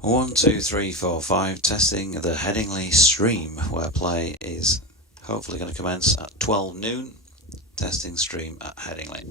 One, two, three, four, five. Testing the Headingley stream, where play is hopefully going to commence at 12 noon. Testing stream at Headingley.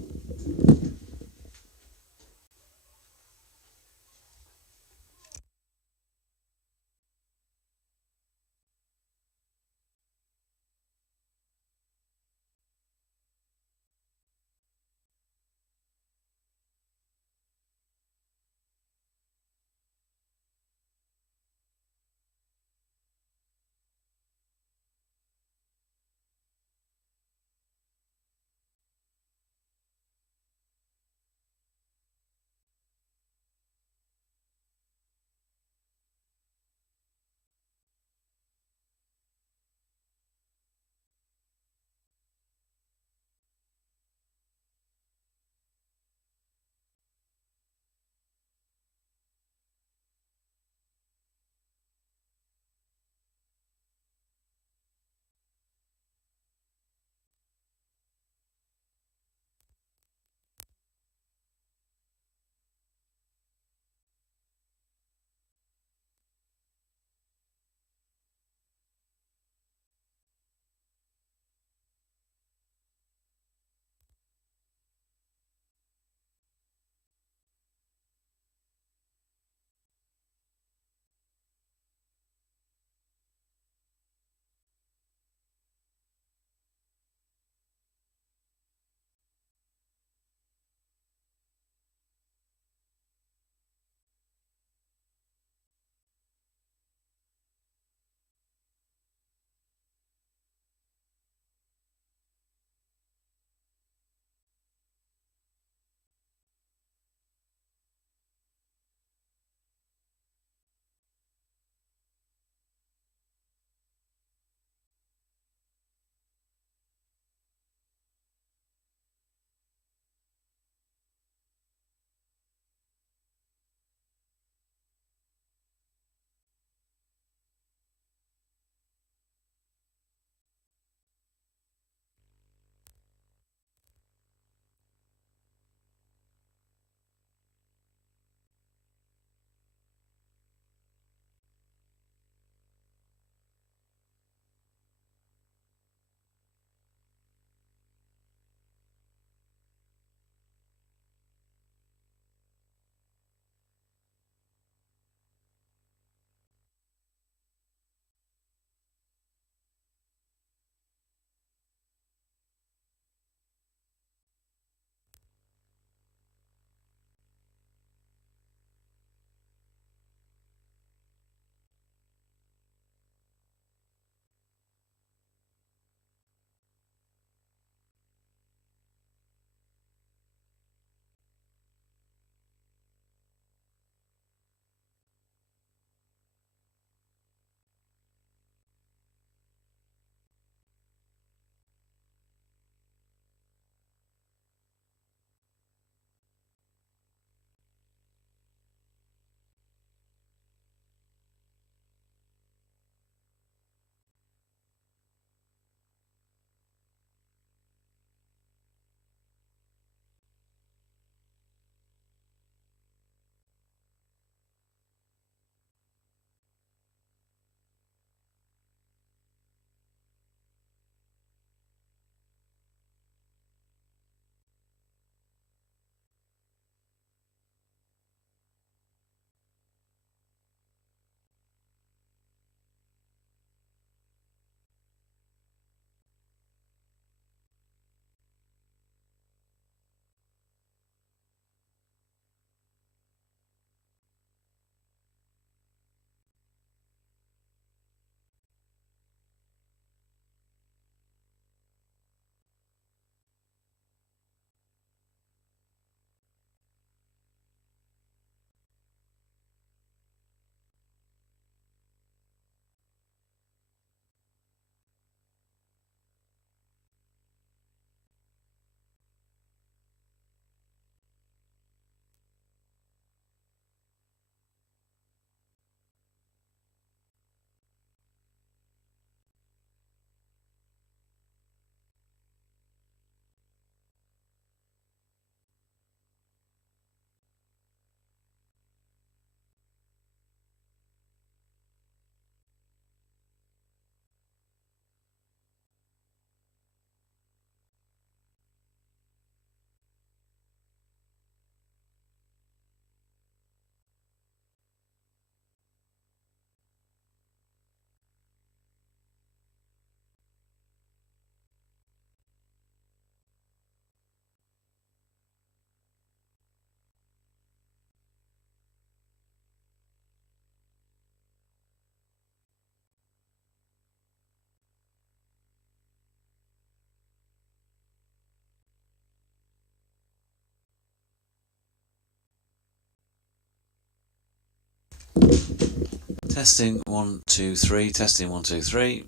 Testing 1 2 3. Testing 1 2 3.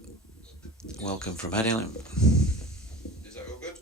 Welcome from Headingley. Is that all good?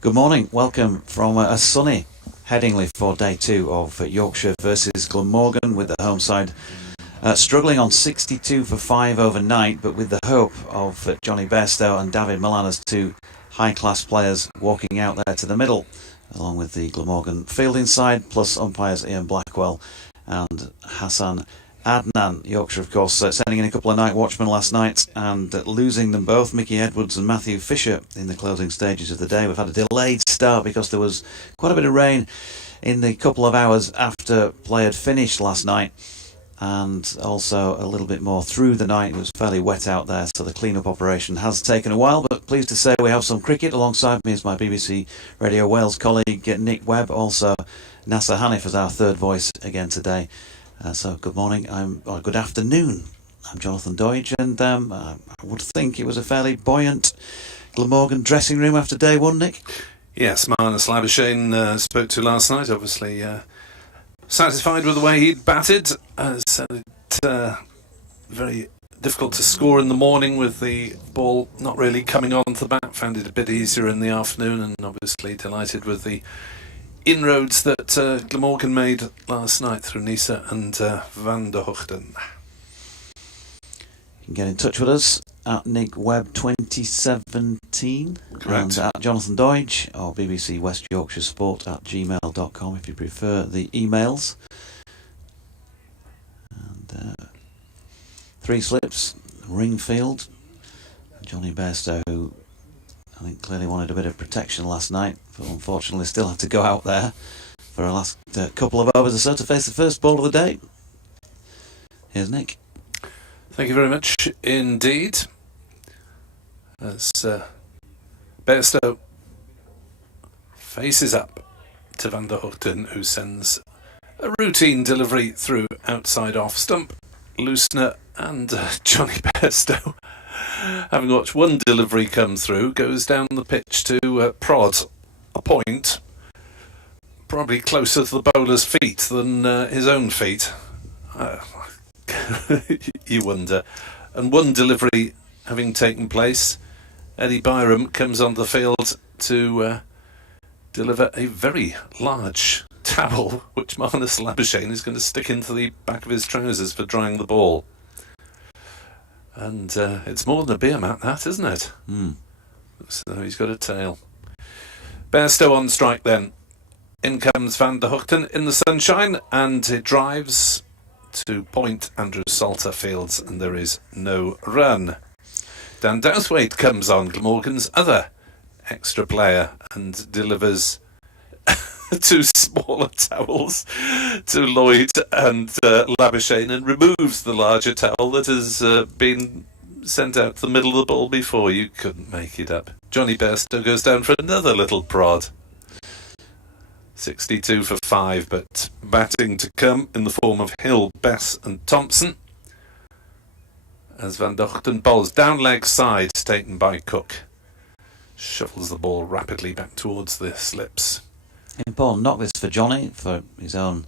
Good morning, welcome from a sunny Headingley for day 2 of Yorkshire versus Glamorgan, with the home side struggling on 62 for 5 overnight, but with the hope of Jonny Bairstow and David Milan as two high-class players walking out there to the middle, along with the Glamorgan fielding side, plus umpires Ian Blackwell and Hassan Adnan. Yorkshire, of course, sending in a couple of night watchmen last night and losing them both, Mickey Edwards and Matthew Fisher, in the closing stages of the day. We've had a delayed start because there was quite a bit of rain in the couple of hours after play had finished last night, and also a little bit more through the night. It was fairly wet out there, so the clean-up operation has taken a while, but pleased to say we have some cricket. Alongside me is my BBC Radio Wales colleague Nick Webb, also Nasser Hanif as our third voice again today. So good morning, or good afternoon. I'm Jonathan Doidge, and I would think it was a fairly buoyant Glamorgan dressing room after day 1, Nick? Yes, Marnus Labuschagne spoke to last night, obviously satisfied with the way he'd batted. Said it very difficult to score in the morning with the ball not really coming onto the bat. Found it a bit easier in the afternoon, and obviously delighted with the inroads that Glamorgan made last night through Nisa and Van der Hoogten. You can get in touch with us at Nick Webb 2017. Correct. And at Jonathan Doidge, or BBC West Yorkshire Sport at gmail.com if you prefer the emails. And 3 slips, Ringfield, Jonny Bairstow, who I think clearly wanted a bit of protection last night, but unfortunately still had to go out there for a last couple of overs or so to face the first ball of the day. Here's Nick. Thank you very much indeed. As Bairstow faces up to Van der Hoogten, who sends a routine delivery through outside off stump. Loosener and Jonny Bairstow, having watched one delivery come through, goes down the pitch to prod a point probably closer to the bowler's feet than his own feet. You wonder. And one delivery having taken place, Eddie Byram comes on the field to deliver a very large towel, which Marnus Labuschagne is going to stick into the back of his trousers for drying the ball. And it's more than a beer mat, that, isn't it? So he's got a tail. Bairstow on strike then. In comes Van der Hoogten in the sunshine, and it drives to point Andrew Salter fields, and there is no run. Dan Douthwaite comes on, Glamorgan's other extra player, and delivers 2 smaller towels to Lloyd and Labuschagne, and removes the larger towel that has been sent out to the middle of the ball before. You couldn't make it up. Jonny Bairstow goes down for another little prod. 62 for 5, but batting to come in the form of Hill, Bess and Thompson, as Van der Hoogten bowls down leg side, taken by Cook. Shuffles the ball rapidly back towards the slips. Important knock this for Jonny, for his own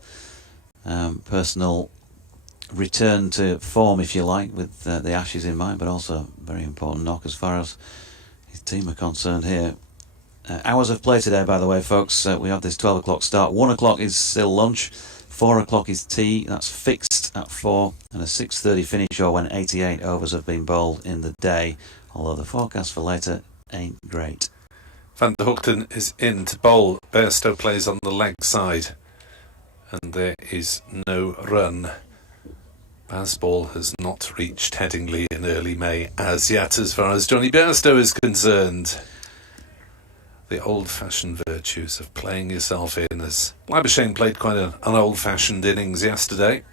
personal return to form, if you like, with the Ashes in mind, but also very important knock as far as his team are concerned here. Hours of play today, by the way, folks. We have this 12 o'clock start. 1 o'clock is still lunch. 4 o'clock is tea. That's fixed at 4. And a 6:30 finish, or when 88 overs have been bowled in the day. Although the forecast for later ain't great. Van der Hoogten is in to bowl. Bairstow plays on the leg side, and there is no run. Bazball has not reached Headingley in early May as yet, as far as Jonny Bairstow is concerned. The old-fashioned virtues of playing yourself in, as Labuschagne played quite an old-fashioned innings yesterday.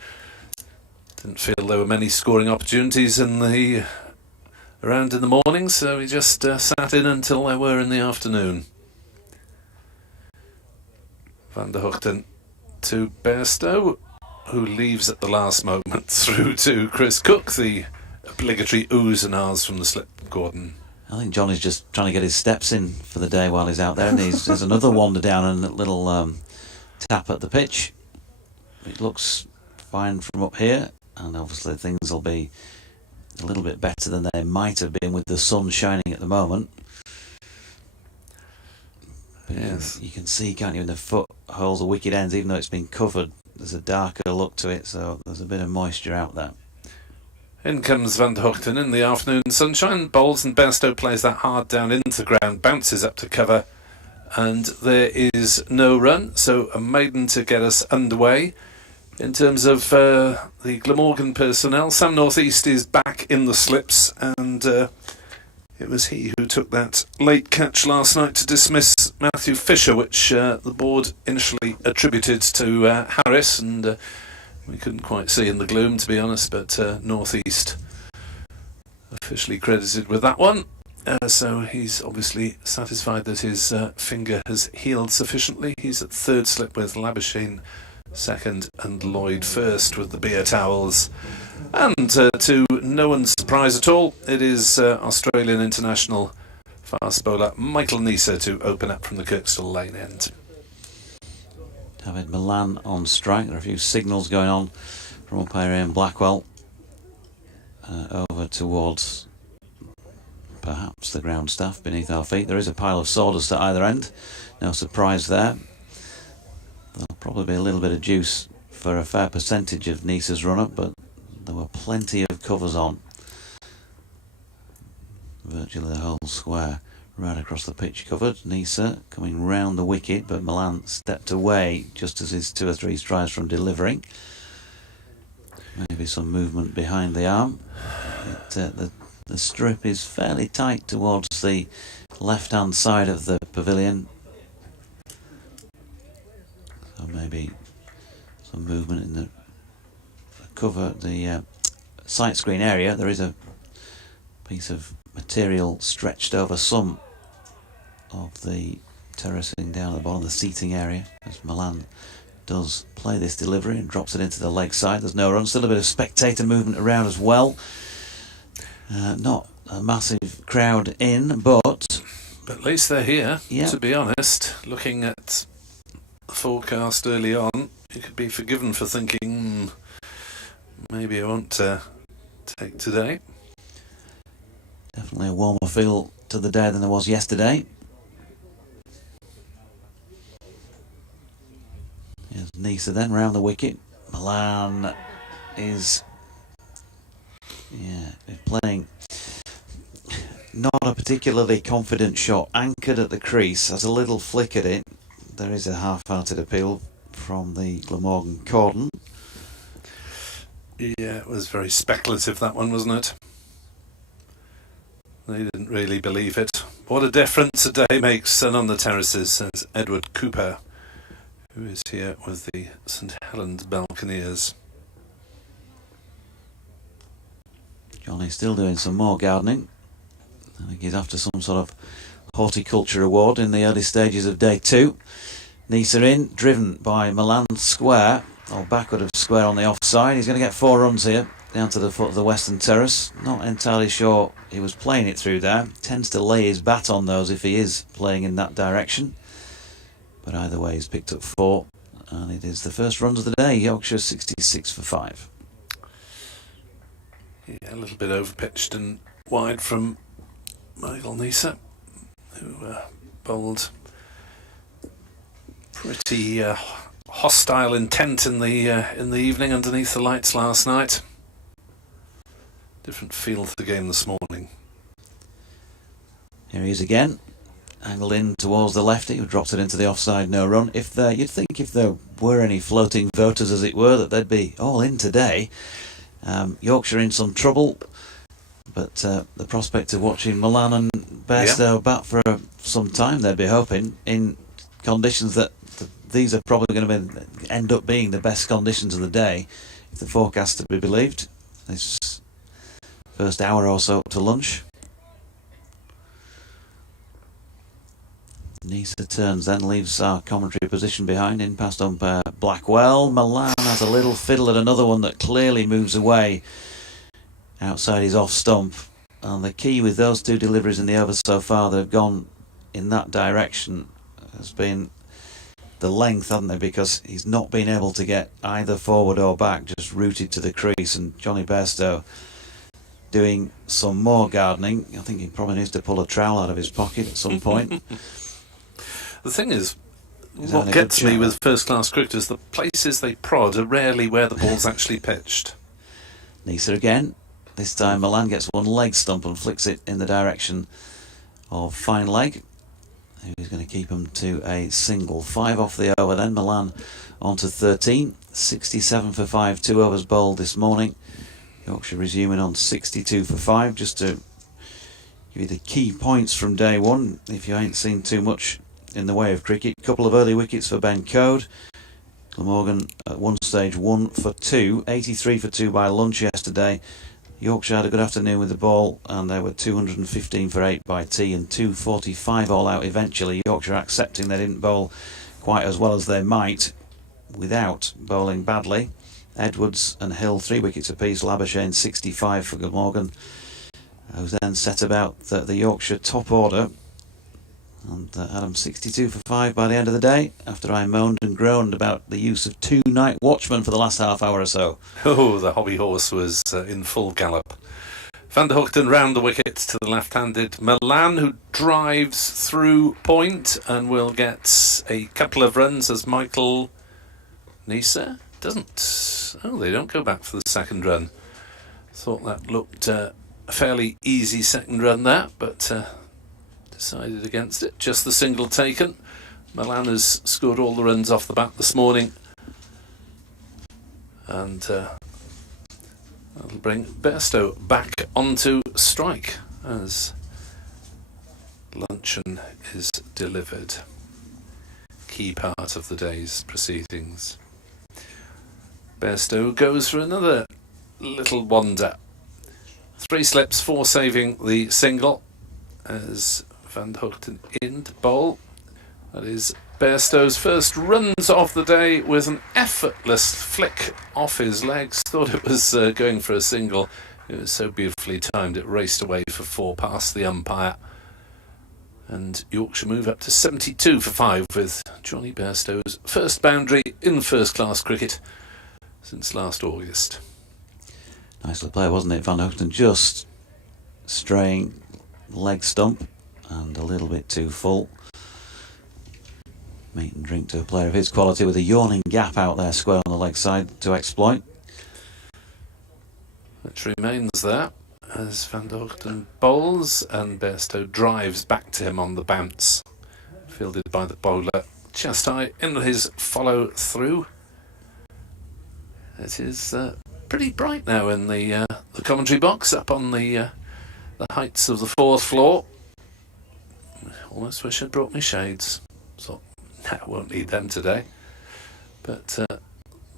Didn't feel there were many scoring opportunities around in the morning, so he just sat in until they were in the afternoon. Van der Hoogten to Bairstow, who leaves at the last moment through to Chris Cook, the obligatory oohs and ahs from the slip, Gordon. I think Johnny's just trying to get his steps in for the day while he's out there, and there's another wander down and a little tap at the pitch. It looks fine from up here, and obviously things will be a little bit better than they might have been with the sun shining at the moment. But yes, you can see, can't you, in the footholes, the wicket ends, even though it's been covered, there's a darker look to it, so there's a bit of moisture out there. In comes Van der Hoogten in the afternoon sunshine, bowls, and Bairstow plays that hard down into the ground, bounces up to cover, and there is no run, so a maiden to get us underway. In terms of the Glamorgan personnel, Sam Northeast is back in the slips, and it was he who took that late catch last night to dismiss Matthew Fisher, which the board initially attributed to Harris, and we couldn't quite see in the gloom, to be honest, but Northeast officially credited with that one. So he's obviously satisfied that his finger has healed sufficiently. He's at third slip with Labuschagne second and Lloyd first with the beer towels. And to no one's surprise at all, it is Australian international fast bowler Michael Neser to open up from the Kirkstall lane end. David Milan on strike. There are a few signals going on from umpire Ian Blackwell over towards perhaps the ground staff beneath our feet. There is a pile of sawdust at either end. No surprise there. There'll probably be a little bit of juice for a fair percentage of Neser's run-up, but there were plenty of covers on. Virtually the whole square right across the pitch covered. Neser coming round the wicket, but Milan stepped away just as his 2 or 3 strides from delivering. Maybe some movement behind the arm. The strip is fairly tight towards the left-hand side of the pavilion. So maybe some movement in the cover, the sight screen area. There is a piece of material stretched over some of the terracing down at the bottom, the seating area, as Milan does play this delivery and drops it into the leg side. There's no run, still a bit of spectator movement around as well. Not a massive crowd in, but at least they're here, yeah. To be honest. Looking at the forecast early on, you could be forgiven for thinking, maybe I won't take today. Definitely a warmer feel to the day than there was yesterday. Here's Neser then round the wicket. Milan is playing not a particularly confident shot. Anchored at the crease, has a little flick at it. There is a half-hearted appeal from the Glamorgan cordon. Yeah, it was very speculative, that one, wasn't it? They didn't really believe it. What a difference a day makes. And on the terraces, says Edward Cooper, who is here with the St Helens Balconeers. Johnny's still doing some more gardening. I think he's after some sort of horticulture award in the early stages of day 2. Neser in, driven by Milan square, or backward of square on the offside. He's going to get 4 runs here, down to the foot of the western terrace. Not entirely sure he was playing it through there. Tends to lay his bat on those if he is playing in that direction. But either way, he's picked up 4, and it is the first runs of the day. Yorkshire 66 for 5. Yeah, a little bit overpitched and wide from Michael Neser, who bowled pretty hostile intent in the evening underneath the lights last night. Different feel to the game this morning. Here he is again, angled in towards the lefty, who drops it into the offside, no run. You'd think if there were any floating voters, as it were, that they'd be all in today. Yorkshire in some trouble, but the prospect of watching Milan and Bairstow bat for some time, they'd be hoping, in conditions that these are probably going to end up being the best conditions of the day, if the forecast to be believed. This first hour or so up to lunch. Neser turns then, leaves our commentary position behind, in past umpire Blackwell. Milan has a little fiddle at another one that clearly moves away outside his off stump, And the key with those two deliveries in the over so far that have gone in that direction has been the length, hasn't they? Because he's not been able to get either forward or back, just rooted to the crease. And Jonny Bairstow doing some more gardening. I think he probably needs to pull a trowel out of his pocket at some point. The thing is, what gets me with first-class cricketers, the places they prod are rarely where the ball's actually pitched. Nisa again. This time Milan gets one leg stump and flicks it in the direction of fine leg, who's going to keep him to a single. 5 off the over then. Milan on to 13. 67 for 5, 2 overs bowled this morning. Yorkshire resuming on 62 for 5. Just to give you the key points from day one, if you ain't seen too much in the way of cricket. A couple of early wickets for Ben Code. Glamorgan at one stage 1 for 2. 83 for 2 by lunch yesterday. Yorkshire had a good afternoon with the ball, and they were 215 for 8 by tea and 245 all out eventually. Yorkshire accepting they didn't bowl quite as well as they might without bowling badly. Edwards and Hill 3 wickets apiece. Labuschagne 65 for Glamorgan, who then set about the Yorkshire top order, and had him 62 for 5 by the end of the day, after I moaned and groaned about the use of 2 night watchmen for the last half hour or so. Oh, the hobby horse was in full gallop. Van der Hoogten round the wicket to the left-handed Milan, who drives through point and will get a couple of runs as Michael Nisa doesn't. Oh, they don't go back for the second run. Thought that looked a fairly easy second run there, but decided against it. Just the single taken. Milan has scored all the runs off the bat this morning, and that'll bring Bairstow back onto strike as luncheon is delivered. Key part of the day's proceedings. Bairstow goes for another little wander. 3 slips, 4 saving the single as Van der Hoogten in to bowl. That is Bairstow's first runs of the day with an effortless flick off his legs. Thought it was going for a single. It was so beautifully timed it raced away for 4 past the umpire. And Yorkshire move up to 72 for 5 with Jonny Bairstow's first boundary in first-class cricket since last August. Nicely played, wasn't it? Van der Hoogten just straying leg stump and a little bit too full. Meat and drink to a player of his quality, with a yawning gap out there square on the leg side to exploit. Which remains there as Van der Hoogten bowls and Bairstow drives back to him on the bounce. Fielded by the bowler just high in his follow through. It is pretty bright now in the commentary box up on the heights of the 4th floor. Almost wish I'd brought me shades. So I won't need them today. But the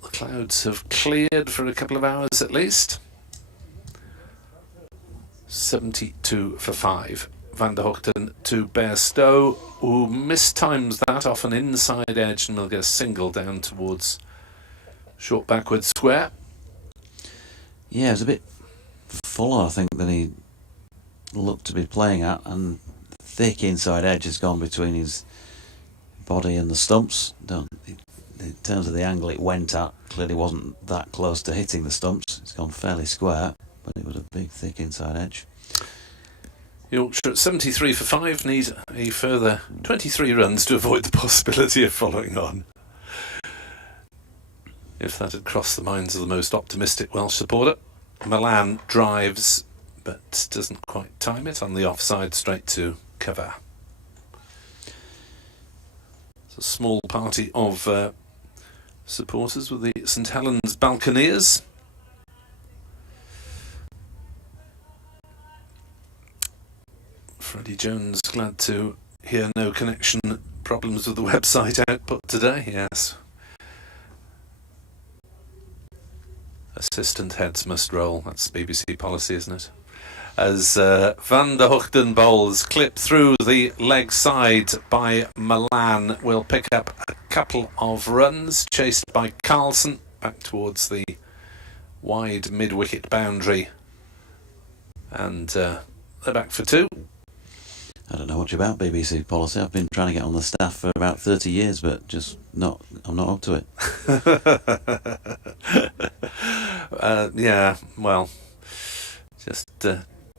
clouds have cleared for a couple of hours at least. 72 for 5. Van der Hoogten to Bairstow, who mistimes that off an inside edge and will get a single down towards short backward square. Yeah, it was a bit fuller, I think, than he looked to be playing at, and thick inside edge has gone between his body and the stumps. In terms of the angle it went at, clearly wasn't that close to hitting the stumps. It's gone fairly square, but it was a big, thick inside edge. Yorkshire at 73 for 5 need a further 23 runs to avoid the possibility of following on. If that had crossed the minds of the most optimistic Welsh supporter. Milan drives, but doesn't quite time it on the offside, straight to cover. It's a small party of supporters with the St Helens Balconeers. Freddie Jones glad to hear no connection problems with the website output today. Yes. Assistant heads must roll. That's BBC policy, isn't it? As Van der Hoogten bowls, clip through the leg side by Milan, will pick up a couple of runs, chased by Carlson back towards the wide mid-wicket boundary, and they're back for 2. I don't know much about BBC policy. I've been trying to get on the staff for about 30 years, but I'm not up to it. Yeah, well, just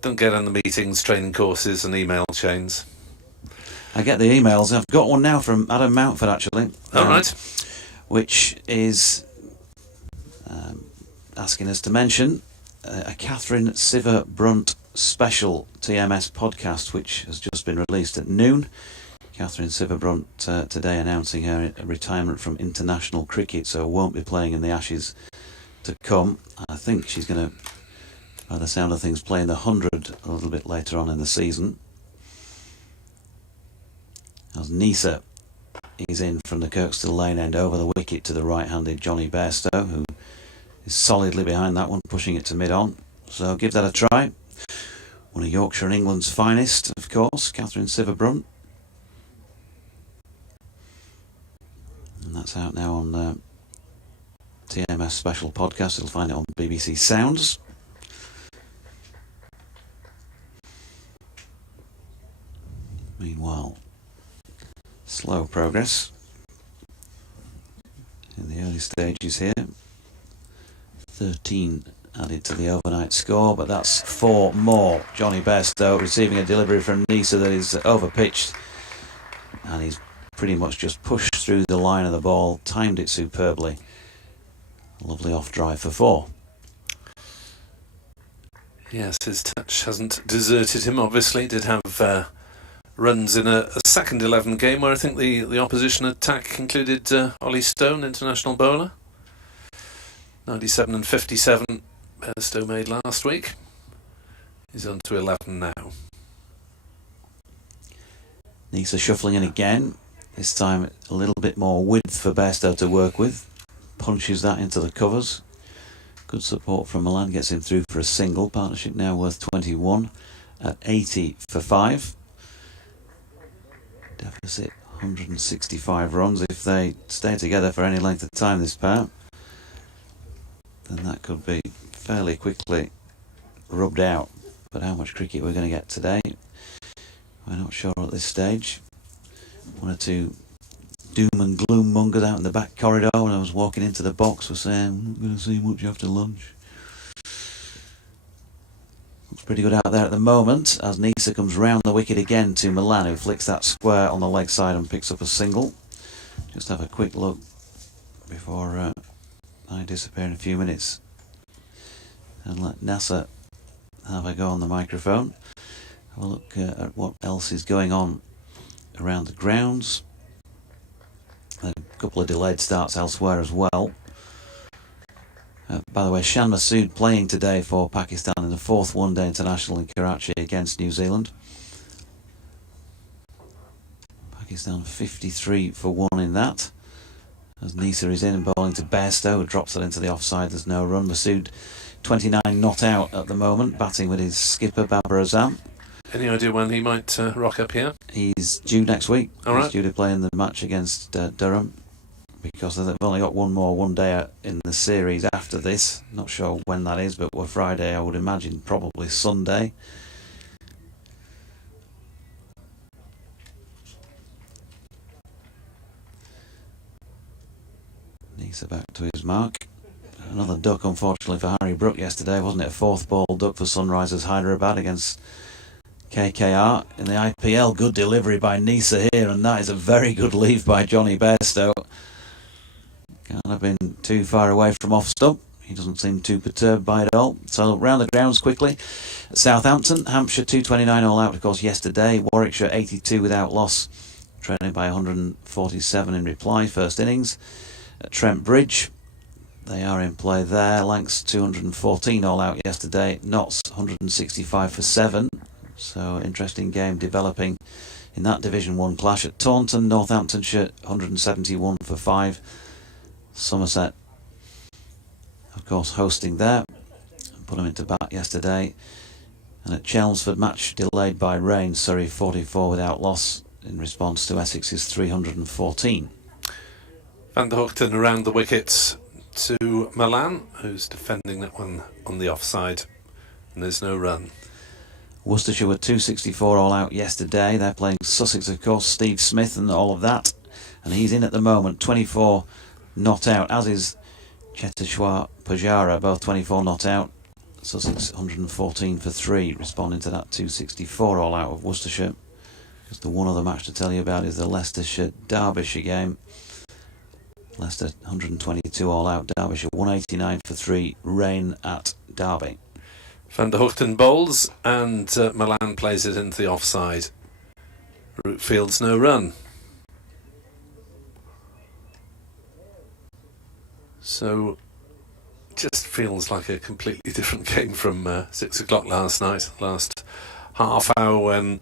don't get on the meetings, training courses and email chains. I get the emails. I've got one now from Adam Mountford, actually. All right. Which is asking us to mention a Catherine Siver-Brunt special TMS podcast, which has just been released at noon. Catherine Siver-Brunt today announcing her retirement from international cricket, so won't be playing in the Ashes to come. I think she's going to, by the sound of things, play in the 100 a little bit later on in the season. As Nisa is in from the Kirkstall Lane end over the wicket to the right-handed Jonny Bairstow, who is solidly behind that one, pushing it to mid-on. So give that a try. One of Yorkshire and England's finest, of course, Catherine Siver-Brunt. And that's out now on TMS Special Podcast. You'll find it on BBC Sounds. Meanwhile, slow progress in the early stages here. 13 added to the overnight score, but that's 4 more. Jonny Bairstow receiving a delivery from Nisa that is overpitched, and he's pretty much just pushed through the line of the ball, timed it superbly. Lovely off drive for 4. Yes, his touch hasn't deserted him, obviously. Did have runs in a second 11 game where I think the opposition attack included Ollie Stone, international bowler. 97 and 57 Bairstow made last week. He's on to 11 now. Nisa shuffling in again. This time a little bit more width for Bairstow to work with. Punches that into the covers. Good support from Milan, gets him through for a single. Partnership now worth 21 at 80 for 5. Deficit 165 runs. If they stay together for any length of time, this pair, then that could be fairly quickly rubbed out. But how much cricket we're going to get today, we're not sure at this stage. 1 or 2 doom and gloom mongers out in the back corridor when I was walking into the box were saying, we're not going to see much after lunch. Looks pretty good out there at the moment as Nisa comes round the wicket again to Milan, who flicks that square on the leg side and picks up a single. Just have a quick look before I disappear in a few minutes and let NASA have a go on the microphone. Have a look at what else is going on around the grounds. A couple of delayed starts elsewhere as well. By the way, Shan Masood playing today for Pakistan in the 4th one-day international in Karachi against New Zealand. Pakistan 53 for 1 in that. As Nisa is in and bowling to Bairstow, who drops it into the offside. There's no run. Masood 29 not out at the moment, batting with his skipper Babar Azam. Any idea when he might rock up here? He's due next week. All right. He's due to play in the match against Durham, because they've only got one more one-day in the series after this. Not sure when that is, but we're Friday, I would imagine probably Sunday. Nisa back to his mark. Another duck, unfortunately, for Harry Brook yesterday, wasn't it? A 4th ball duck for Sunrisers Hyderabad against KKR in the IPL. Good delivery by Nisa here, and that is a very good leave by Jonny Bairstow. Can't have been too far away from off stump. He doesn't seem too perturbed by it all. So round the grounds quickly. Southampton, Hampshire 229 all out, of course, yesterday. Warwickshire 82 without loss, trailing by 147 in reply, first innings. At Trent Bridge, they are in play there. Lancs 214 all out yesterday. Notts 165 for 7. So interesting game developing in that Division 1 clash. At Taunton, Northamptonshire 171 for 5. Somerset, of course, hosting there. Put them into bat yesterday. And at Chelmsford, match delayed by rain. Surrey 44 without loss in response to Essex's 314. Van der Hoogten around the wickets to Milan, who's defending that one on the offside. And there's no run. Worcestershire were 264 all out yesterday. They're playing Sussex, of course, Steve Smith and all of that. And he's in at the moment, 24 not out, as is Cheteshwar Pujara, both 24 not out. Sussex 114 for 3, responding to that 264 all out of Worcestershire. Just the one other match to tell you about is the Leicestershire-Derbyshire game. Leicester 122 all out, Derbyshire 189 for 3, rain at Derby. Van der Hoogten bowls and Milan plays it into the offside. Root fields no run. So, just feels like a completely different game from 6 o'clock last night. Last half hour when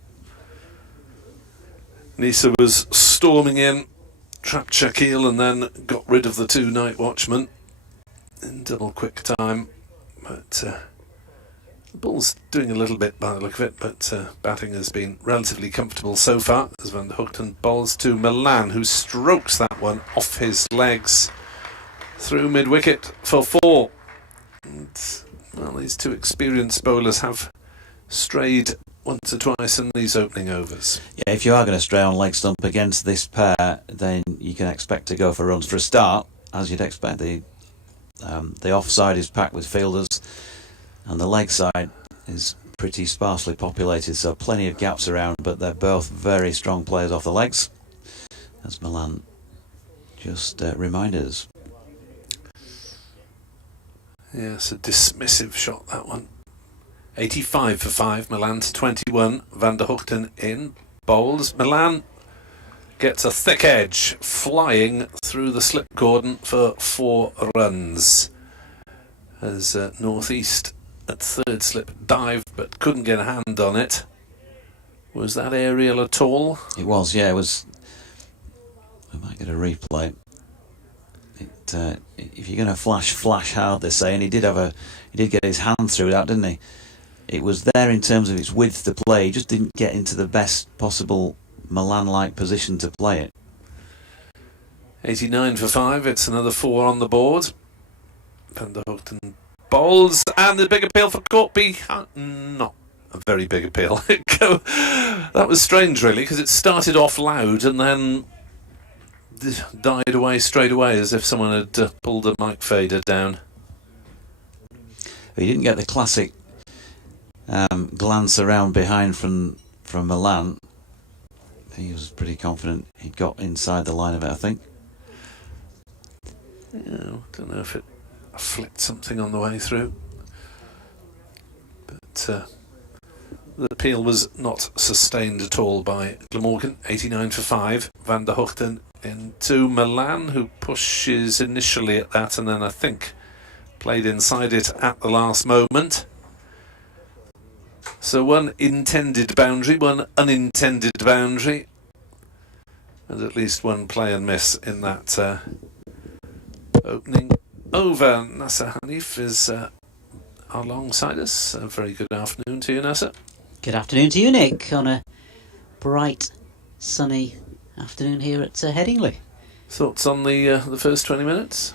Nisa was storming in, trapped Shaquille and then got rid of the 2 night watchmen in double quick time. But the ball's doing a little bit by the look of it, but batting has been relatively comfortable so far as Van der Hoogten bowls to Milan, who strokes that one off his legs through mid-wicket for 4. And, well, these 2 experienced bowlers have strayed once or twice in these opening overs. Yeah, if you are going to stray on leg stump against this pair, then you can expect to go for runs. For a start, as you'd expect, the offside is packed with fielders, and the leg side is pretty sparsely populated, so plenty of gaps around, but they're both very strong players off the legs, as Milan just reminded us. Yes, a dismissive shot, that one. 85 for 5, Milan to 21. Van der Hoogten in, bowls. Milan gets a thick edge, flying through the slip cordon for 4 runs. As North East at third slip dived but couldn't get a hand on it. Was that aerial at all? It was, yeah, it was. We might get a replay. If you're going to flash hard, they say, and he did get his hand through that, didn't he? It was there in terms of its width to play. He just didn't get into the best possible Milan-like position to play it. 89 for 5. It's another 4 on the board. Van der Hoogten bowls, and the big appeal for Courtby. Not a very big appeal. That was strange, really, because it started off loud and then died away straight away, as if someone had pulled a mic fader down. He didn't get the classic glance around behind from Milan. He was pretty confident he'd got inside the line of it, I think. Yeah, don't know if it flicked something on the way through, but the appeal was not sustained at all by Glamorgan. 89 for 5. Van der Hoogten into Milan, who pushes initially at that and then I think played inside it at the last moment. So one intended boundary, one unintended boundary, and at least one play and miss in that opening over. Nasser Hanif is alongside us. A very good afternoon to you, Nasser. Good afternoon to you, Nick, on a bright, sunny afternoon here at Headingley. Thoughts on the first 20 minutes?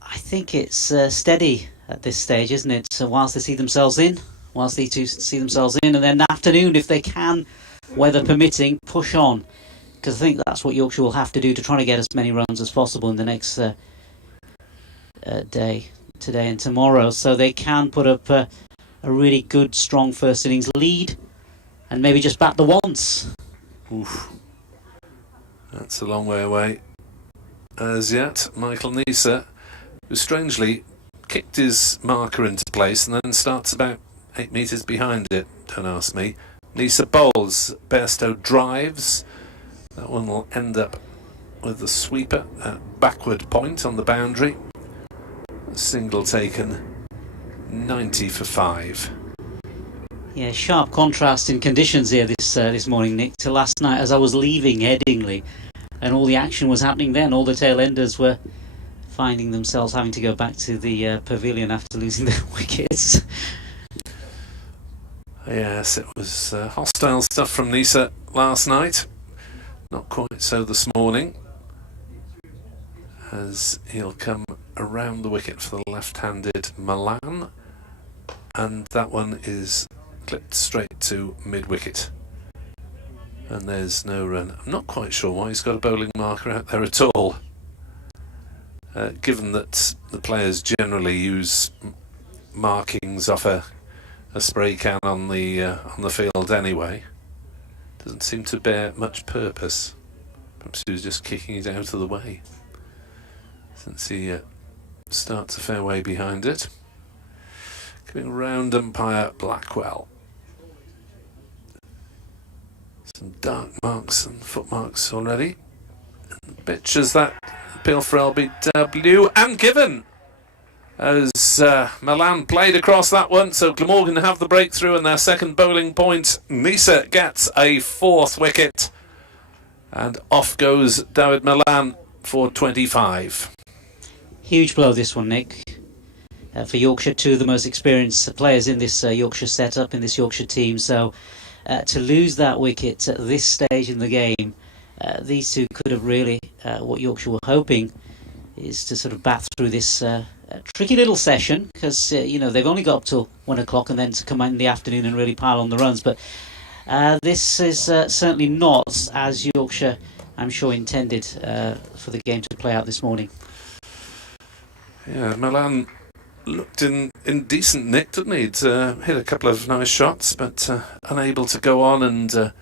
I think it's steady at this stage, isn't it? So whilst they see themselves in, and then afternoon, if they can, weather permitting, push on. Because I think that's what Yorkshire will have to do to try to get as many runs as possible in the next day, today and tomorrow. So they can put up a really good, strong first innings lead and maybe just bat the once. Oof. That's a long way away as yet. Michael Nisa, who strangely kicked his marker into place and then starts about 8 metres behind it, don't ask me. Nisa bowls, Bairstow drives. That one will end up with the sweeper at backward point on the boundary. A single taken, 90 for 5. Yeah, sharp contrast in conditions here this morning, Nick, to last night as I was leaving Headingley and all the action was happening then. All the tail enders were finding themselves having to go back to the pavilion after losing their wickets. Yes, it was hostile stuff from Nisa last night. Not quite so this morning, as he'll come around the wicket for the left-handed Milan, and that one is clipped straight to mid-wicket. And there's no run. I'm not quite sure why he's got a bowling marker out there at all. Given that the players generally use markings off a spray can on the field anyway, doesn't seem to bear much purpose. Perhaps he was just kicking it out of the way, since he starts a fair way behind it. Coming round umpire Blackwell. Some dark marks and footmarks already. And pitches that appeal for LBW and given as Milan played across that one, so Glamorgan have the breakthrough and their second bowling point. Nisa gets a 4th wicket and off goes David Milan for 25. Huge blow this one, Nick. For Yorkshire, two of the most experienced players in this Yorkshire setup, in this Yorkshire team, so to lose that wicket at this stage in the game, these two could have really, what Yorkshire were hoping is to sort of bat through this tricky little session, because they've only got up till 1 o'clock and then to come out in the afternoon and really pile on the runs. But this is certainly not as Yorkshire, I'm sure, intended for the game to play out this morning. Yeah, Milan looked in decent nick, didn't he? He'd hit a couple of nice shots, but unable to go on, and I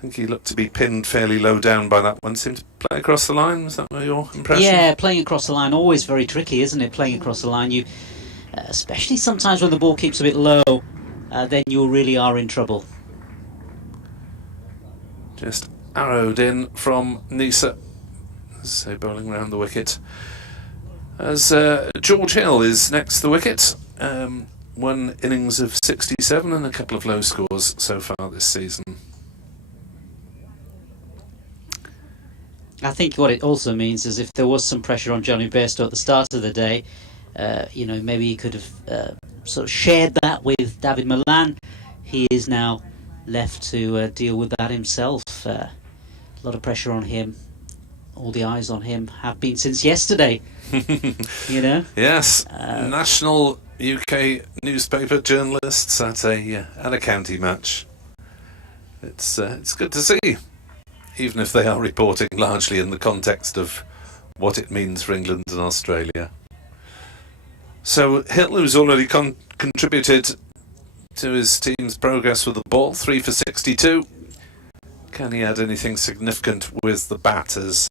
think he looked to be pinned fairly low down by that one. Seemed to play across the line. Was that your impression? Yeah, playing across the line, always very tricky, isn't it? Playing across the line, you, especially sometimes when the ball keeps a bit low, then you really are in trouble. Just arrowed in from Nisa, so bowling round the wicket. As George Hill is next to the wicket, 1 innings of 67 and a couple of low scores so far this season. I think what it also means is if there was some pressure on Jonny Bairstow at the start of the day, maybe he could have sort of shared that with David Milan. He is now left to deal with that himself. A lot of pressure on him. All the eyes on him have been since yesterday. Yes, national UK newspaper journalists at a county match. It's good to see, even if they are reporting largely in the context of what it means for England and Australia. So Hill, who's already contributed to his team's progress with the ball, 3 for 62. Can he add anything significant with the bat as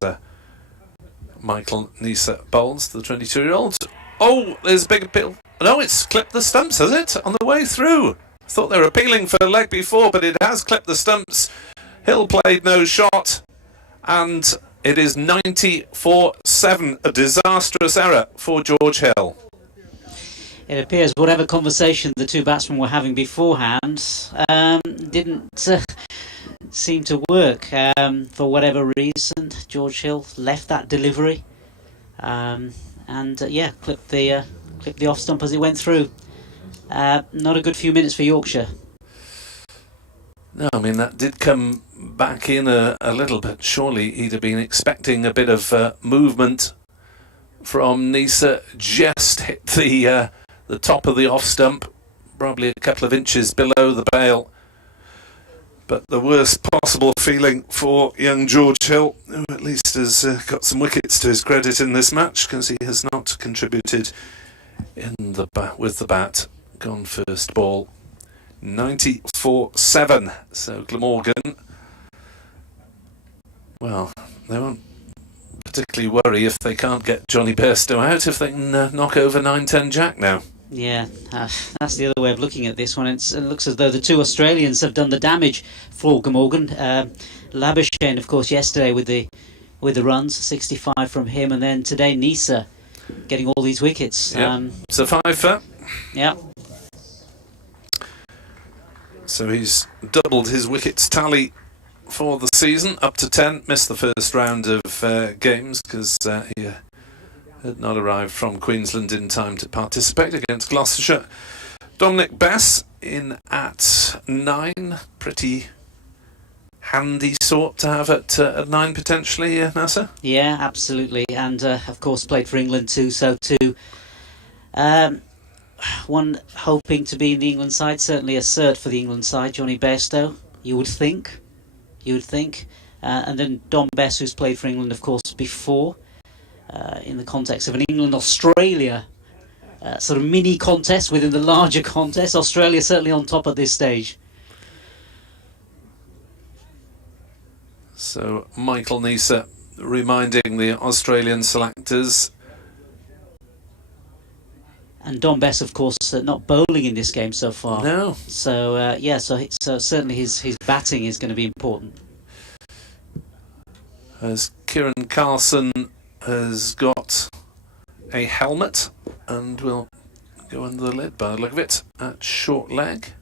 Michael Nisa bowls, the 22-year-old? Oh, there's a big appeal. No, it's clipped the stumps, has it? On the way through. I thought they were appealing for a leg before, but it has clipped the stumps. Hill played no shot, and it is 94-7, a disastrous error for George Hill. It appears whatever conversation the two batsmen were having beforehand didn't seem to work. For whatever reason, George Hill left that delivery and clipped the off stump as it went through. Not a good few minutes for Yorkshire. No, I mean, that did come back in a little bit. Surely he'd have been expecting a bit of movement from Nisa. Just hit the top of the off stump, probably a couple of inches below the bail. But the worst possible feeling for young George Hill, who at least has got some wickets to his credit in this match, because he has not contributed with the bat. Gone first ball. 94-7. So Glamorgan, well, they won't particularly worry if they can't get Jonny Bairstow out, if they can knock over 9-10 Jack now. Yeah, that's the other way of looking at this one. It looks as though the two Australians have done the damage for Glamorgan. Labuschagne, of course, yesterday with the runs, 65 from him, and then today Nisa getting all these wickets. Yep. So 5 for. Yeah. So he's doubled his wickets tally for the season, up to 10. Missed the first round of games because he had not arrived from Queensland in time to participate against Gloucestershire. Dominic Bess in at 9. Pretty handy sort to have at 9 potentially, Nasser? Yeah, absolutely. And of course played for England too, so too. one hoping to be in the England side, certainly a cert for the England side, Jonny Bairstow, you would think. And then Dom Bess, who's played for England, of course, before, in the context of an England-Australia sort of mini contest within the larger contest. Australia certainly on top at this stage. So Michael Neser reminding the Australian selectors. And Dom Bess, of course, not bowling in this game so far. No. So so certainly his batting is going to be important. As Kieran Carlson has got a helmet and will go under the lid by the look of it at short leg.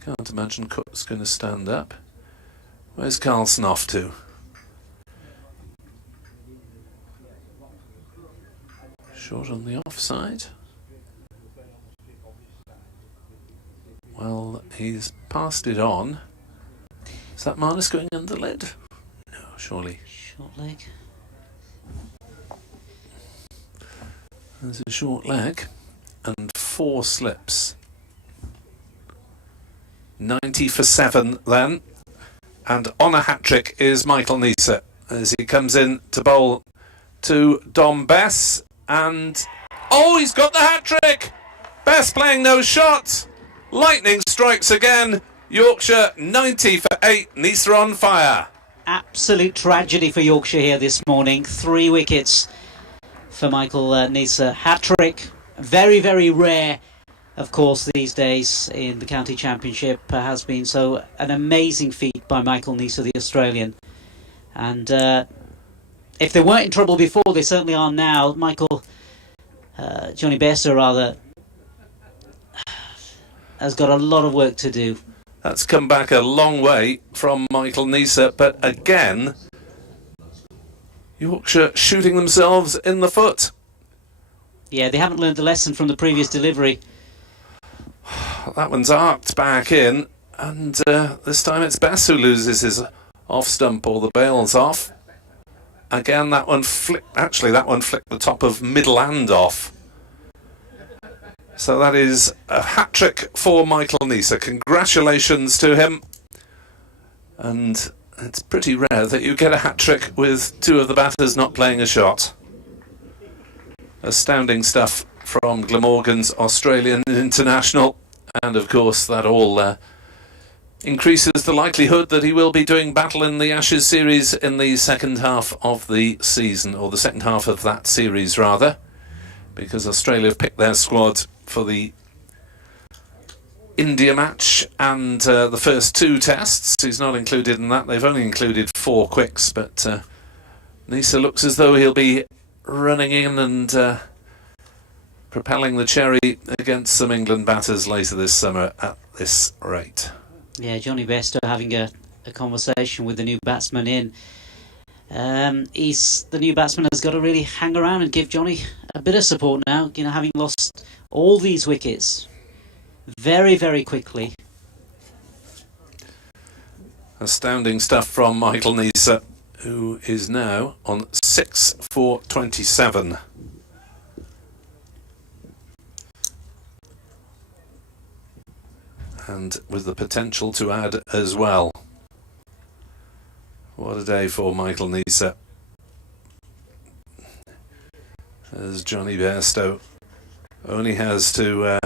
Can't imagine Cook's going to stand up. Where's Carlson off to? Short on the offside. Well, he's passed it on. Is that Marnus going under the lid? No, surely. Short leg. There's a short leg and 4 slips. 90 for 7 then. And on a hat-trick is Michael Neser as he comes in to bowl to Dom Bess. And, oh, he's got the hat-trick! Bess playing no shot. Lightning strikes again. Yorkshire 90 for 8. Neser on fire. Absolute tragedy for Yorkshire here this morning. 3 wickets for Michael Neser. Hat-trick. Very, very rare, of course, these days in the county championship. Has been so an amazing feat by Michael Neser, the Australian. And if they weren't in trouble before, they certainly are now. Jonny Bairstow rather, has got a lot of work to do. That's come back a long way from Michael Neser, but again, Yorkshire shooting themselves in the foot. Yeah, they haven't learned the lesson from the previous delivery. That one's arced back in, and this time it's Bess who loses his off stump or the bail's off. Again, that one flicked the top of middle and off. So that is a hat-trick for Michael Neser. Congratulations to him. And it's pretty rare that you get a hat-trick with 2 of the batters not playing a shot. Astounding stuff from Glamorgan's Australian international. And of course that all increases the likelihood that he will be doing battle in the Ashes series in the second half of the season, or the second half of that series rather, because Australia have picked their squad for the India match and the first 2 tests. He's not included in that. They've only included 4 quicks, but Neser looks as though he'll be running in and propelling the cherry against some England batters later this summer at this rate. Yeah, Jonny Bairstow having a conversation with the new batsman in. The new batsman has got to really hang around and give Jonny a bit of support now, having lost all these wickets very, very quickly. Astounding stuff from Michael Neser, who is now on 6 for 27. And with the potential to add as well. What a day for Michael Neser. As Jonny Bairstow only has to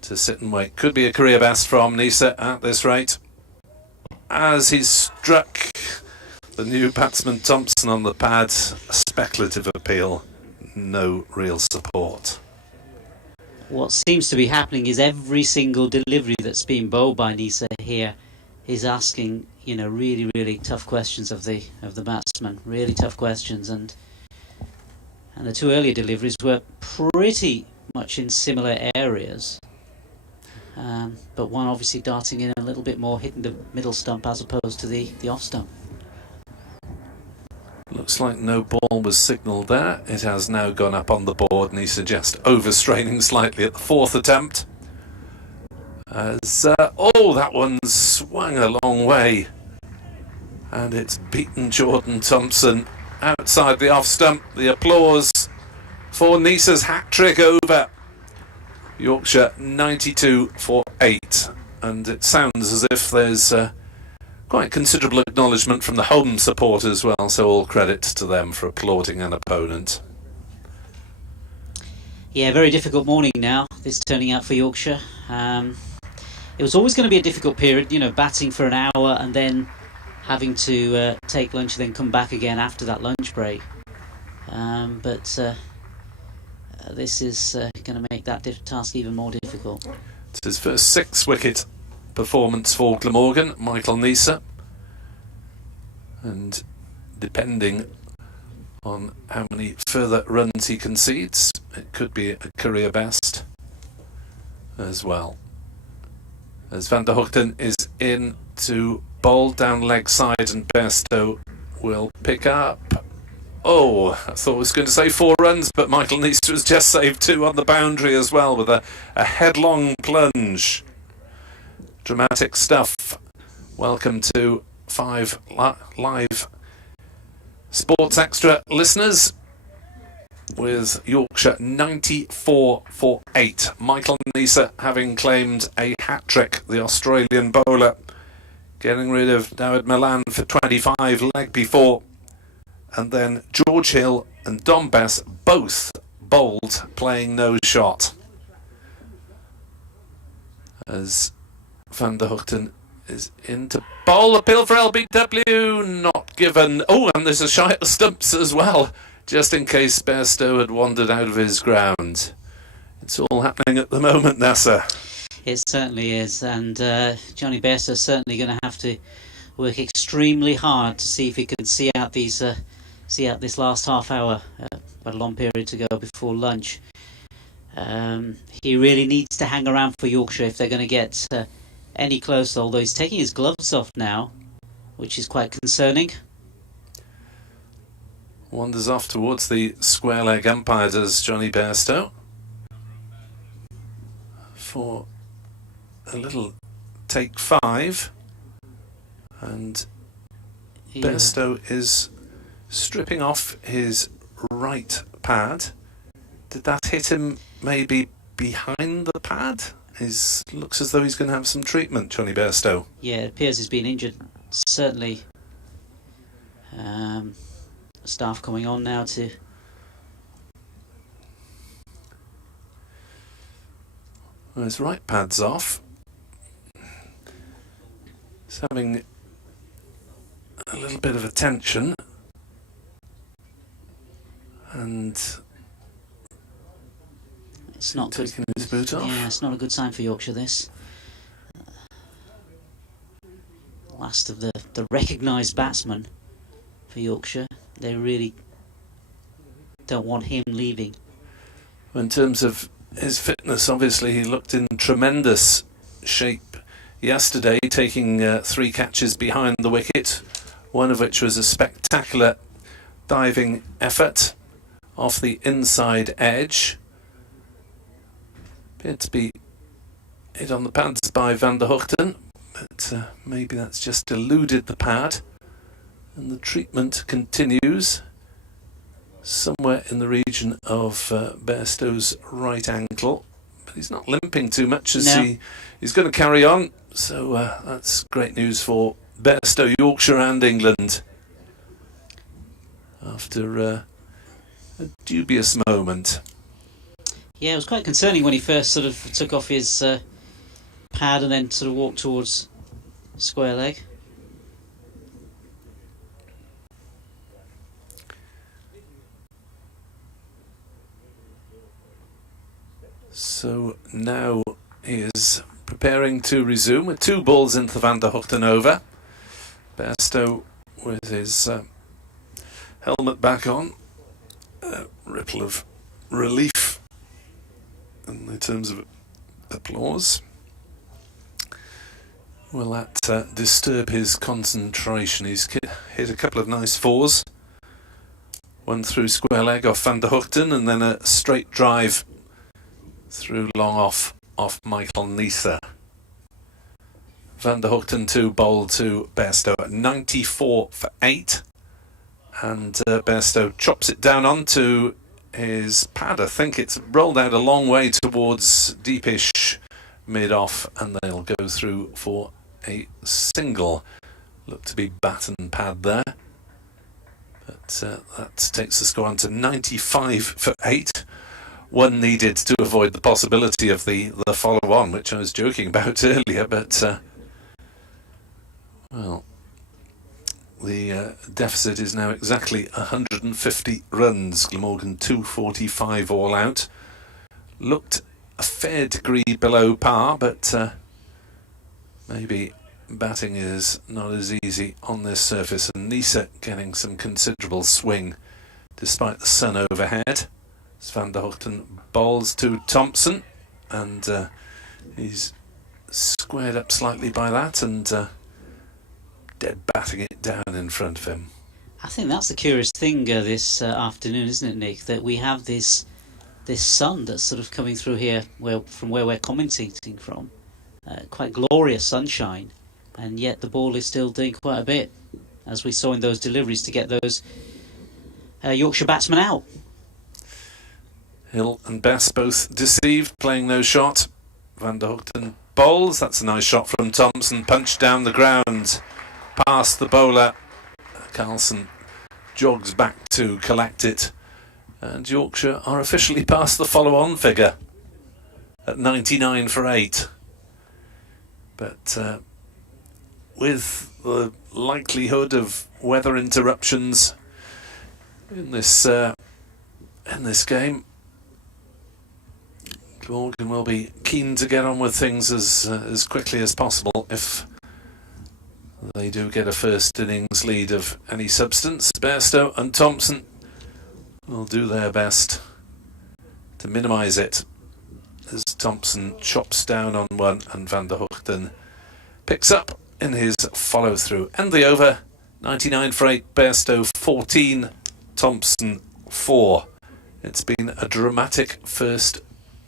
sit and wait. Could be a career best from Neser at this rate. As he's struck the new batsman Thompson on the pad, a speculative appeal, no real support. What seems to be happening is every single delivery that's being bowled by Neser here is asking, really, really tough questions of the batsman. Really tough questions, and the 2 earlier deliveries were pretty much in similar areas. But one obviously darting in a little bit more, hitting the middle stump as opposed to the off stump. Looks like no ball was signalled there. It has now gone up on the board, and he suggests overstraining slightly at the 4th attempt. As that one swung a long way, and it's beaten Jordan Thompson outside the off stump. The applause for Nisa's hat-trick over Yorkshire, 92 for 8. And it sounds as if there's quite considerable acknowledgement from the home support as well, so all credit to them for applauding an opponent. Yeah, very difficult morning now, this turning out for Yorkshire. It was always going to be a difficult period, you know, batting for an hour and then having to take lunch and then come back again after that lunch break. But this is going to make that task even more difficult. It's his first 6-wicket performance for Glamorgan, Michael Nisa. And depending on how many further runs he concedes, it could be a career best as well. As Van der Hoogten is in to bowl down leg side, and Bairstow will pick up. Oh, I thought I was going to say 4 runs, but Michael Nisa has just saved 2 on the boundary as well with a headlong plunge. Dramatic stuff. Welcome to 5 Live Sports Extra listeners, with Yorkshire 94 for 8. Michael Nisa having claimed a hat-trick, the Australian bowler, getting rid of Dawid Malan for 25 leg before, and then George Hill and Dom Bess both bowled playing no shot. As Van der Hoogten is into bowl, appeal for LBW, not given. Oh, and there's a shy at the stumps as well, just in case Bairstow had wandered out of his ground. It's all happening at the moment, Nasser. It certainly is, and Jonny Bairstow is certainly going to have to work extremely hard to see if he can see out this last half hour, quite a long period to go before lunch. He really needs to hang around for Yorkshire if they're going to get any closer, although he's taking his gloves off now, which is quite concerning. Wanders off towards the square leg umpire, does Jonny Bairstow, for a little take 5, and Bairstow is stripping off his right pad. Did that hit him maybe behind the pad? Looks as though he's going to have some treatment, Jonny Bairstow. Yeah, it appears he's been injured. Certainly staff coming on now to... Well, his right pad's off. He's having a little bit of a tension, and it's not good. Taking his boot off. Yeah, it's not a good sign for Yorkshire, this. Last of the recognised batsmen for Yorkshire. They really don't want him leaving. In terms of his fitness, obviously he looked in tremendous shape yesterday, taking 3 catches behind the wicket, one of which was a spectacular diving effort off the inside edge. Appeared to be hit on the pads by Van der Hoogten, but maybe that's just eluded the pad, and the treatment continues somewhere in the region of Bairstow's right ankle, but he's not limping too much as he's going to carry on, so that's great news for Bairstow, Yorkshire and England after a dubious moment. Yeah, it was quite concerning when he first sort of took off his pad and then sort of walked towards square leg. So now he is preparing to resume with 2 balls into the Van der Hoogten over. Bairstow with his helmet back on. A ripple of relief in terms of applause. Will that disturb his concentration? He's hit a couple of nice 4s. One through square leg off Van der Hoogten, and then a straight drive through long off Michael Nisa. Van der Hoogten to bowl to Bairstow at 94 for 8, and Bairstow chops it down onto his pad. I think it's rolled out a long way towards deepish mid-off, and they'll go through for a single. Look to be bat and pad there. But that takes the score on to 95 for 8. One needed to avoid the possibility of the follow-on, which I was joking about earlier, but well, the deficit is now exactly 150 runs. Glamorgan 245 all out. Looked a fair degree below par, but maybe batting is not as easy on this surface, and Nisa getting some considerable swing despite the sun overhead. Van der Hoogten bowls to Thompson, and he's squared up slightly by that, and dead batting it down in front of him. I think that's the curious thing this afternoon, isn't it, Nick? That we have this sun that's sort of coming through here, from where we're commentating from. Quite glorious sunshine, and yet the ball is still doing quite a bit, as we saw in those deliveries to get those Yorkshire batsmen out. Hill and Bess both deceived, playing no shot. Van der Hoogten bowls. That's a nice shot from Thompson. Punched down the ground, past the bowler. Carlson jogs back to collect it. And Yorkshire are officially past the follow-on figure at 99 for 8. But with the likelihood of weather interruptions in this game, Glamorgan will be keen to get on with things as quickly as possible if they do get a first innings lead of any substance. Bairstow and Thompson will do their best to minimise it as Thompson chops down on one and Van der Hoogten picks up in his follow-through. And the over, 99 for 8, Bairstow 14, Thompson 4. It's been a dramatic first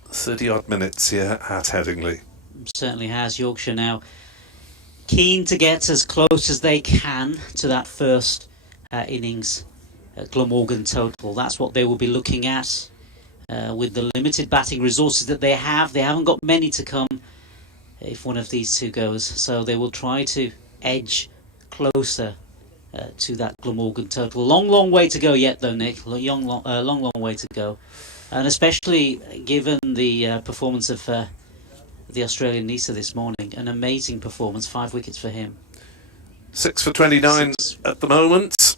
30-odd minutes here at Headingley. Certainly has. Yorkshire now keen to get as close as they can to that first innings Glamorgan total. That's what they will be looking at with the limited batting resources that they have. They haven't got many to come if one of these two goes, so they will try to edge closer to that Glamorgan total. Long way to go yet, though, Nick. Long way to go. And especially given the performance of the Australian Nisa this morning. An amazing performance, 5 wickets for him. 6 for 29 at the moment.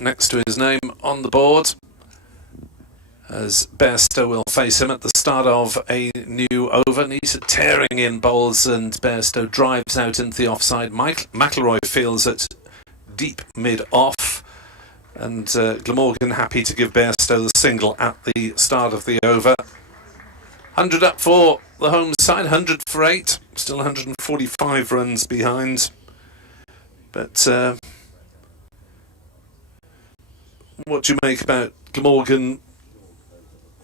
Next to his name on the board, as Bairstow will face him at the start of a new over. Nisa tearing in bowls, and Bairstow drives out into the offside. McIlroy feels at deep mid-off, and Glamorgan happy to give Bairstow the single at the start of the over. 100 up for the home side, 100 for 8, still 145 runs behind. But what do you make about Glamorgan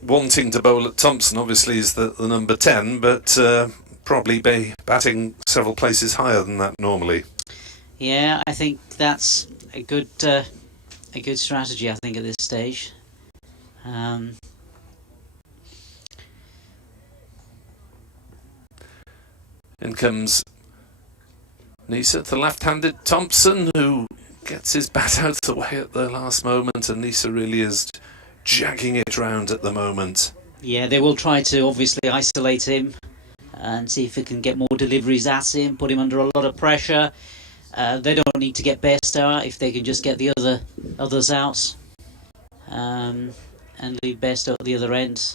wanting to bowl at Thompson? Obviously is the number 10, but probably be batting several places higher than that normally. Yeah, I think that's a good strategy, I think, at this stage. In comes Nisa, the left-handed Thompson, who gets his bat out of the way at the last moment, and Nisa really is jagging it round at the moment. Yeah, they will try to obviously isolate him and see if they can get more deliveries at him, put him under a lot of pressure. They don't need to get Bairstow out if they can just get the others out and leave Bairstow at the other end.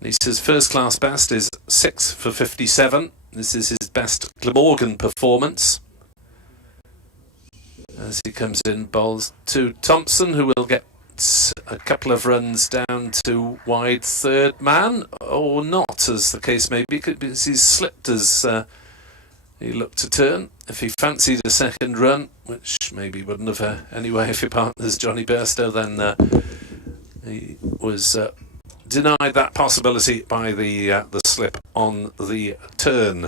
Nisa's first-class best is 6 for 57. This is his best Glamorgan performance. As he comes in, bowls to Thompson, who will get a couple of runs down to wide third man, or not, as the case may be, because he's slipped as he looked to turn. If he fancied a second run, which maybe wouldn't have anyway if your partner's Jonny Bairstow, then he was denied that possibility by the slip on the turn.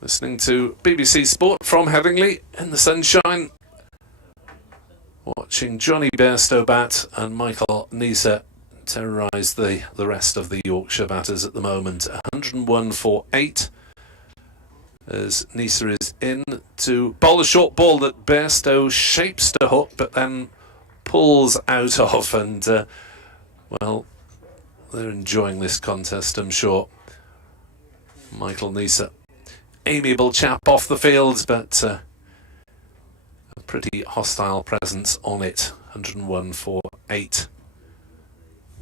Listening to BBC Sport from Headingley in the sunshine. Watching Jonny Bairstow bat and Michael Nisa terrorise the rest of the Yorkshire batters at the moment. 101 for 8 as Nisa is in to bowl a short ball that Bairstow shapes to hook but then pulls out of, and well, they're enjoying this contest, I'm sure. Michael Nisa, amiable chap off the field, but a pretty hostile presence on it. 101 for 8.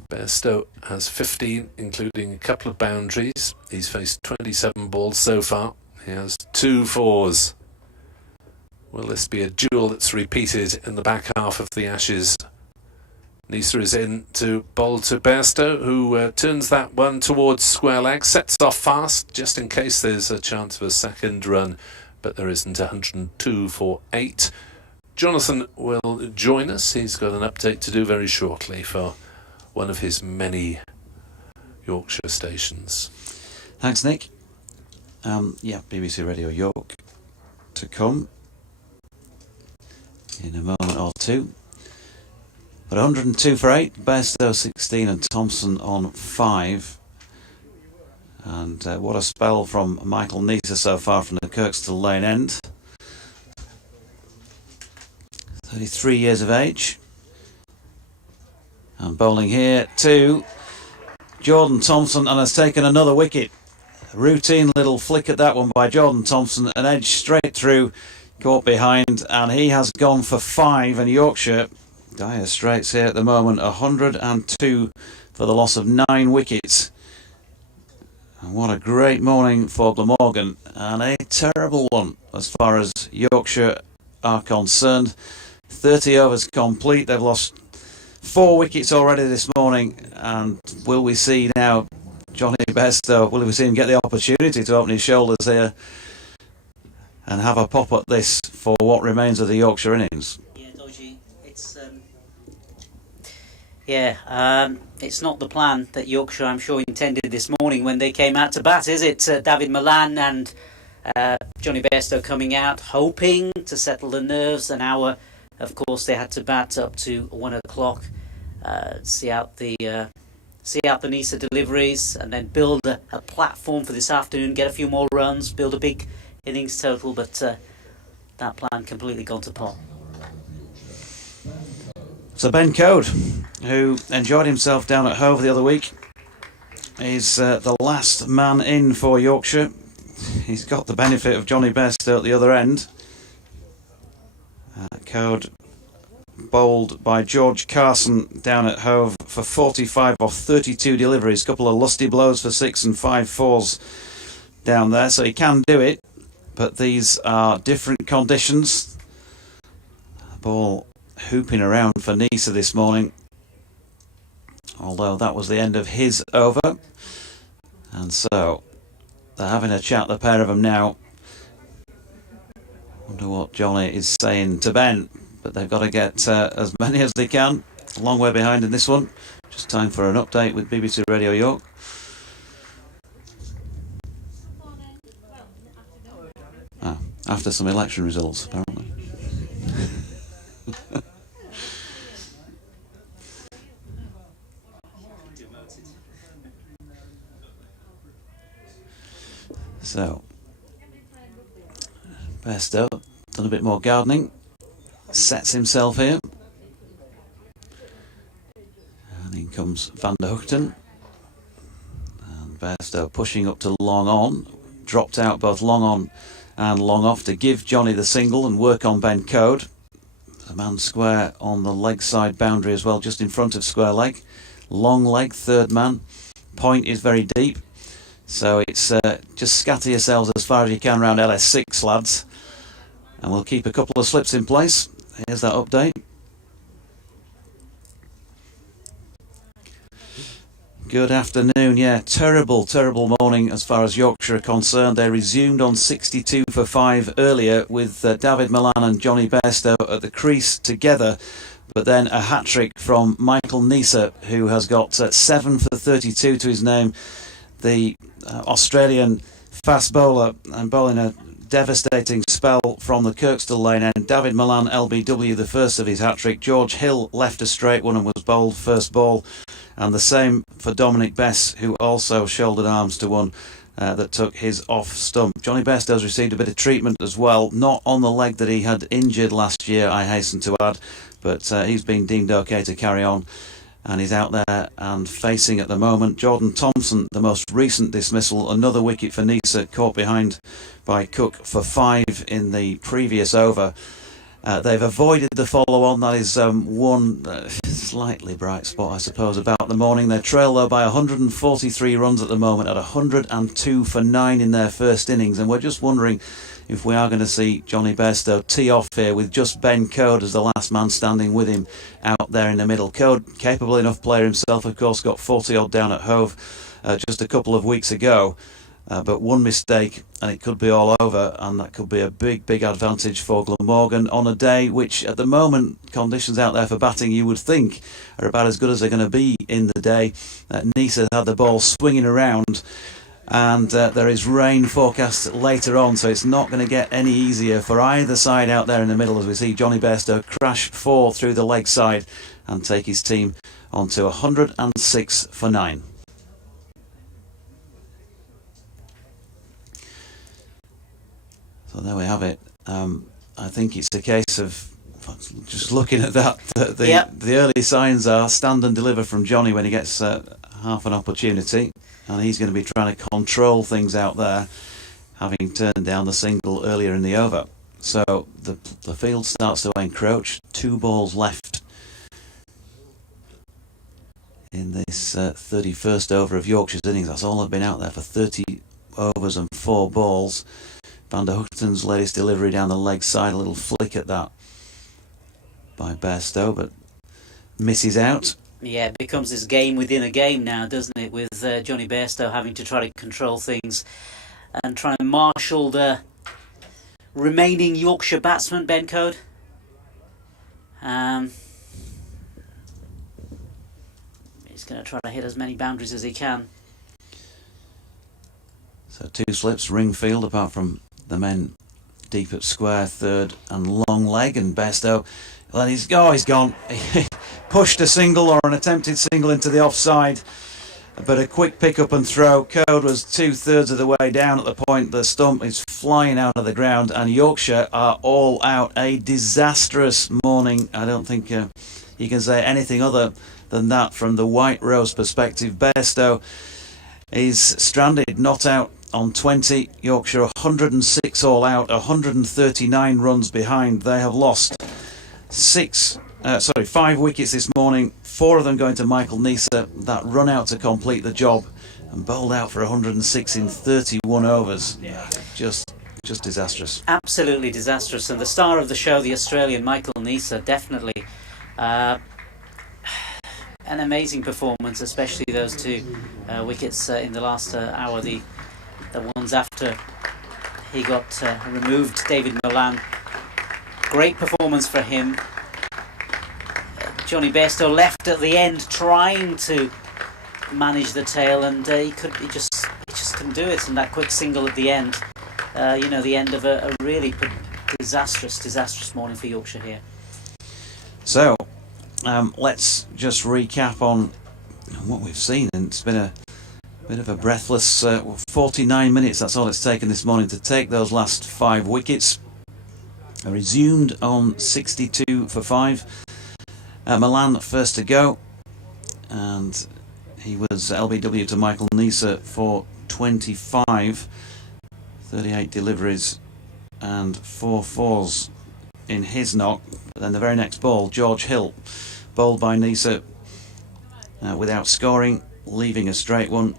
Bairstow has 15, including a couple of boundaries. He's faced 27 balls so far. He has 2 fours. Will this be a duel that's repeated in the back half of the Ashes? Nisa is in to bowl to Bairstow, who turns that one towards square leg, sets off fast, just in case there's a chance of a second run, but there isn't. 102 for 8. Jonathan will join us. He's got an update to do very shortly for one of his many Yorkshire stations. Thanks, Nick. Yeah, BBC Radio York to come in a moment or two. But 102 for 8, Bairstow 16 and Thompson on 5. And what a spell from Michael Nisa so far from the Kirkstall Lane end. 33 years of age. And bowling here to Jordan Thompson, and has taken another wicket. A routine little flick at that one by Jordan Thompson, an edge straight through, caught behind, and he has gone for 5, and Yorkshire dire straits here at the moment. 102 for the loss of 9 wickets. And what a great morning for Glamorgan, and a terrible one as far as Yorkshire are concerned. 30 overs complete. They've lost 4 wickets already this morning, and will we see now Jonny Bairstow, will we see him get the opportunity to open his shoulders here and have a pop at this for what remains of the Yorkshire innings? Yeah, Dodgy. It's not the plan that Yorkshire, I'm sure, intended this morning when they came out to bat, is it? David Malan and Jonny Bairstow coming out, hoping to settle the nerves. An hour, of course, they had to bat up to 1 o'clock, see out the Nisa deliveries, and then build a platform for this afternoon, get a few more runs, build a big innings total, but that plan completely gone to pot. So Ben Code, who enjoyed himself down at Hove the other week, is the last man in for Yorkshire. He's got the benefit of Jonny Bairstow at the other end. Code bowled by George Carson down at Hove for 45 off 32 deliveries. A couple of lusty blows for 6 and 5 fours down there, so he can do it. But these are different conditions. The ball hooping around for Nisa this morning, although that was the end of his over. And so they're having a chat, the pair of them now. Wonder what Jonny is saying to Ben, but they've got to get as many as they can. A long way behind in this one. Just time for an update with BBC Radio York. After some election results, apparently. So, Bairstow done a bit more gardening, sets himself here, and in comes Van der Hoogten, and Bairstow pushing up to long on, dropped out both long on and long off to give Jonny the single and work on Ben Code. A man square on the leg side boundary as well, just in front of square leg. Long leg, third man. Point is very deep. So it's just scatter yourselves as far as you can around LS6, lads. And we'll keep a couple of slips in place. Here's that update. Good afternoon. Yeah, terrible morning as far as Yorkshire are concerned. They resumed on 62 for 5 earlier with David Malan and Jonny Bairstow at the crease together. But then a hat-trick from Michael Nisa, who has got 7 for 32 to his name. The Australian fast bowler, and bowling a devastating spell from the Kirkstall lane end. David Milan, LBW, the first of his hat-trick. George Hill left a straight one and was bowled first ball. And the same for Dominic Bess, who also shouldered arms to one that took his off stump. Jonny Bairstow's received a bit of treatment as well. Not on the leg that he had injured last year, I hasten to add. But he's been deemed okay to carry on. And he's out there and facing at the moment. Jordan Thompson, the most recent dismissal, another wicket for Nisa, caught behind by Cook for 5 in the previous over. They've avoided the follow-on. That is one slightly bright spot, I suppose, about the morning. They trail, though, by 143 runs at the moment at 102 for 9 in their first innings. And we're just wondering if we are going to see Jonny Bairstow tee off here with just Ben Code as the last man standing with him out there in the middle. Code, capable enough player himself, of course, got 40-odd down at Hove just a couple of weeks ago. But one mistake and it could be all over, and that could be a big advantage for Glamorgan on a day which at the moment conditions out there for batting you would think are about as good as they're going to be in the day. Nisa had the ball swinging around, and there is rain forecast later on, so it's not going to get any easier for either side out there in the middle as we see Jonny Bairstow crash 4 through the leg side and take his team onto 106 for 9. So there we have it. I think it's a case of just looking at that. The early signs are stand and deliver from Jonny when he gets half an opportunity, and he's going to be trying to control things out there, having turned down the single earlier in the over. So the field starts to encroach. 2 balls left in this 31st over of Yorkshire's innings. That's all they've been out there for 30 overs and 4 balls. Van der Hoogten's latest delivery down the leg side, a little flick at that by Bairstow, but misses out. Yeah, it becomes this game within a game now, doesn't it, with Jonny Bairstow having to try to control things and try and marshal the remaining Yorkshire batsman, Ben Code. He's going to try to hit as many boundaries as he can. So 2 slips, Ringfield, apart from the men deep at square, third and long leg, and Bairstow, well, he's gone. He pushed a single or an attempted single into the offside, but a quick pick up and throw. Code was 2/3 of the way down at the point. The stump is flying out of the ground, and Yorkshire are all out. A disastrous morning. I don't think you can say anything other than that from the White Rose perspective. Bairstow is stranded, not out on 20. Yorkshire 106 all out, 139 runs behind. They have lost 5 wickets this morning, 4 of them going to Michael Nisa. That run out to complete the job, and bowled out for 106 in 31 overs. Just disastrous. Absolutely disastrous. And the star of the show, the Australian Michael Nisa, definitely an amazing performance, especially those 2 wickets in the last hour. The ones after he got removed, David Milan. Great performance for him. Jonny Bairstow left at the end trying to manage the tail, and he just couldn't do it. And that quick single at the end, the end of a really disastrous morning for Yorkshire here. So let's just recap on what we've seen, and it's been a bit of a breathless 49 minutes. That's all it's taken this morning to take those last 5 wickets. Resumed on 62 for 5. Milan first to go, and he was LBW to Michael Nisa for 25. 38 deliveries and 4 fours in his knock. But then the very next ball, George Hill, bowled by Nisa without scoring, leaving a straight one.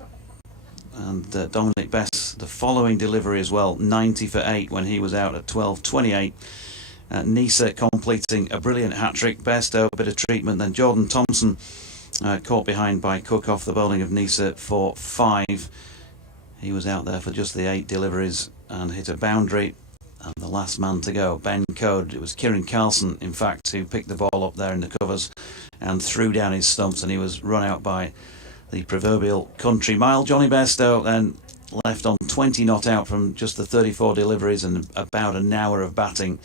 And Dominic Bess, the following delivery as well, 90 for 8 when he was out at 12:28. Nisa completing a brilliant hat-trick. Bairstow a bit of treatment. Then Jordan Thompson caught behind by Cook off the bowling of Nisa for 5. He was out there for just the 8 deliveries and hit a boundary. And the last man to go, Ben Code. It was Kieran Carlson, in fact, who picked the ball up there in the covers and threw down his stumps, and he was run out by the proverbial country mile. Jonny Bairstow then left on 20 not out from just the 34 deliveries and about an hour of batting,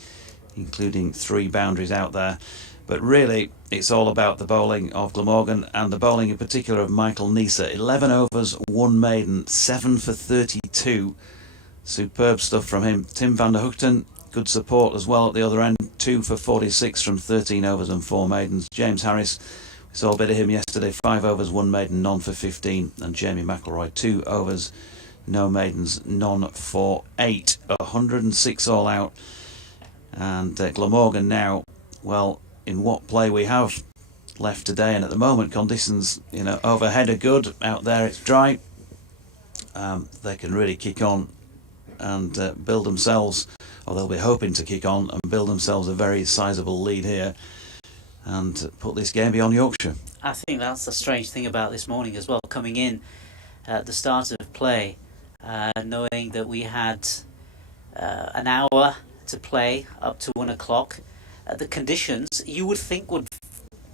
including 3 boundaries out there. But really, it's all about the bowling of Glamorgan, and the bowling in particular of Michael Neser. 11 overs, 1 maiden, 7 for 32. Superb stuff from him. Tim van der Hoogten, good support as well at the other end. 2 for 46 from 13 overs and 4 maidens. James Harris, we saw a bit of him yesterday. 5 overs, 1 maiden, none for 15. And Jamie McElroy, 2 overs, no maidens, none for 8. 106 all out. And Glamorgan now, well, in what play we have left today, and at the moment conditions, overhead are good. Out there it's dry. They can really kick on and build themselves, or they'll be hoping to kick on and build themselves a very sizable lead here and put this game beyond Yorkshire. I think that's the strange thing about this morning as well, coming in at the start of play, knowing that we had an hour to play up to 1 o'clock. The conditions you would think would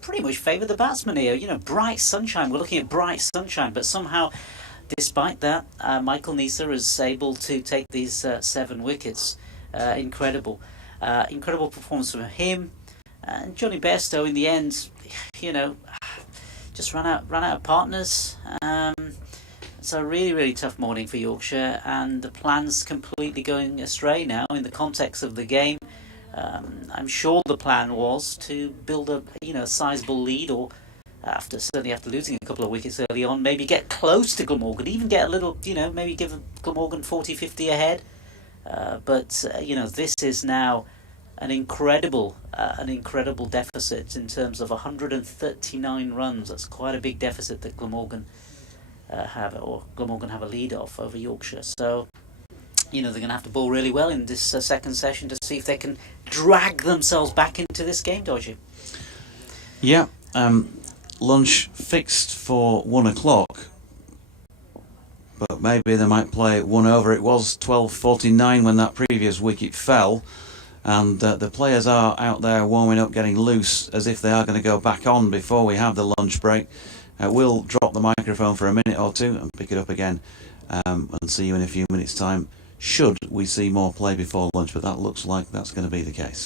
pretty much favour the batsman here. Bright sunshine. We're looking at bright sunshine, but somehow, despite that, Michael Neser is able to take these 7 wickets. Incredible performance from him. And Jonny Bairstow in the end, just ran out of partners. It's a really, really tough morning for Yorkshire, and the plan's completely going astray now in the context of the game. I'm sure the plan was to build a sizable lead, or certainly after losing a couple of wickets early on, maybe get close to Glamorgan, even get a little, maybe give Glamorgan 40-50 ahead. But this is now an incredible deficit in terms of 139 runs. That's quite a big deficit that Glamorgan have a lead off over Yorkshire. So, they're going to have to bowl really well in this second session to see if they can drag themselves back into this game, Dodgy. Yeah, lunch fixed for 1 o'clock, but maybe they might play 1 over. It was 12:49 when that previous wicket fell, and the players are out there warming up, getting loose, as if they are going to go back on before we have the lunch break. We'll drop the microphone for a minute or two and pick it up again, and see you in a few minutes' time, should we see more play before lunch, but that looks like that's going to be the case.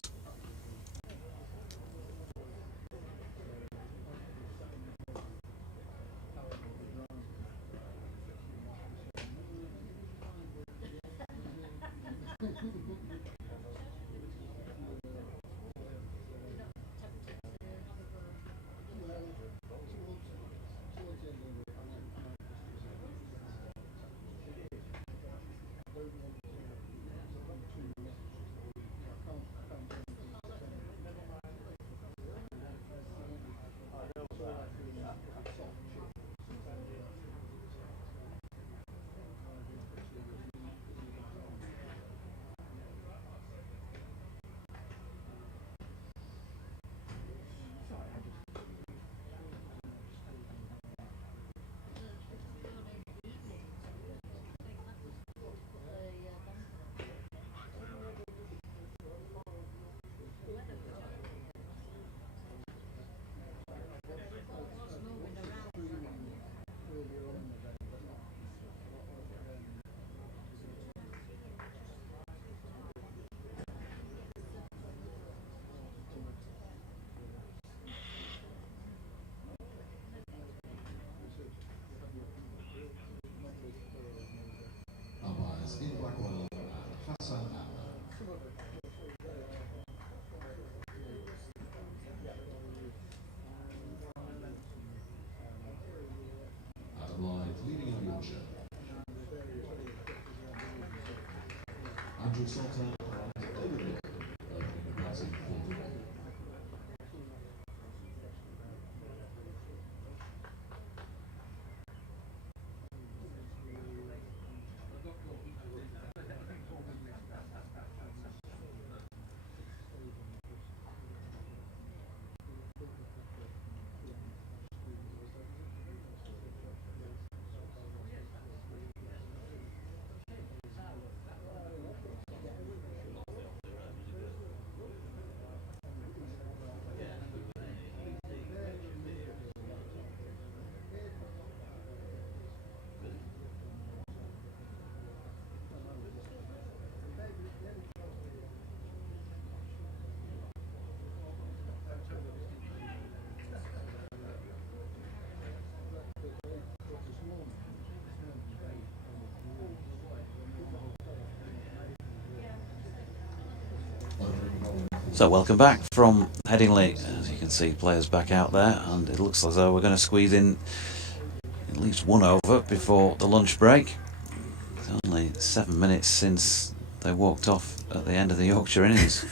Leading of Yorkshire. Andrew Salter and David Moore opening the batting for the ball. So welcome back from Headingley. As you can see, players back out there, and it looks as though we're going to squeeze in at least one over before the lunch break. It's only 7 minutes since they walked off at the end of the Yorkshire innings.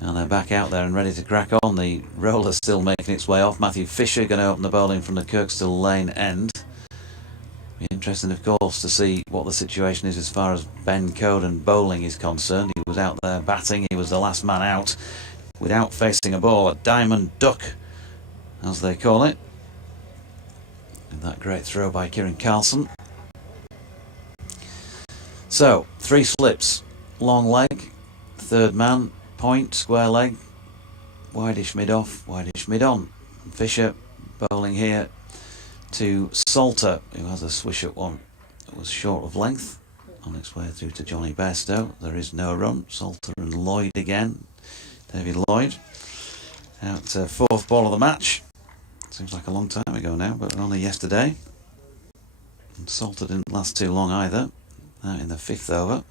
And they're back out there and ready to crack on. The roller's still making its way off. Matthew Fisher going to open the bowling from the Kirkstall Lane end. Be interesting, of course, to see what the situation is as far as Ben Coden bowling is concerned. He was out there batting. He was the last man out without facing a ball. A diamond duck, as they call it. And that great throw by Kieran Carlson. So, 3 slips. Long leg, third man, point, square leg, wideish mid-off, wideish mid-on. Fisher bowling here to Salter, who has a swish at one that was short of length, on its way through to Jonny Bairstow. There is no run. Salter and Lloyd again. David Lloyd out fourth ball of the match. Seems like a long time ago now, but only yesterday. And Salter didn't last too long either. Out in the 5th over.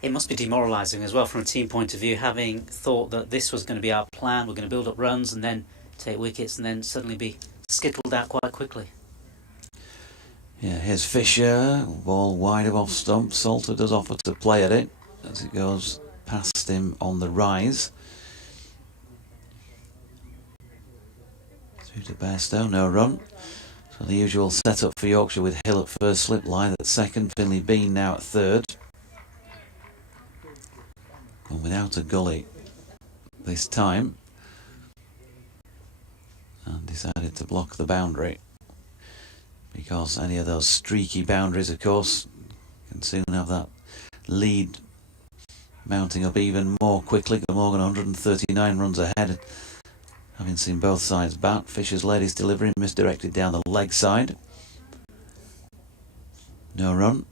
It must be demoralising as well from a team point of view, having thought that this was going to be our plan. We're going to build up runs and then take wickets and then suddenly be skittled out quite quickly. Yeah, here's Fisher, ball wide of off stump. Salter does offer to play at it as it goes past him on the rise. Through to Bairstow, no run. So the usual setup for Yorkshire with Hill at first, slip Lyth at second, Finlay Bean now at third. And without a gully this time. And decided to block the boundary, because any of those streaky boundaries, of course, can soon have that lead mounting up even more quickly. Glamorgan 139 runs ahead, having seen both sides bat. Fisher's led his delivery, misdirected down the leg side. No run.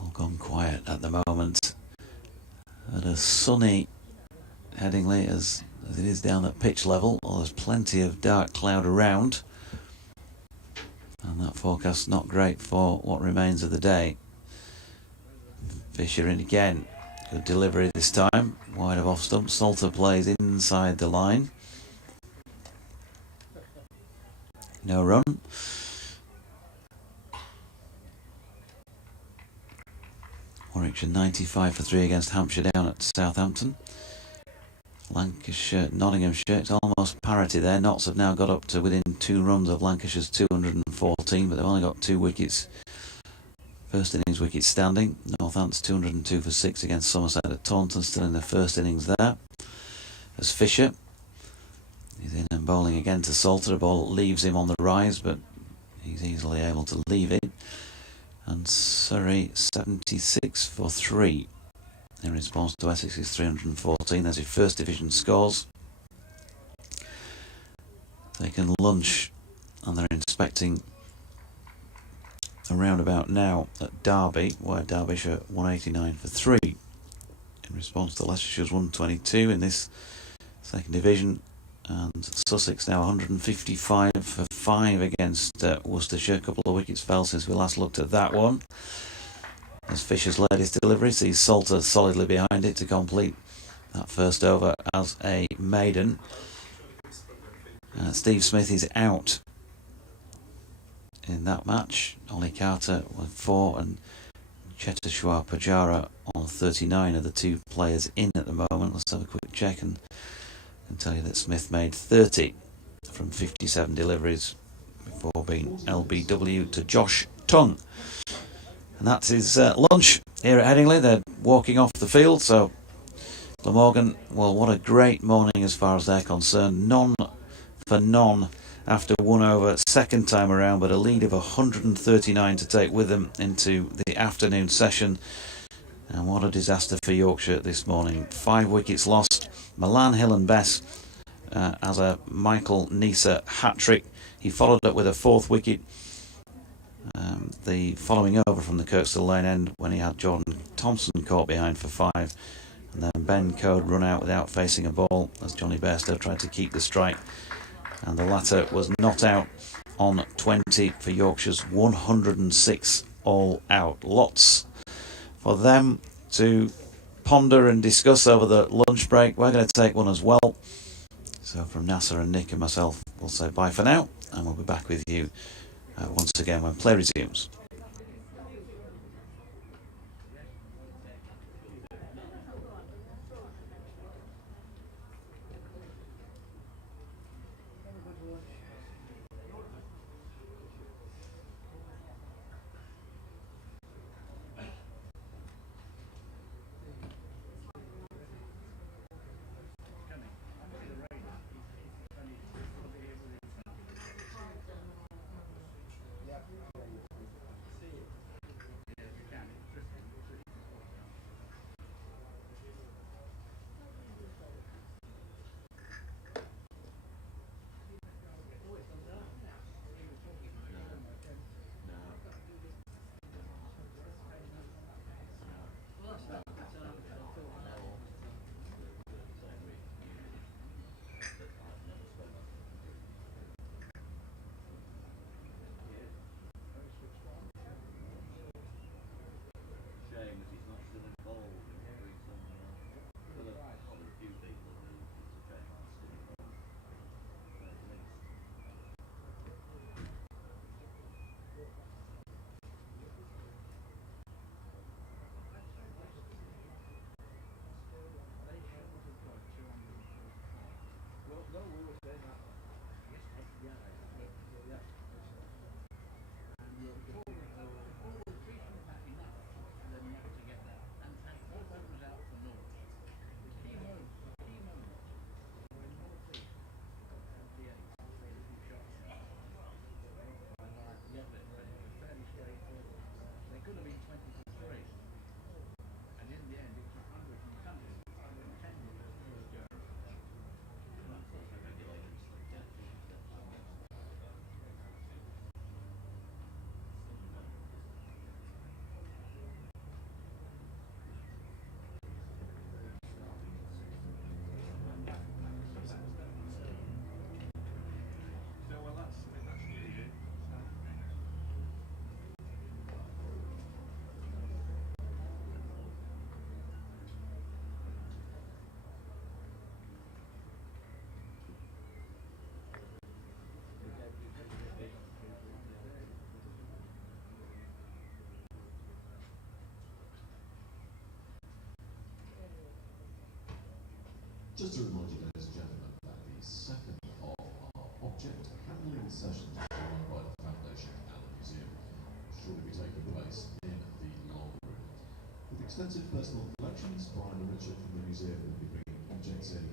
All gone quiet at the moment. At a sunny Headingley as it is down at pitch level, well, there's plenty of dark cloud around, and that forecast not great for what remains of the day. Fisher in again, good delivery this time, wide of off stump. Salter plays inside the line. No run. Warwickshire 95 for 3 against Hampshire down at Southampton. Lancashire, Nottinghamshire, it's almost parity there. Notts have now got up to within 2 runs of Lancashire's 214, but they've only got 2 wickets. First innings wickets standing. Northants 202 for 6 against Somerset at Taunton, still in the first innings there. As Fisher, he's in and bowling again to Salter. The ball leaves him on the rise, but he's easily able to leave it. And Surrey 76 for 3 in response to Essex's 314. There's your first division scores. They can lunch, and they're inspecting around about now at Derby, where Derbyshire 189 for 3 in response to Leicestershire's 122 in this second division. And Sussex now 155 for 5 against Worcestershire. A couple of wickets fell since we last looked at that one. As Fisher's led his delivery, sees Salter solidly behind it to complete that first over as a maiden. Steve Smith is out in that match. Ollie Carter with 4 and Cheteshwar Pujara on 39 are the 2 players in at the moment. Let's have a quick check and tell you that Smith made 30 from 57 deliveries before being LBW to Josh Tongue. And that's his lunch here at Headingley. They're walking off the field, so Glamorgan, well, what a great morning as far as they're concerned. None for none after 1 over second time around, but a lead of 139 to take with them into the afternoon session. And what a disaster for Yorkshire this morning. 5 wickets lost. Milan, Hill and Bess as a Michael Neser hat-trick. He followed up with a 4th wicket the following over from the Kirkstall Lane end when he had Jordan Thompson caught behind for 5. And then Ben Code run out without facing a ball as Jonny Bairstow tried to keep the strike. And the latter was not out on 20 for Yorkshire's 106 all out. Lots for them to ponder and discuss over the lunch break. We're going to take one as well. So from Nasser and Nick and myself, we'll say bye for now, and we'll be back with you once again when play resumes. Just to remind you, ladies and gentlemen, that the second of our object handling sessions run by the Foundation and the Museum shortly be taking place in the long room. With extensive personal collections, Brian and Richard from the museum will be bringing objects in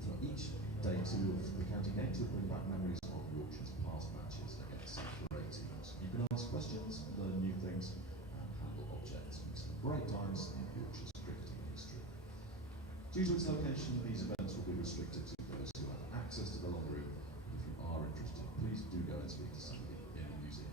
for each day two of the county game to bring back memories of Yorkshire's past matches against great teams. You can ask questions, learn new things, and handle objects with some great times in Yorkshire's cricketing history. Due to its location, these events will be restricted to those who have access to the long room. If you are interested, please do go and speak to somebody in the museum.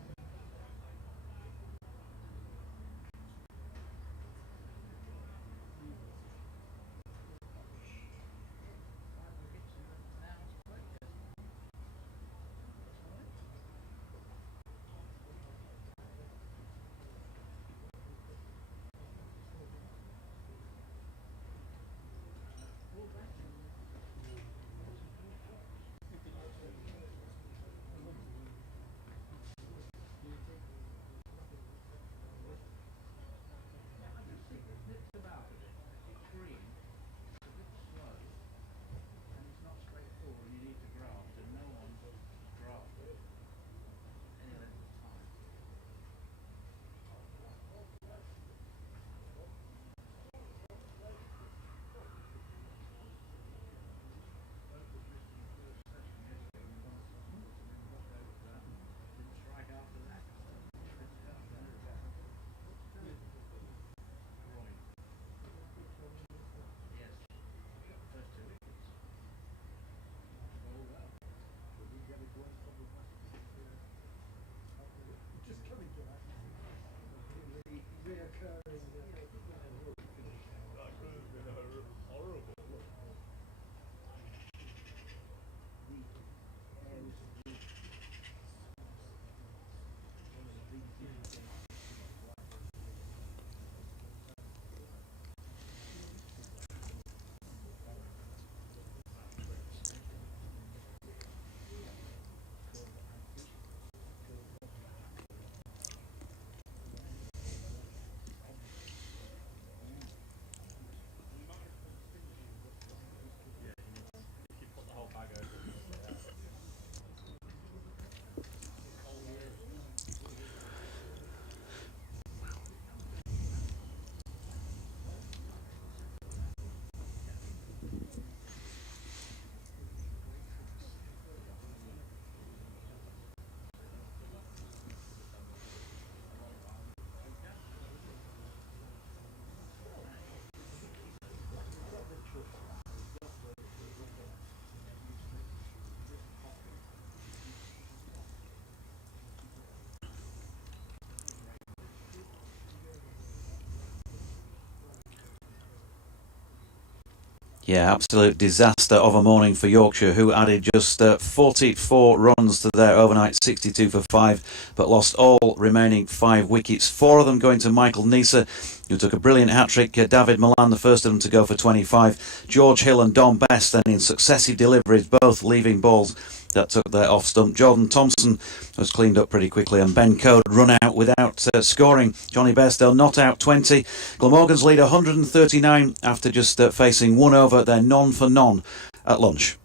Yeah, absolute disaster of a morning for Yorkshire, who added just 44 runs to their overnight 62 for 5, but lost all remaining 5 wickets. 4 of them going to Michael Neser, who took a brilliant hat-trick. David Milan, the first of them to go for 25. George Hill and Don Best then in successive deliveries, both leaving balls that took their off-stump. Jordan Thompson was cleaned up pretty quickly, and Ben Code run out without scoring. Jonny Bairstow not out 20. Glamorgan's lead 139 after just facing 1 over. They're none for none at lunch.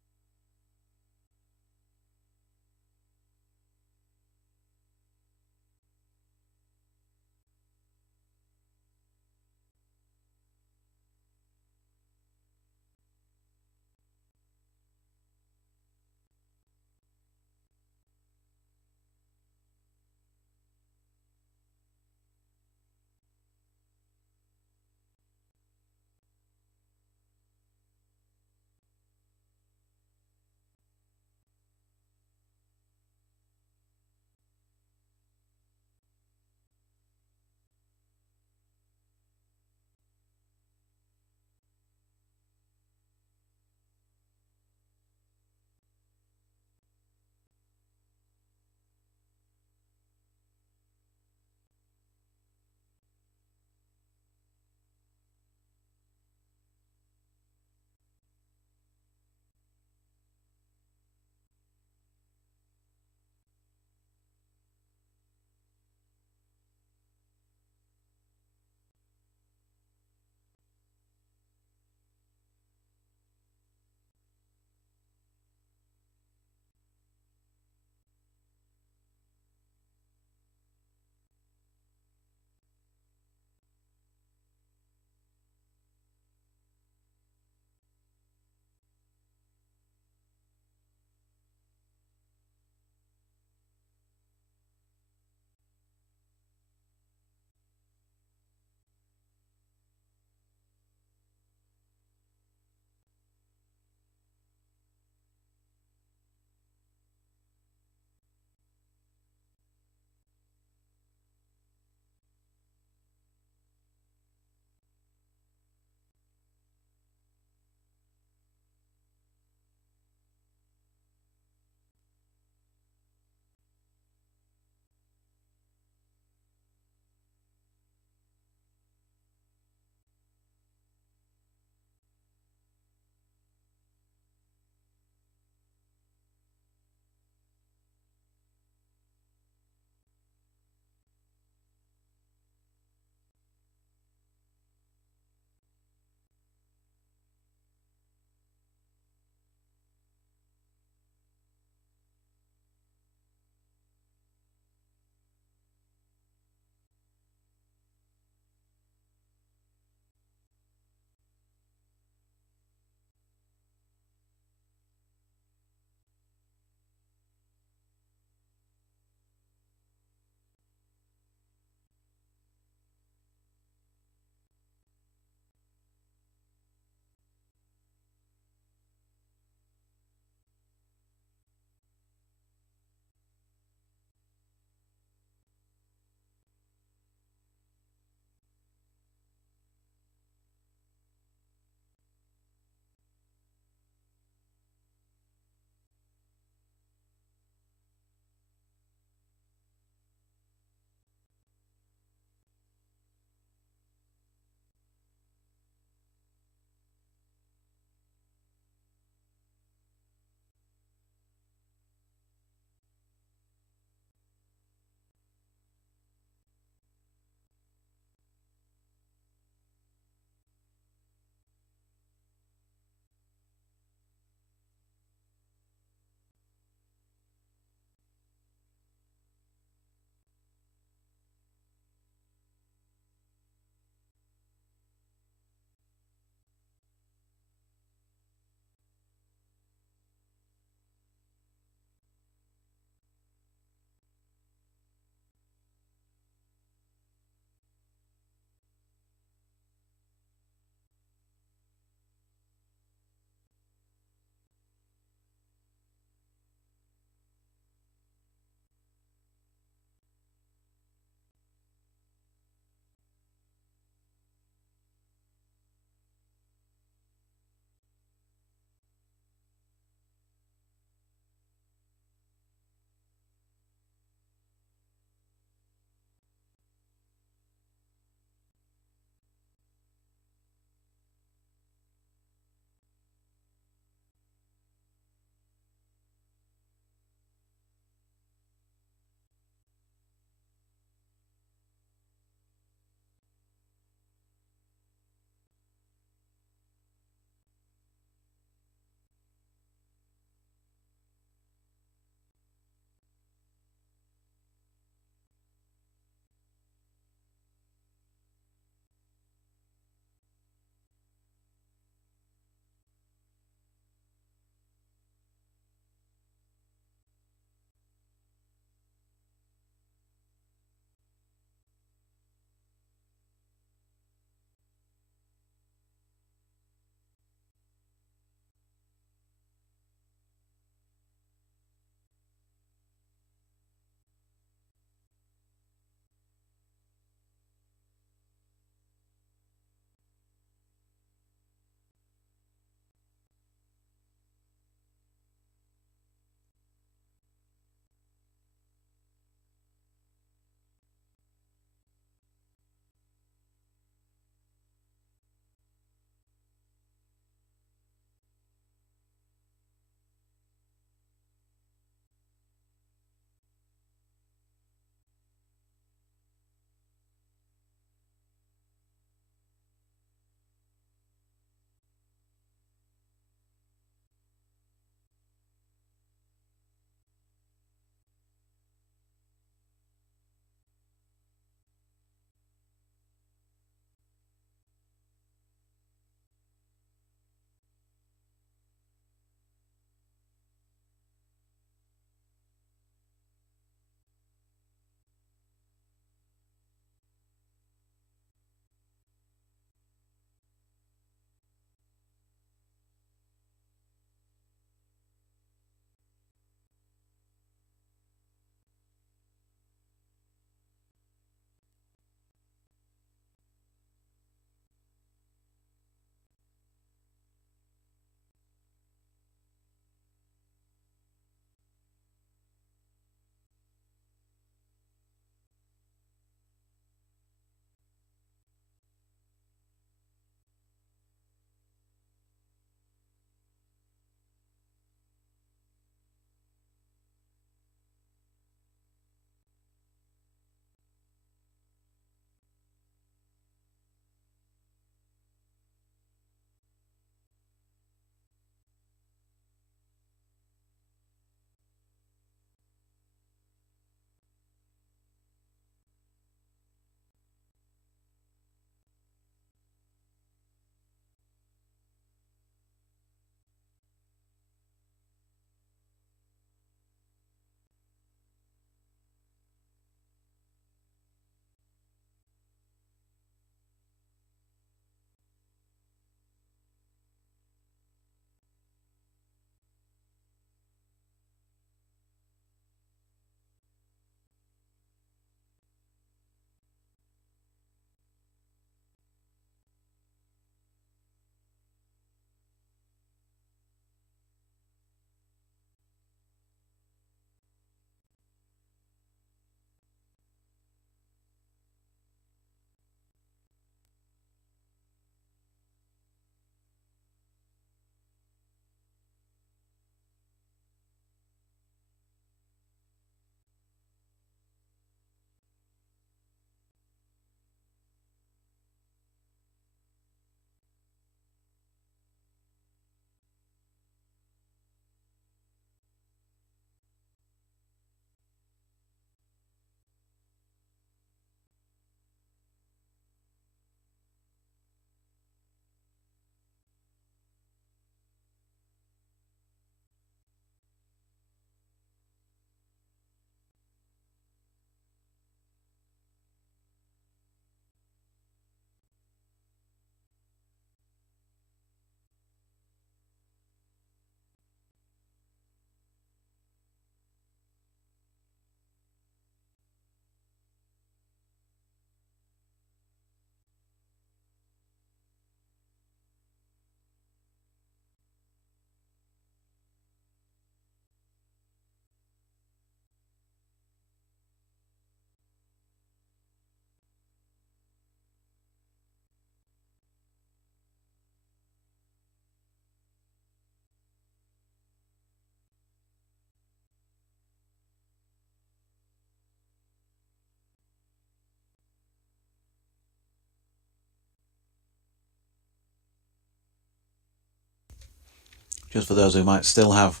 just for those who might still have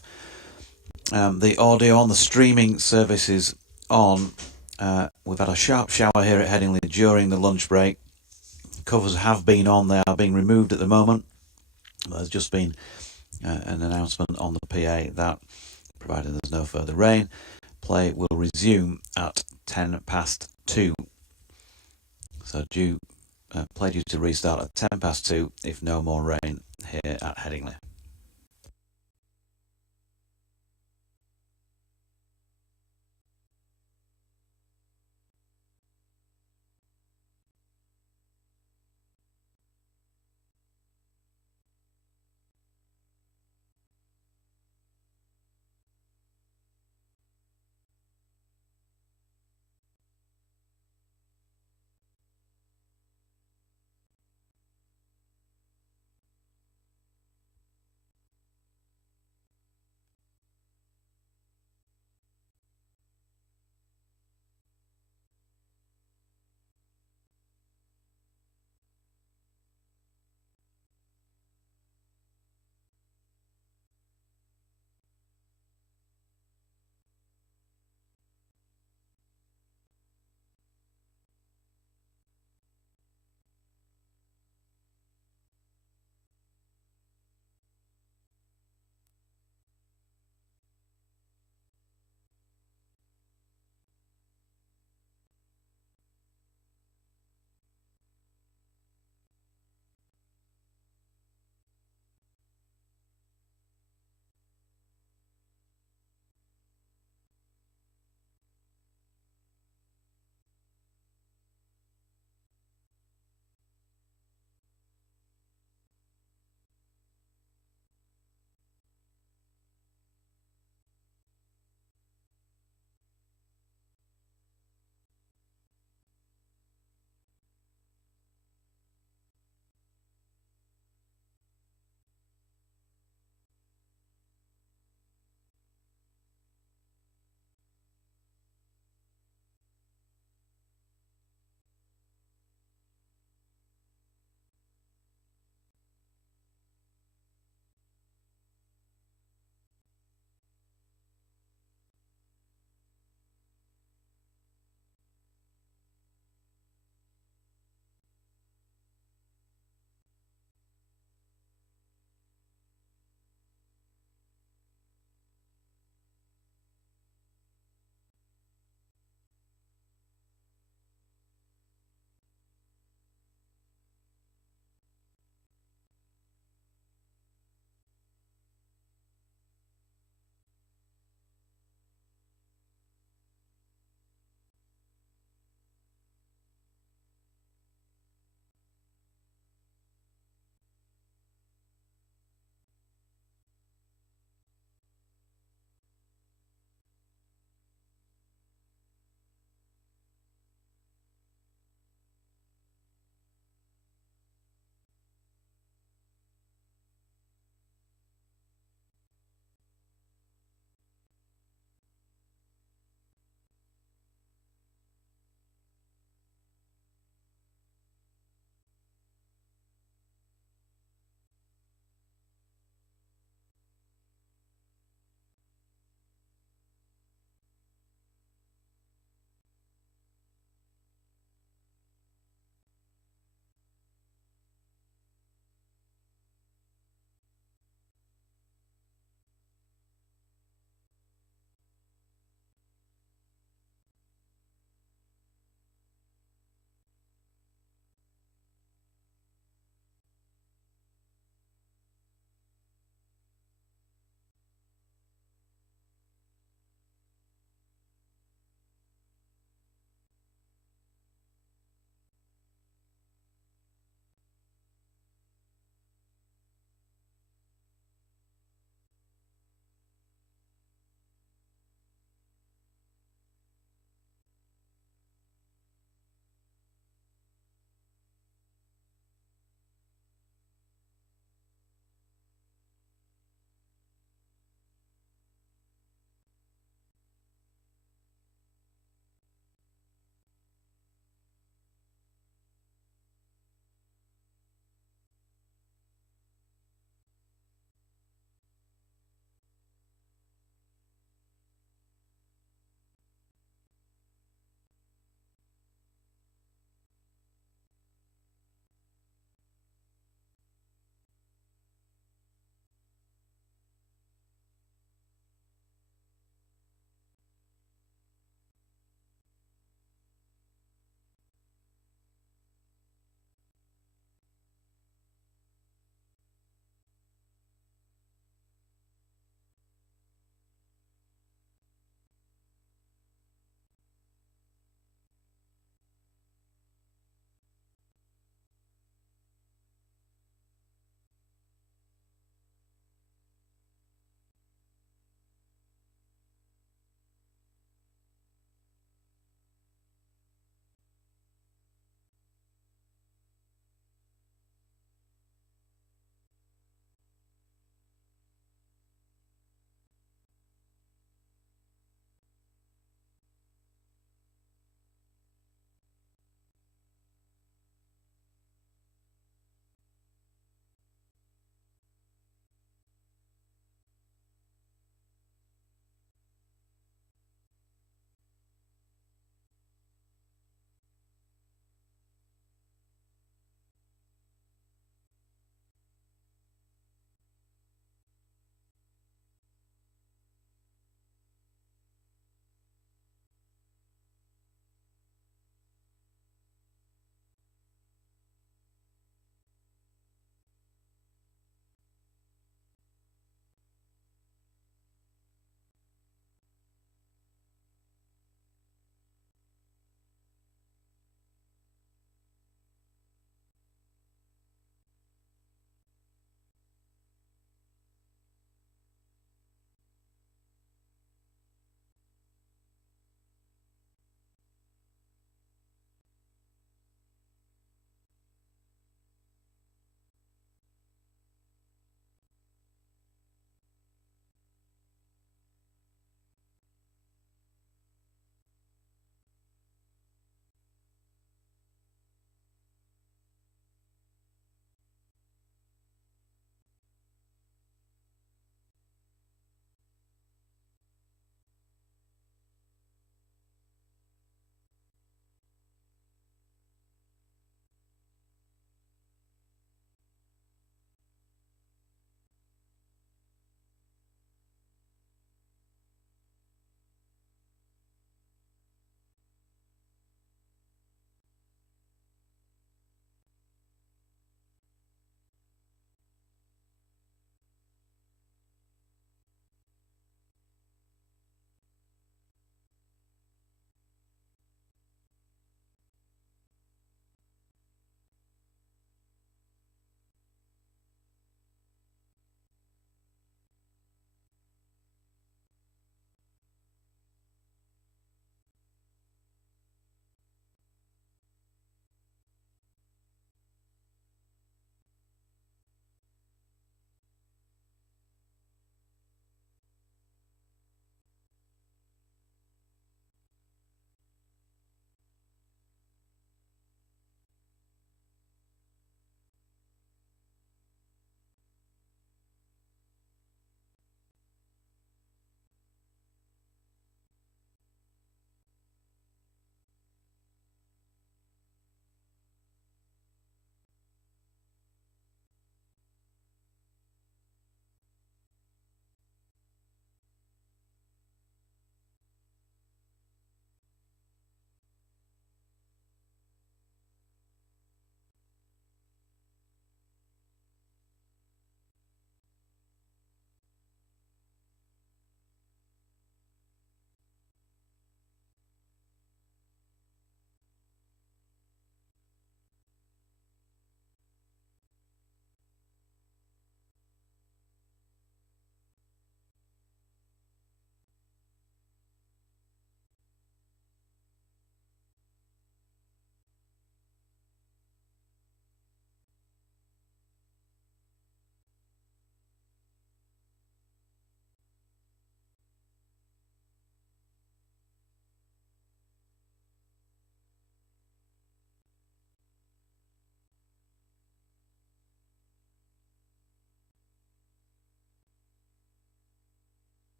the audio on the streaming services on, we've had a sharp shower here at Headingley during the lunch break. Covers have been on, they are being removed at the moment. There's just been an announcement on the PA that, provided there's no further rain, play will resume at 2:10. So play due to restart at 2:10 if no more rain here at Headingley.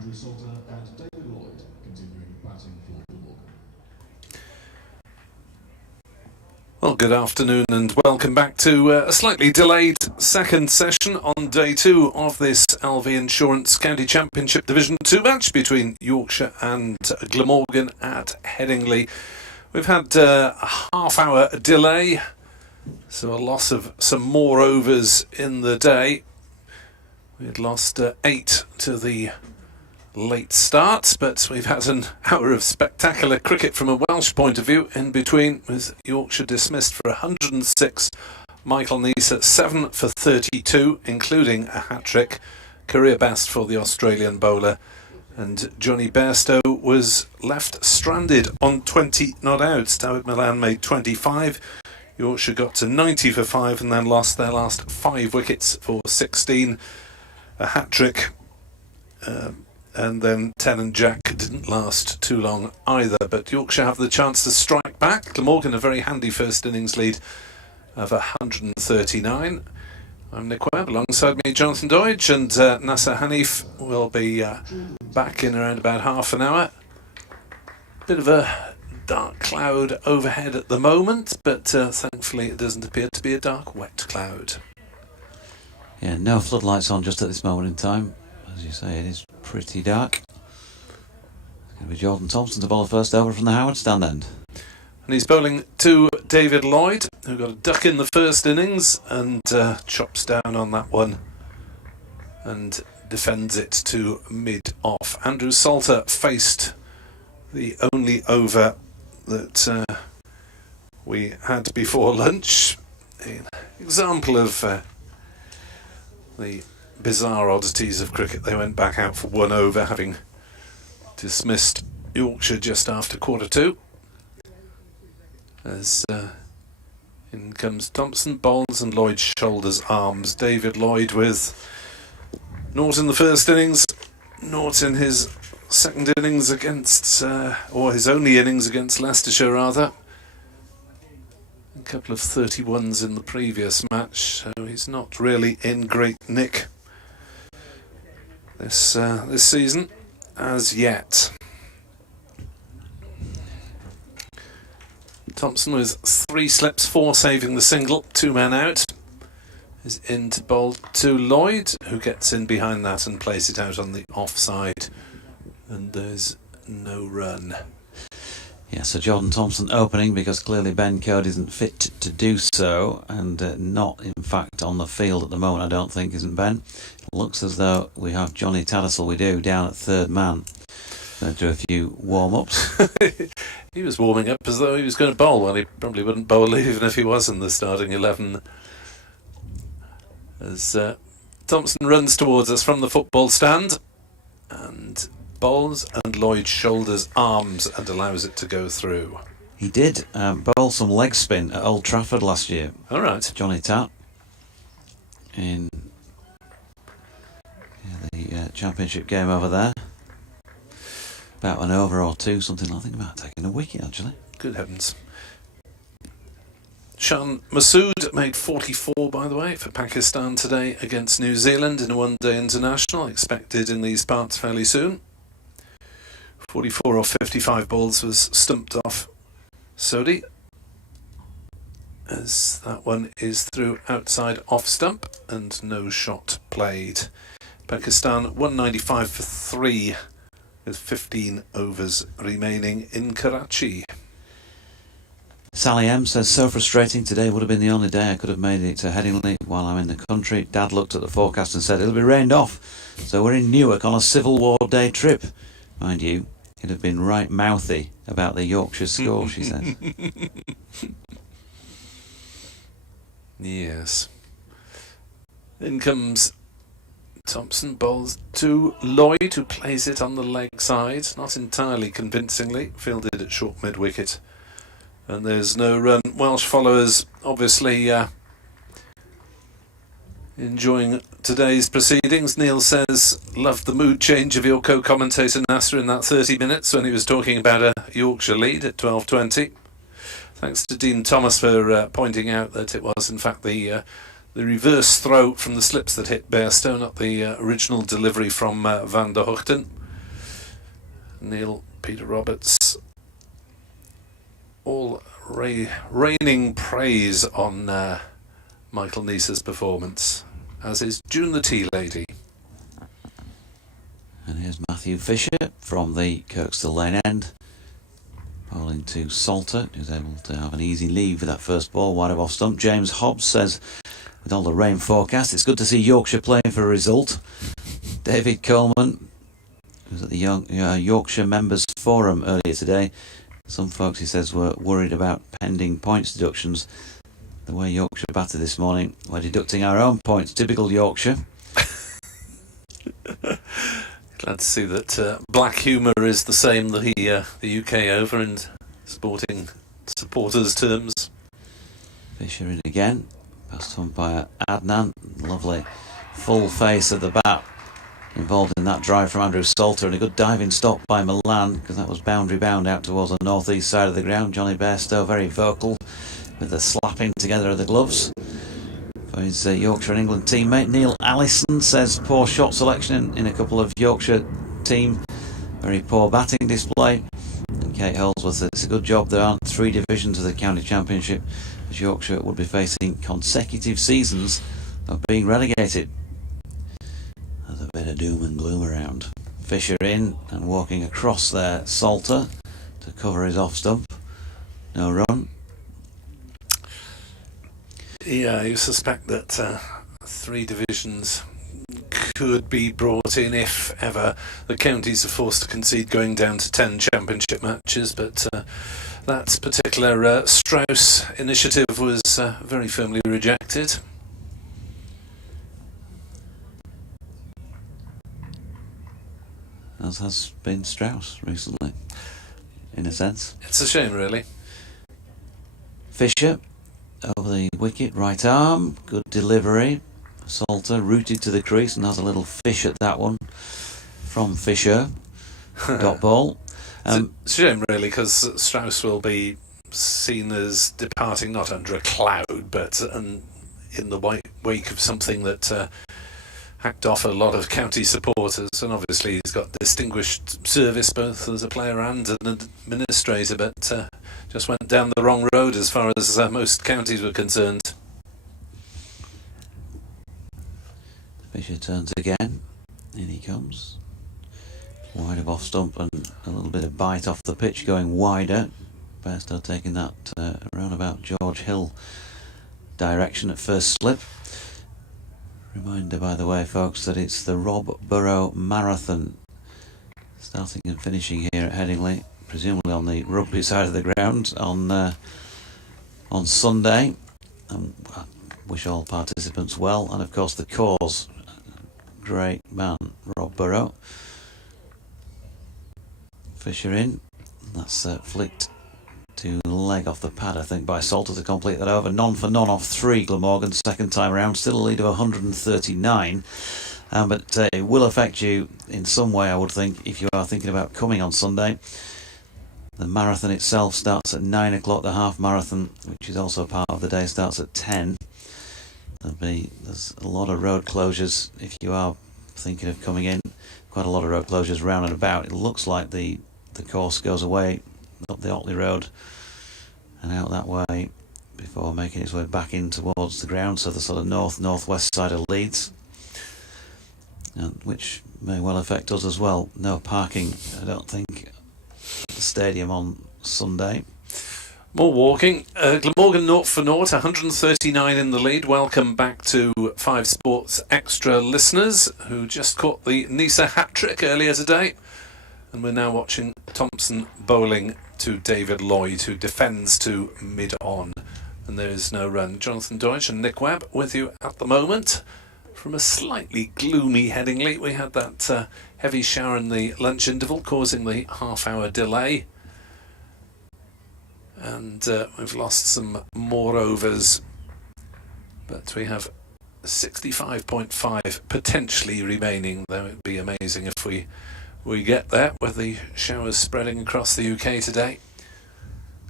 Andrew Salter and David Lloyd continuing batting for Glamorgan. Well, good afternoon and welcome back to a slightly delayed second session on day 2 of this LV Insurance County Championship Division 2 match between Yorkshire and Glamorgan at Headingley. We've had a half-hour delay, so a loss of some more overs in the day. We had lost 8 to the late start, but we've had an hour of spectacular cricket from a Welsh point of view in between, with Yorkshire dismissed for 106, Michael Neser 7 for 32, including a hat-trick, career best for the Australian bowler, and Jonny Bairstow was left stranded on 20 not outs. David Milan made 25, Yorkshire got to 90 for 5 and then lost their last 5 wickets for 16, a hat-trick, and then 10 and Jack didn't last too long either, but Yorkshire have the chance to strike back. Glamorgan a very handy first innings lead of 139. I'm Nick Webb, alongside me Jonathan Doidge, and Nasser Hanif will be back in around about half an hour. Bit of a dark cloud overhead at the moment, but thankfully it doesn't appear to be a dark wet cloud. Yeah, no floodlights on just at this moment in time. As you say, it is pretty dark. It's going to be Jordan Thompson to bowl the first over from the Howard stand end. And he's bowling to David Lloyd, who got a duck in the first innings and chops down on that one and defends it to mid-off. Andrew Salter faced the only over that we had before lunch. An example of the bizarre oddities of cricket. They went back out for one over, having dismissed Yorkshire just after quarter 2. As in comes Thompson, bowls, and Lloyd shoulders arms. David Lloyd with naught in the first innings, naught in his second innings against, or his only innings against Leicestershire rather. A couple of 31s in the previous match, so he's not really in great nick this season as yet. Thompson with 3 slips, 4 saving the single, 2 men out, is in to bowl to Lloyd, who gets in behind that and plays it out on the offside, and there's no run. Yeah, so Jordan Thompson opening because clearly Ben Code isn't fit to do so, and not in fact on the field at the moment, I don't think, isn't Ben? It looks as though we have Johnny Tattersall, we do, down at third man. Going to do a few warm-ups. He was warming up as though he was going to bowl. Well, he probably wouldn't bowl even if he was in the starting 11. As Thompson runs towards us from the football stand and bowls, and Lloyd shoulders arms and allows it to go through. He did bowl some leg spin at Old Trafford last year. All right. Johnny Tat in the championship game over there. About an over or 2, something, I think about taking a wicket actually. Good heavens. Shan Masood made 44, by the way, for Pakistan today against New Zealand in a one-day international, expected in these parts fairly soon. 44 or 55 balls was stumped off Sodhi, as that one is through outside off stump and no shot played. Pakistan 195 for 3 with 15 overs remaining in Karachi. Sally M says, so frustrating, today would have been the only day I could have made it to Headingley while I'm in the country. Dad looked at the forecast and said it'll be rained off, so we're in Newark on a Civil War day trip. Mind you, he'd have been right mouthy about the Yorkshire score, she says. Yes. In comes Thompson, bowls to Lloyd, who plays it on the leg side, not entirely convincingly, fielded at short mid-wicket. And there's no run. Welsh followers obviously enjoying today's proceedings. Neil says, loved the mood change of your co-commentator Nasser in that 30 minutes when he was talking about a Yorkshire lead at 12:20. Thanks to Dean Thomas for pointing out that it was in fact the reverse throw from the slips that hit Bairstow, not the original delivery from Van der Hoogten. Neil, Peter Roberts, all raining praise on Michael Neese's performance, as is June the Tea Lady. And here's Matthew Fisher from the Kirkstall Lane end, bowling to Salter, who's able to have an easy lead with that first ball wide of off stump. James Hobbs says, with all the rain forecast, it's good to see Yorkshire playing for a result. David Coleman, who's at the Yorkshire Members Forum earlier today. Some folks, he says, were worried about pending points deductions. The way Yorkshire batted this morning, we're deducting our own points. Typical Yorkshire. Glad to see that black humour is the same the UK over in sporting supporters' terms. Fisher in again. Passed to umpire Adnan. Lovely full face of the bat involved in that drive from Andrew Salter, and a good diving stop by Milan, because that was boundary bound out towards the north-east side of the ground. Jonny Bairstow very vocal with the slapping together of the gloves for his Yorkshire and England teammate. Neil Allison says poor shot selection in a couple of Yorkshire team, very poor batting display. And Kate Holdsworth says it's a good job there aren't 3 divisions of the county championship, as Yorkshire would be facing consecutive seasons of being relegated. There's a bit of doom and gloom around. Fisher in and walking across there, Salter to cover his off stump. No run. Yeah, you suspect that 3 divisions could be brought in if ever the counties are forced to concede going down to 10 championship matches, but that particular Strauss initiative was very firmly rejected. As has been Strauss recently, in a sense. It's a shame, really. Fisher over the wicket, right arm, good delivery. Salter rooted to the crease and has a little fish at that one from Fisher. Dot ball. It's a shame, really, because Strauss will be seen as departing not under a cloud, but in the wake of something that hacked off a lot of county supporters, and obviously he's got distinguished service both as a player and an administrator, but just went down the wrong road as far as most counties were concerned. Fisher turns again. In he comes. Wide of off stump and a little bit of bite off the pitch going wider. Bairstow taking that around about George Hill direction at first slip. Reminder, by the way, folks, that it's the Rob Burrow Marathon starting and finishing here at Headingley, presumably on the rugby side of the ground on Sunday. And I wish all participants well, and of course the cause. Great man, Rob Burrow. Fisher in. That's flicked to leg off the pad, I think, by Salter to complete that over. None for none off 3, Glamorgan, second time around. Still a lead of 139. But it will affect you in some way, I would think, if you are thinking about coming on Sunday. The marathon itself starts at 9 o'clock. The half marathon, which is also part of the day, starts at 10. There's a lot of road closures if you are thinking of coming in. Quite a lot of road closures round and about. It looks like the course goes away up the Otley Road and out that way before making its way back in towards the ground, so the sort of north-northwest side of Leeds, which may well affect us as well. No parking, I don't think, at the stadium on Sunday. More walking. Glamorgan 0 for 0, 139 in the lead. Welcome back to 5 Sports Extra listeners who just caught the Nisa hat-trick earlier today. And we're now watching Thompson bowling to David Lloyd, who defends to mid-on. And there is no run. Jonathan Deutsch and Nick Webb with you at the moment. From a slightly gloomy Headingley, we had that heavy shower in the lunch interval, causing the half-hour delay. And we've lost some more overs, but we have 65.5 potentially remaining, though it would be amazing if we get there with the showers spreading across the UK today.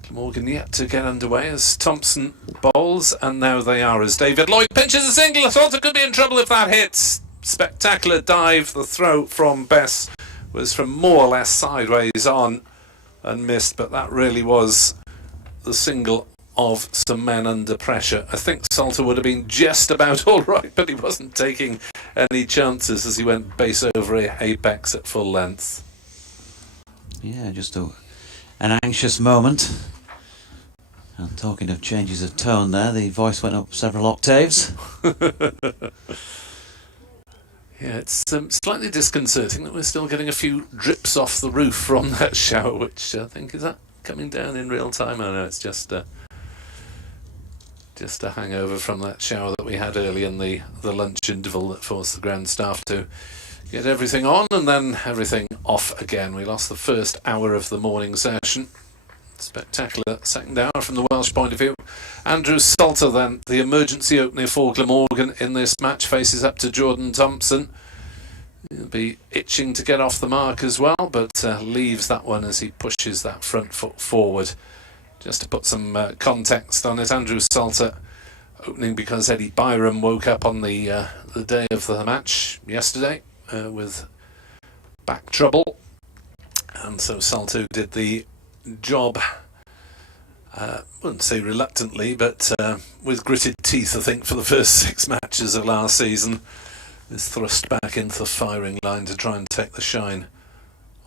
Glamorgan yet to get underway as Thompson bowls, and now they are as David Lloyd pinches a single. Salter could be in trouble if that hits. Spectacular dive, the throw from Bess was from more or less sideways on and missed, but that really was the single of some men under pressure. I think Salter would have been just about all right, but he wasn't taking any chances as he went base over apex at full length. Yeah, just an anxious moment. And talking of changes of tone there, the voice went up several octaves. Yeah, it's slightly disconcerting that we're still getting a few drips off the roof from that shower, which I think is that coming down in real time. I know it's just a hangover from that shower that we had early in the lunch interval that forced the ground staff to get everything on and then everything off again. We lost the first hour of the morning session. Spectacular second hour from the Welsh point of view. Andrew Salter then, the emergency opener for Glamorgan in this match, faces up to Jordan Thompson. He'll be itching to get off the mark as well, but leaves that one as he pushes that front foot forward. Just to put some context on it, Andrew Salter opening because Eddie Byram woke up on the day of the match yesterday with back trouble, and so Salter did the job, I wouldn't say reluctantly, but with gritted teeth, I think, for the first 6 matches of last season. Is thrust back into the firing line to try and take the shine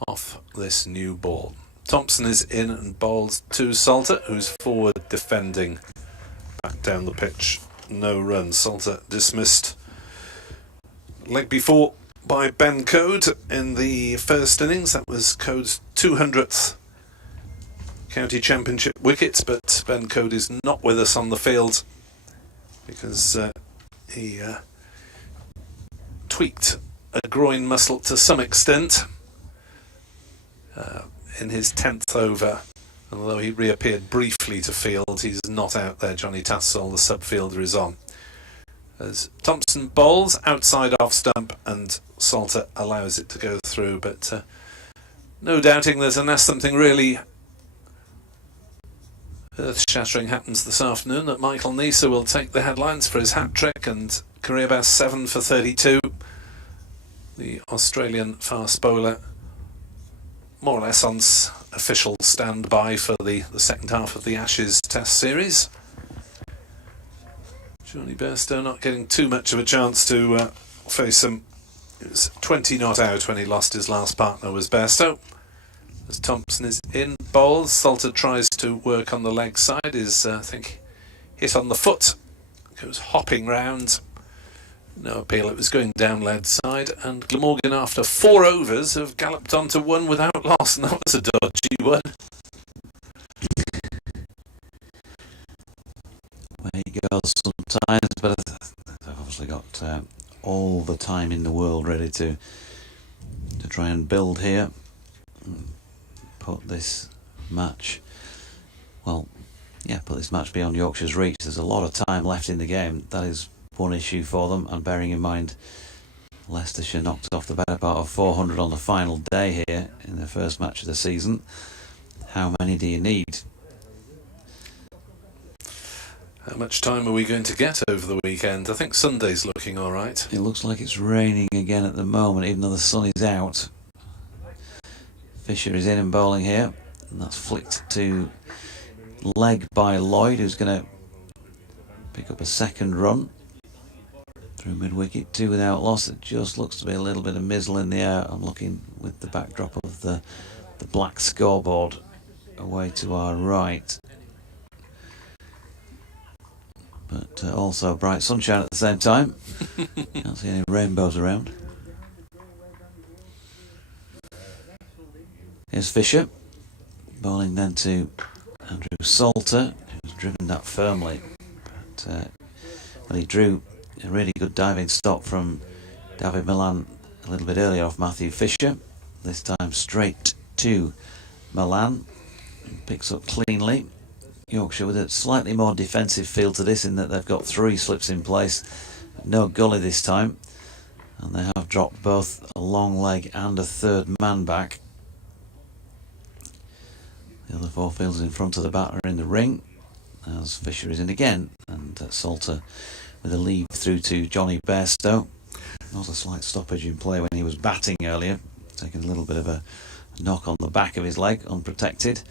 off this new ball. Thompson is in and bowls to Salter, who's forward defending. Back down the pitch, no run. Salter dismissed leg before by Ben Code in the first innings. That was Code's 200th County Championship wicket, but Ben Code is not with us on the field because he tweaked a groin muscle to some extent in his 10th over. Although he reappeared briefly to field, he's not out there. Johnny Tassel, the sub-fielder, is on. As Thompson bowls outside off stump and Salter allows it to go through, but no doubting there's unless something really earth-shattering happens this afternoon that Michael Neser will take the headlines for his hat-trick and career best 7 for 32. The Australian fast bowler more or less on official standby for the second half of the Ashes Test series. Jonny Bairstow not getting too much of a chance to face him. He was 20 not out when he lost his last partner, was Bairstow. As Thompson is in bowls, Salter tries to work on the leg side, is I think hit on the foot, goes hopping round. No appeal, it was going down lead side, and Glamorgan after 4 overs have galloped onto 1 without loss, and that was a dodgy one. Way he goes sometimes, but I've obviously got all the time in the world ready to try and build here. Put this match beyond Yorkshire's reach. There's a lot of time left in the game. That is one issue for them, and bearing in mind Leicestershire knocked off the better part of 400 on the final day here in their first match of the season. How many do you need? How much time are we going to get over the weekend? I think Sunday's looking alright. It looks like it's raining again at the moment, even though the sun is out. Fisher is in and bowling here, and that's flicked to leg by Lloyd, who's going to pick up a second run through mid-wicket, 2 without loss. It just looks to be a little bit of mizzle in the air. I'm looking with the backdrop of the black scoreboard away to our right, but also bright sunshine at the same time. Can't see any rainbows around. Here's Fisher, bowling then to Andrew Salter, who's driven that firmly. But he drew a really good diving stop from David Milan a little bit earlier off Matthew Fisher. This time straight to Milan. Picks up cleanly. Yorkshire with a slightly more defensive feel to this, in that they've got 3 slips in place. No gully this time. And they have dropped both a long leg and a third man back. The other 4 fielders in front of the batter in the ring, as Fisher is in again, and Salter with a lead through to Jonny Bairstow. There was a slight stoppage in play when he was batting earlier. taking a little bit of a knock on the back of his leg, unprotected,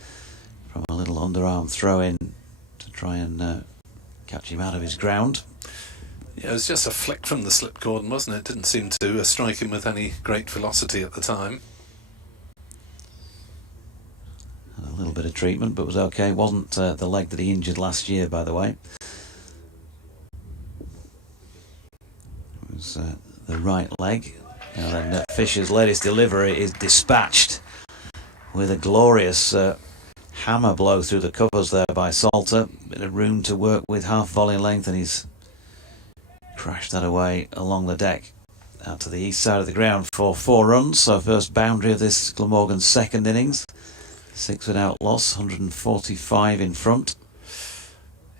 from a little underarm throw in to try and catch him out of his ground. Yeah, it was just a flick from the slip cordon, wasn't it? Didn't seem to strike him with any great velocity at the time. Had a little bit of treatment, but was okay. Wasn't the leg that he injured last year, by the way. It was the right leg. Now then, Fisher's latest delivery is dispatched with a glorious hammer blow through the covers there by Salter. Bit of room to work with, half volley length, and he's crashed that away along the deck out to the east side of the ground for 4 runs. So first boundary of this Glamorgan second innings. 6 without loss, 145 in front.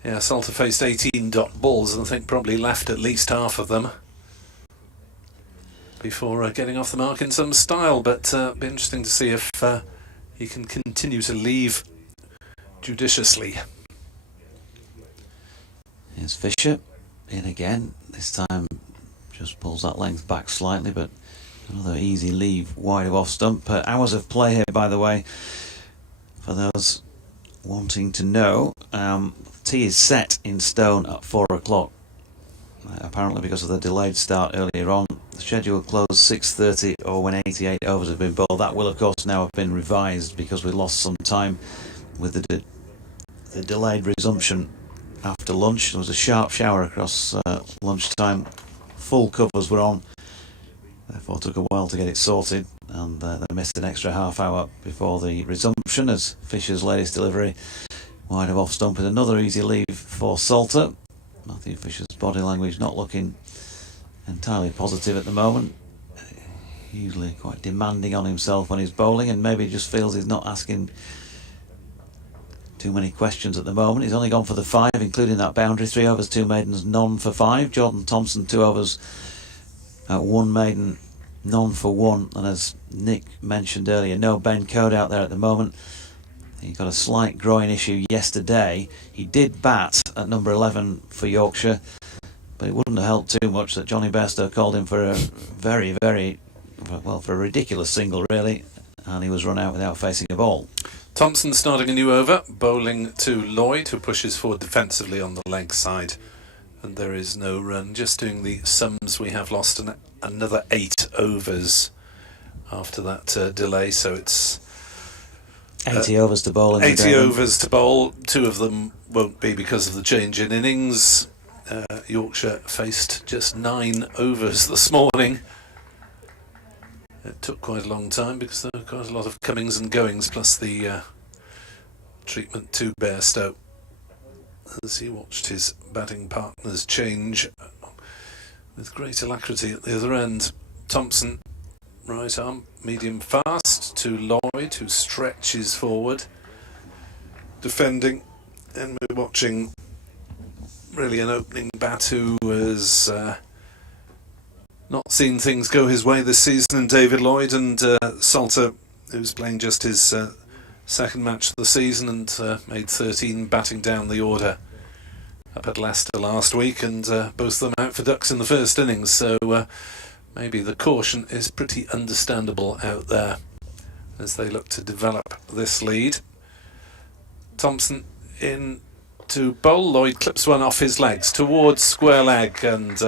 Yeah, Salter faced 18 dot balls and I think probably left at least half of them before getting off the mark in some style, but be interesting to see if he can continue to leave judiciously. Here's Fisher in again. This time just pulls that length back slightly, but another easy leave wide of off stump. Hours of play here, by the way, for those wanting to know. Tee is set in stone at 4 o'clock. Apparently because of the delayed start earlier on. The schedule closed 6:30 or when 88 overs have been bowled. That will of course now have been revised because we lost some time with the delayed resumption after lunch. There was a sharp shower across lunchtime. Full covers were on. Therefore took a while to get it sorted, and they missed an extra half hour before the resumption as Fisher's latest delivery wide of off stump with another easy leave for Salter. Matthew Fisher's body language not looking entirely positive at the moment. Usually quite demanding on himself when he's bowling, and maybe just feels he's not asking too many questions at the moment. He's only gone for the 5, including that boundary. 3 overs, 2 maidens, none for 5. Jordan Thompson 2 overs, 1 maiden, none for 1. And as Nick mentioned earlier, no Ben Code out there at the moment. He got a slight groin issue yesterday. He did bat at number 11 for Yorkshire, but it wouldn't have helped too much that Jonny Bairstow called him for a very, for a ridiculous single really, and he was run out without facing a ball. Thompson starting a new over, bowling to Lloyd, who pushes forward defensively on the leg side. And there is no run, just doing the sums. We have lost another 8 overs after that delay, so it's 80 overs to bowl. 80 overs to bowl. 2 of them won't be because of the change in innings. Yorkshire faced just 9 overs this morning. It took quite a long time because there were quite a lot of comings and goings, plus the treatment to Bairstow as he watched his batting partners change with great alacrity at the other end. Thompson, right arm, medium fast to Lloyd, who stretches forward, defending, and we're watching really an opening bat who has not seen things go his way this season, and David Lloyd, and Salter, who's playing just his second match of the season and made 13 batting down the order up at Leicester last week, and both of them out for ducks in the first innings, so maybe the caution is pretty understandable out there as they look to develop this lead. Thompson in to bowl. Lloyd clips one off his legs towards square leg, and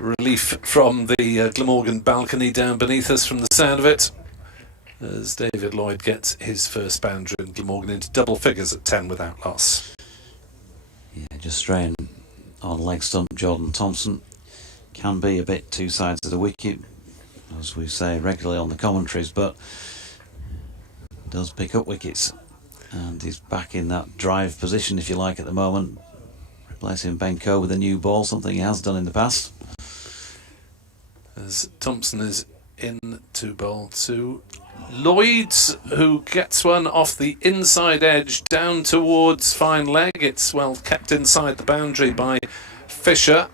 relief from the Glamorgan balcony down beneath us from the sound of it, as David Lloyd gets his first boundary and Glamorgan into double figures at 10 without loss. Yeah, just straying on leg stump. Jordan Thompson can be a bit two sides of the wicket, as we say regularly on the commentaries, but does pick up wickets, and he's back in that drive position, if you like, at the moment, replacing Ben Coe with a new ball, something he has done in the past. As Thompson is in to bowl to Lloyd, who gets one off the inside edge down towards fine leg. It's well kept inside the boundary by Fisher,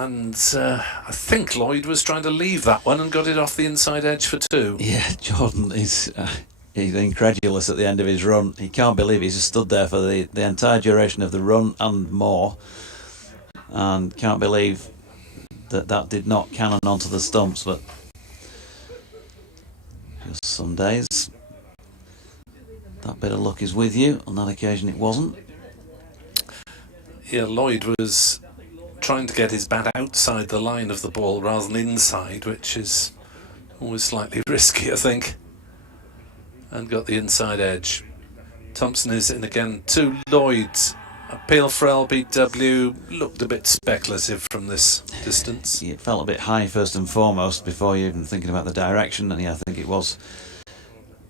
and I think Lloyd was trying to leave that one and got it off the inside edge for 2. Yeah, Jordan is he's incredulous at the end of his run. He can't believe he's just stood there for the entire duration of the run and more, and can't believe that did not cannon onto the stumps. But Just some days. That bit of luck is with you. On that occasion it wasn't. Yeah, Lloyd was trying to get his bat outside the line of the ball rather than inside, which is always slightly risky, I think. And got the inside edge. Thompson is in again to Lloyd. Appeal for LBW. Looked a bit speculative from this distance. It felt a bit high first and foremost before you even thinking about the direction, and yeah, I think it was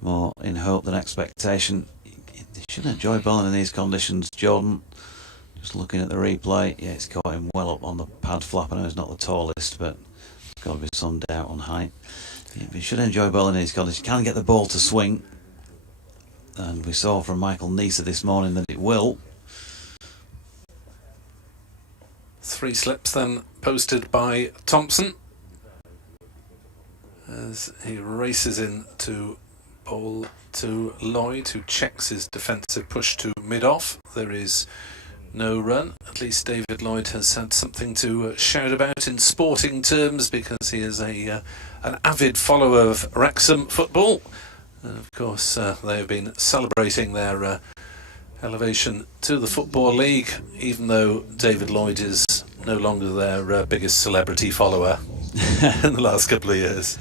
more in hope than expectation. You should enjoy bowling in these conditions, Jordan. Just looking at the replay, yeah, it's caught him well up on the pad flap. I know he's not the tallest, but there's got to be some doubt on height. Yeah, you should enjoy bowling in these conditions. You can get the ball to swing, and we saw from Michael Neeser this morning that it will. 3 slips then posted by Thompson as he races in to bowl to Lloyd, who checks his defensive push to mid-off. There is no run. At least David Lloyd has had something to shout about in sporting terms, because he is an avid follower of Wrexham football. And of course, they have been celebrating their elevation to the Football League, even though David Lloyd is no longer their biggest celebrity follower in the last couple of years.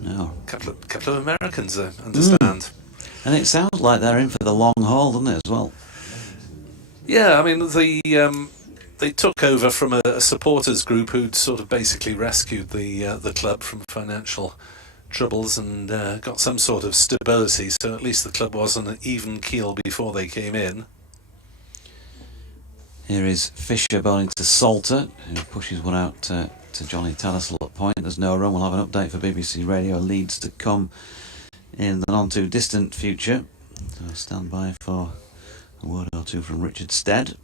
No. Couple of Americans, I understand. And it sounds like they're in for the long haul, doesn't it, as well? Yeah, I mean, they took over from a supporters group who'd sort of basically rescued the club from financial troubles and got some sort of stability, so at least the club was on an even keel before they came in. Here is Fisher bowling to Salter, who pushes one out to Johnny Tattersall at point. There's no run. We'll have an update for BBC Radio Leeds to come in the not too distant future. So stand by for a word or two from Richard Stead.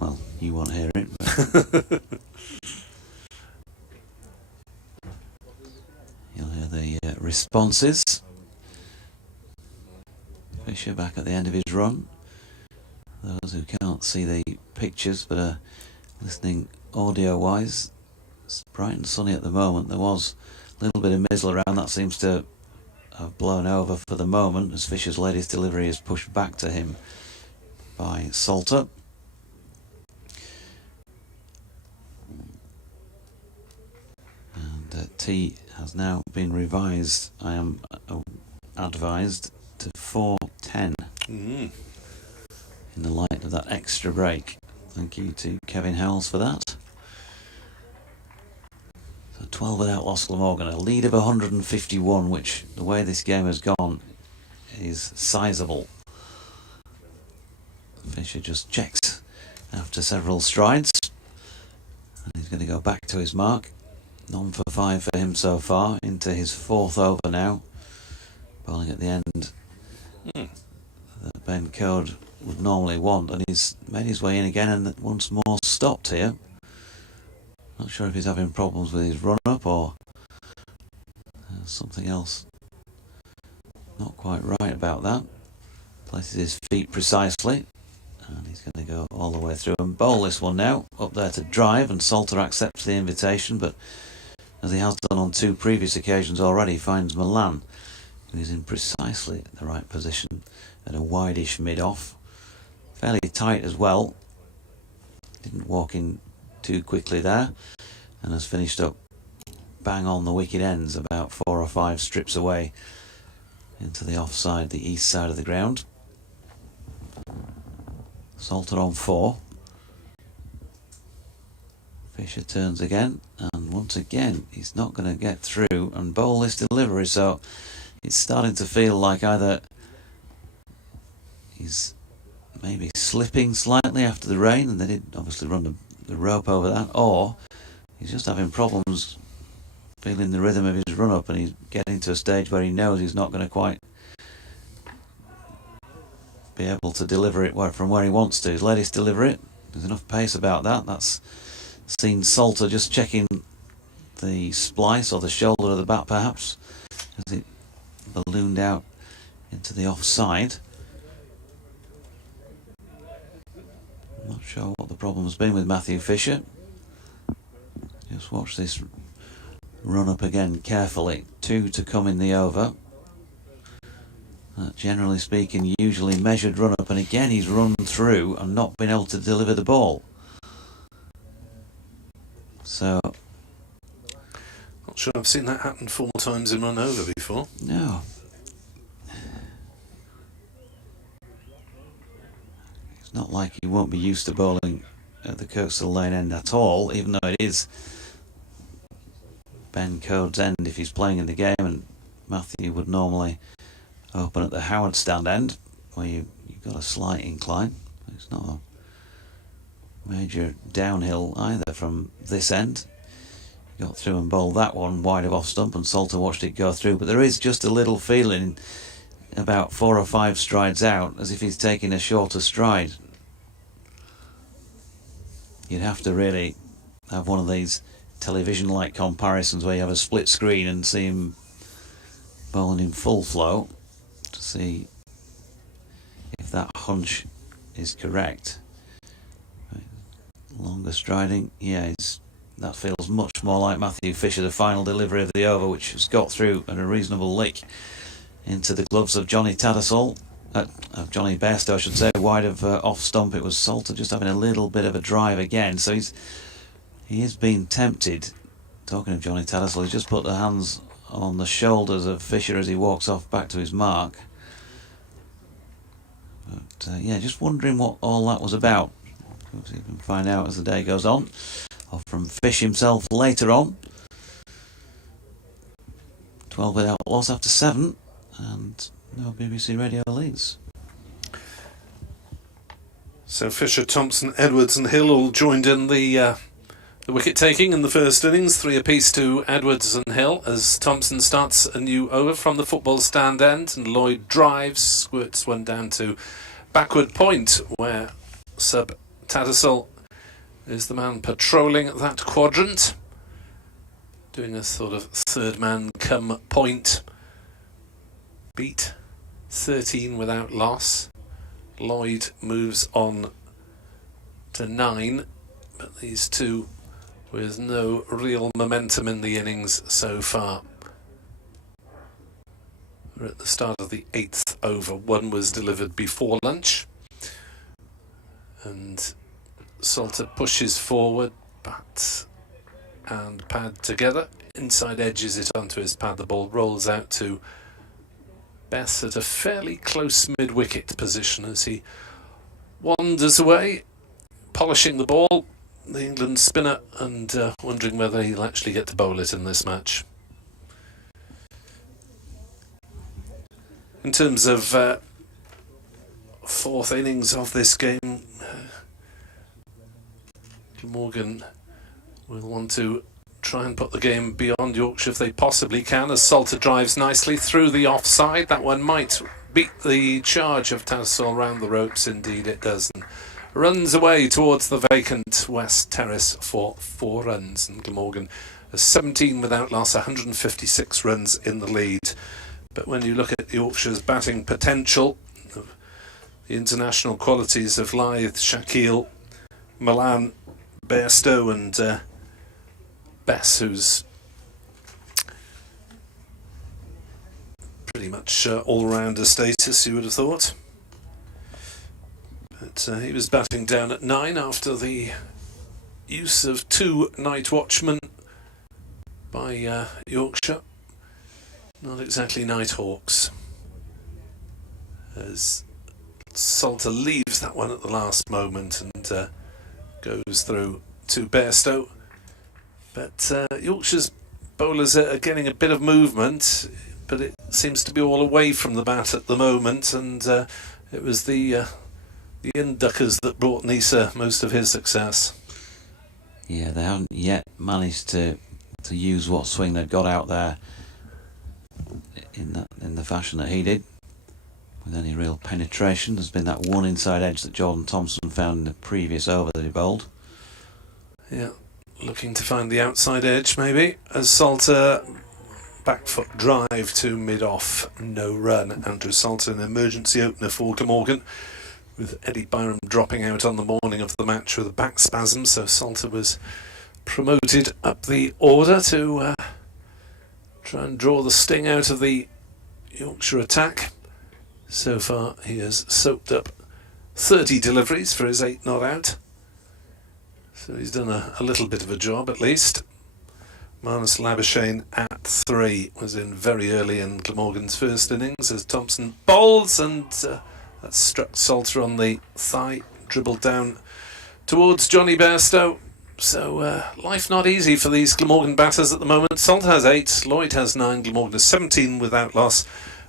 Well, you won't hear it. But you'll hear the responses. Fisher back at the end of his run. Those who can't see the pictures but are listening audio-wise, it's bright and sunny at the moment. There was a little bit of mizzle around. That seems to have blown over for the moment, as Fisher's latest delivery is pushed back to him by Salter. And T has now been revised, I am advised, to 4:10 in the light of that extra break. Thank you to Kevin Howells for that. So 12 without lost Glamorgan, a lead of 151, which, the way this game has gone, is sizable. Fisher just checks after several strides, and he's going to go back to his mark. None for 5 for him so far, into his 4th over now. Bowling at the end that Ben Code would normally want, and he's made his way in again and once more stopped here. Not sure if he's having problems with his run-up or something else not quite right about that. Places his feet precisely, and he's going to go all the way through and bowl this one now. Up there to drive, and Salter accepts the invitation, but as he has done on 2 previous occasions already, finds Milan, who is in precisely the right position at a wideish mid-off. Fairly tight as well. Didn't walk in too quickly there, and has finished up bang on the wicket ends, about 4 or 5 strips away into the offside, the east side of the ground. Salter on 4. Fisher turns again, and once again he's not going to get through and bowl this delivery, so it's starting to feel like either he's maybe slipping slightly after the rain, and they did obviously run the rope over that, or he's just having problems feeling the rhythm of his run-up, and he's getting to a stage where he knows he's not going to quite be able to deliver it from where he wants to. His latest delivery, there's enough pace about that. That's seen Salter just checking the splice or the shoulder of the bat perhaps, as it ballooned out into the offside. I'm not sure what the problem has been with Matthew Fisher. Just watch this run up again carefully. 2 to come in the over. Generally speaking, usually measured run up, and again he's run through and not been able to deliver the ball. So, not sure I've seen that happen 4 times in run over before. no. It's not like he won't be used to bowling at the Kirkstall Lane end at all, even though it is Ben Code's end if he's playing in the game, and Matthew would normally open at the Howard stand end, where you've got a slight incline. It's not a major downhill either from this end. He got through and bowled that one wide of off stump, and Salter watched it go through, but there is just a little feeling about 4 or 5 strides out as if he's taking a shorter stride. You'd have to really have one of these television-like comparisons where you have a split screen and see him bowling in full flow to see if that hunch is correct. Longer striding, yeah, that feels much more like Matthew Fisher, the final delivery of the over, which has got through at a reasonable lick into the gloves of Jonny Bairstow, Jonny Bairstow, I should say, wide of off stump. It was Salter just having a little bit of a drive again, so he is being tempted. Talking of Jonny Bairstow, he's just put the hands on the shoulders of Fisher as he walks off back to his mark. But yeah, just wondering what all that was about. You can find out as the day goes on, or from Fish himself later on. 12 without loss after 7, and no BBC Radio leads. So Fisher, Thompson, Edwards and Hill all joined in the wicket taking in the first innings, 3 apiece to Edwards and Hill as Thompson starts a new over from the football stand end, and Lloyd drives, squirts one down to backward point where sub Tattersall is the man patrolling that quadrant, doing a sort of third man come point beat. 13 without loss. Lloyd moves on to 9, but these two with no real momentum in the innings so far. We're at the start of the 8th over. One was delivered before lunch, and Salter pushes forward, bat and pad together, inside edges it onto his pad. The ball rolls out to Bess at a fairly close mid-wicket position as he wanders away, polishing the ball, the England spinner, and wondering whether he'll actually get to bowl it in this match. In terms of 4th innings of this game, Glamorgan will want to try and put the game beyond Yorkshire if they possibly can, as Salter drives nicely through the offside. That one might beat the charge of Tattersall round the ropes. Indeed it does, and runs away towards the vacant West Terrace for 4 runs, and Glamorgan has 17 without loss, 156 runs in the lead. But when you look at Yorkshire's batting potential, the international qualities of Lyth, Shakeel, Milan, Bairstow and Bess, who's pretty much all-rounder status, you would have thought. But he was batting down at 9 after the use of 2 night watchmen by Yorkshire. Not exactly night hawks, as Salter leaves that one at the last moment and goes through to Bairstow. But Yorkshire's bowlers are getting a bit of movement, but it seems to be all away from the bat at the moment, and it was the in-duckers that brought Nisa most of his success. Yeah, they haven't yet managed to use what swing they've got out there in the fashion that he did, with any real penetration. There's been that one inside edge that Jordan Thompson found in the previous over that he bowled. Yeah, looking to find the outside edge maybe, as Salter back foot drive to mid-off, no run. Andrew Salter, an emergency opener for Glamorgan, with Eddie Byram dropping out on the morning of the match with a back spasm, so Salter was promoted up the order to try and draw the sting out of the Yorkshire attack. So far he has soaked up 30 deliveries for his 8 not out. So he's done a little bit of a job at least. Marnus Labuschagne at 3 was in very early in Glamorgan's first innings as Thompson bowls, and that struck Salter on the thigh, dribbled down towards Jonny Bairstow. So life not easy for these Glamorgan batters at the moment. Salter has 8, Lloyd has 9, Glamorgan has 17 without loss,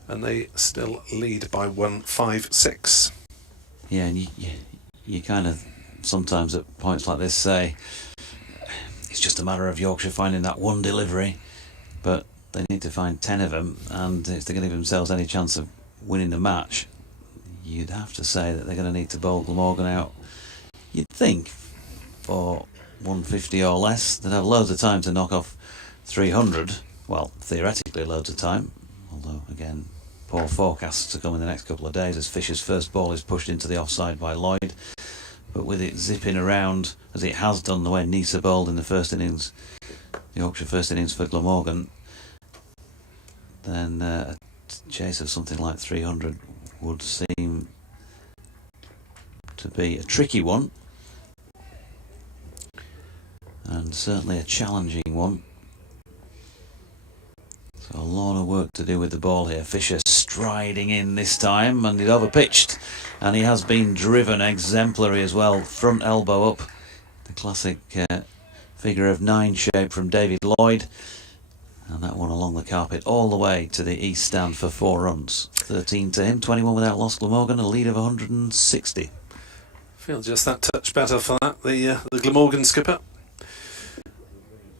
and they still lead by 1-5-6. Yeah, and you kind of sometimes at points like this say it's just a matter of Yorkshire finding that one delivery, but they need to find 10 of them, and if they're going to give themselves any chance of winning the match, you'd have to say that they're going to need to bowl Glamorgan out. You'd think for 150 or less they'd have loads of time to knock off 300, well, theoretically loads of time, although again poor forecasts to come in the next couple of days as Fisher's first ball is pushed into the offside by Lloyd. But with it zipping around as it has done the way Nisa bowled in the first innings, the Yorkshire first innings for Glamorgan, then a chase of something like 300 would seem to be a tricky one, and certainly a challenging one. So a lot of work to do with the ball here. Fisher striding in this time, and he's overpitched, and he has been driven exemplary as well, front elbow up, the classic figure of 9 shape from David Lloyd, and that one along the carpet all the way to the east stand for 4 runs. 13 to him, 21 without loss. Glamorgan a lead of 160. Feel just that touch better for that, the Glamorgan skipper.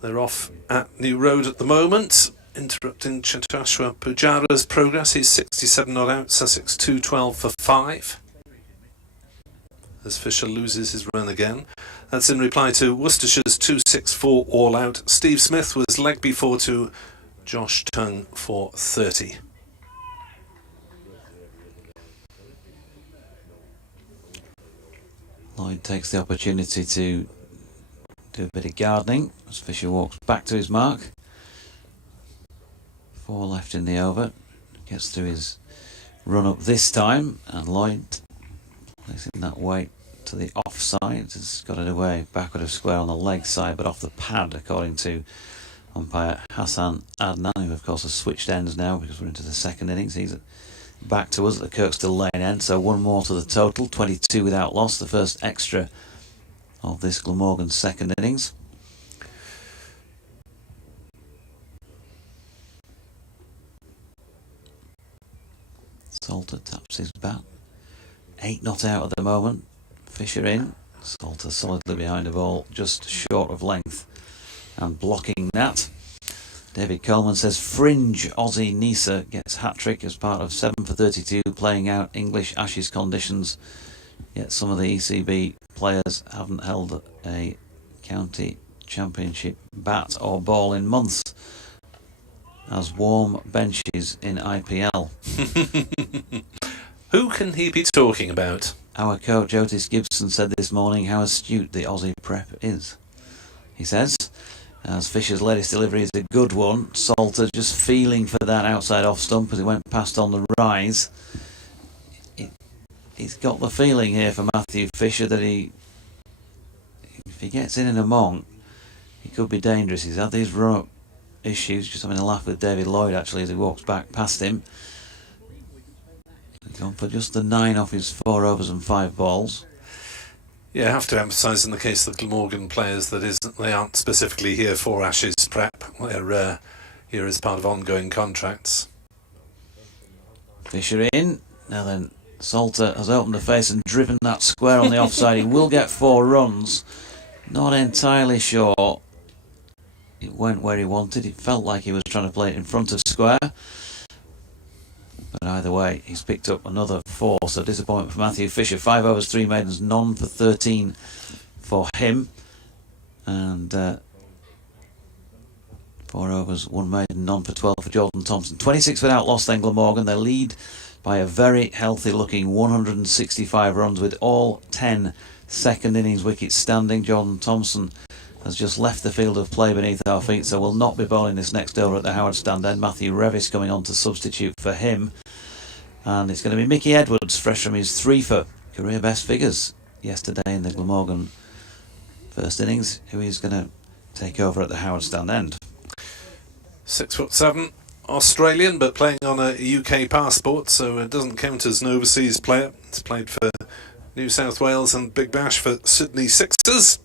They're off at New Road at the moment, interrupting Chetashwa Pujara's progress. He's 67 not out, Sussex 212 for 5. As Fisher loses his run again. That's in reply to Worcestershire's 264 all out. Steve Smith was leg before to Josh Tongue for 30. Lloyd takes the opportunity to do a bit of gardening as Fisher walks back to his mark. 4 left in the over. Gets to his run up this time, and Lloyd placing that weight to the offside. Has got it away backward of square on the leg side, but off the pad, according to umpire Hassan Adnan, who of course has switched ends now because we're into the second innings. He's back to us at the Kirkstall Lane end, so 1 more to the total. 22 without loss, the first extra of this Glamorgan second innings. Salter taps his bat. 8 not out at the moment. Fisher in. Salter solidly behind the ball, just short of length and blocking that. David Coleman says fringe Aussie Nisa gets hat-trick as part of 7 for 32 playing out English Ashes conditions, yet some of the ECB players haven't held a county championship bat or ball in months as warm benches in IPL. Who can he be talking about? Our coach Otis Gibson said this morning how astute the Aussie prep is. He says, as Fisher's latest delivery is a good one, Salter just feeling for that outside off stump as he went past on the rise. He's got the feeling here for Matthew Fisher that if he gets in among, he could be dangerous. He's had these run-up issues, just having a laugh with David Lloyd actually as he walks back past him. He's gone for just the 9 off his 4 overs and 5 balls. Yeah, I have to emphasise in the case of the Glamorgan players that they aren't specifically here for Ashes prep. They're here as part of ongoing contracts. Fisher in. Now then, Salter has opened the face and driven that square on the offside. He will get 4 runs. Not entirely sure it went where he wanted. It felt like he was trying to play it in front of square. But either way, he's picked up another 4, so disappointment for Matthew Fisher. 5 overs, 3 maidens, none for 13 for him. And 4 overs, 1 maiden, none for 12 for Jordan Thompson. 26 without loss then Glamorgan. They lead by a very healthy looking 165 runs with all 10 second innings wickets standing. Jordan Thompson has just left the field of play beneath our feet, so will not be bowling this next over at the Howard stand end. Matthew Revis coming on to substitute for him. And it's going to be Mickey Edwards, fresh from his 3 for career best figures yesterday in the Glamorgan first innings, who is going to take over at the Howard stand end. 6'7", Australian, but playing on a UK passport, so it doesn't count as an overseas player. He's played for New South Wales and Big Bash for Sydney Sixers.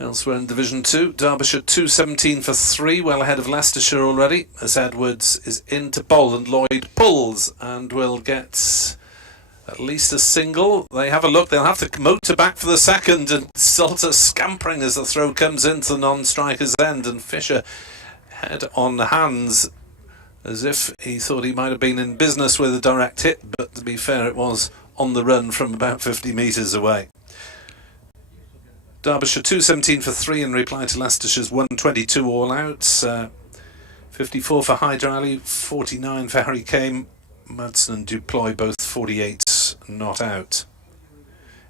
Elsewhere in Division 2, Derbyshire 217 for 3, well ahead of Leicestershire already, as Edwards is into bowl and Lloyd pulls and will get at least a single. They have a look, they'll have to motor back for the second, and Salter scampering as the throw comes into the non-striker's end, and Fisher head on hands as if he thought he might have been in business with a direct hit, but to be fair, it was on the run from about 50 metres away. Derbyshire 217 for 3 in reply to Leicestershire's 122 all outs. 54 for Hyder Ali, 49 for Harry Kane. Madsen and Duploy both 48 not out.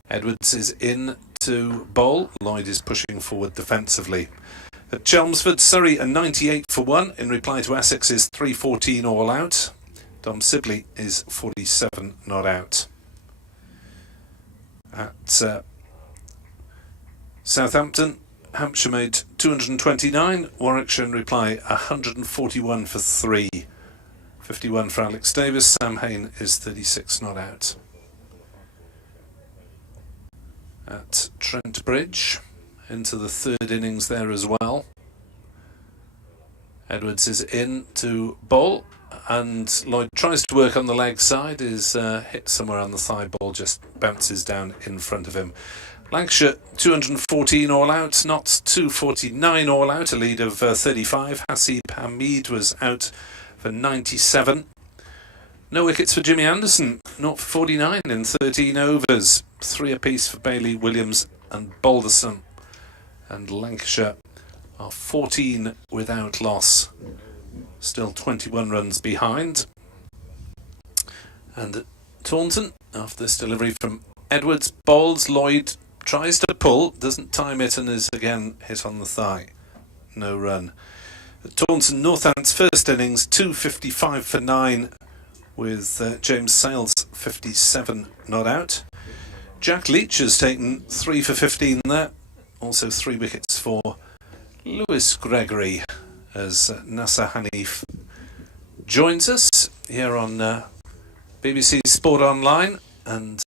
Edwards is in to bowl. Lloyd is pushing forward defensively. At Chelmsford, Surrey a 98 for 1 in reply to Essex's 314 all out. Dom Sibley is 47 not out. At Southampton, Hampshire made 229, Warwickshire in reply 141 for 3. 51 for Alex Davis, Sam Hain is 36 not out. At Trent Bridge, into the 3rd innings there as well. Edwards is in to bowl, and Lloyd tries to work on the leg side, is hit somewhere on the thigh, ball just bounces down in front of him. Lancashire 214 all out, not 249 all out, a lead of 35. Hasib Hamid was out for 97. No wickets for Jimmy Anderson, not for 49 in 13 overs. 3 apiece for Bailey, Williams and Balderson. And Lancashire are 14 without loss. Still 21 runs behind. And at Taunton, after this delivery from Edwards, bowls, Lloyd tries to pull, doesn't time it, and is again hit on the thigh. No run. At Taunton, Northants first innings 255 for 9 with James Sales 57 not out. Jack Leach has taken 3 for 15 there. Also 3 wickets for Lewis Gregory as Nasser Hanif joins us here on BBC Sport Online and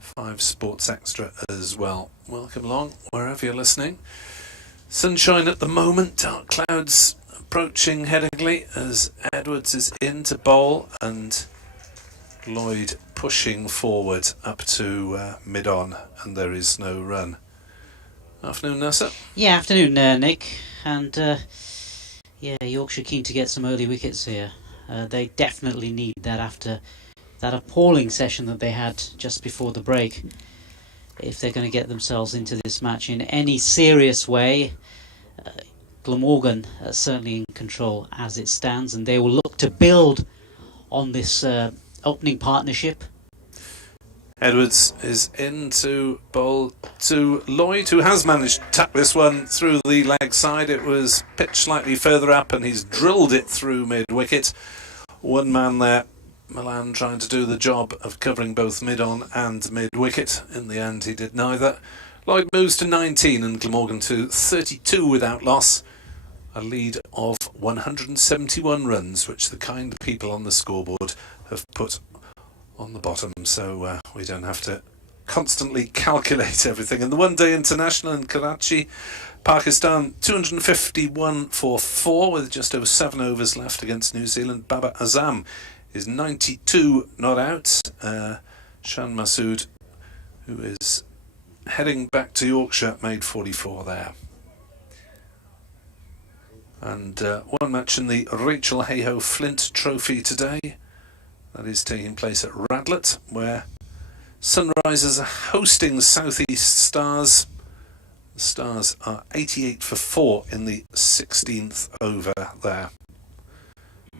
5 Sports Extra as well. Welcome along wherever you're listening. Sunshine at the moment, dark clouds approaching Headingley as Edwards is in to bowl and Lloyd pushing forward up to mid-on, and there is no run. Afternoon, Nasser. Yeah, afternoon, Nick. And Yorkshire keen to get some early wickets here. They definitely need that after that appalling session that they had just before the break. If they're going to get themselves into this match in any serious way, Glamorgan are certainly in control as it stands, and they will look to build on this opening partnership. Edwards is in to bowl to Lloyd, who has managed to tap this one through the leg side. It was pitched slightly further up and he's drilled it through mid-wicket. One man there, Milan, trying to do the job of covering both mid-on and mid-wicket. In the end, he did neither. Lloyd moves to 19 and Glamorgan to 32 without loss. A lead of 171 runs, which the kind people on the scoreboard have put on the bottom, so we don't have to constantly calculate everything. In the one-day international in Karachi, Pakistan 251 for 4 with just over 7 overs left against New Zealand. Babar Azam is 92 not out. Shan Masood, who is heading back to Yorkshire, made 44 there. And one match in the Rachel Hayhoe Flint Trophy today. That is taking place at Radlett, where Sunrisers are hosting South East Stars. The Stars are 88 for 4 in the 16th over there.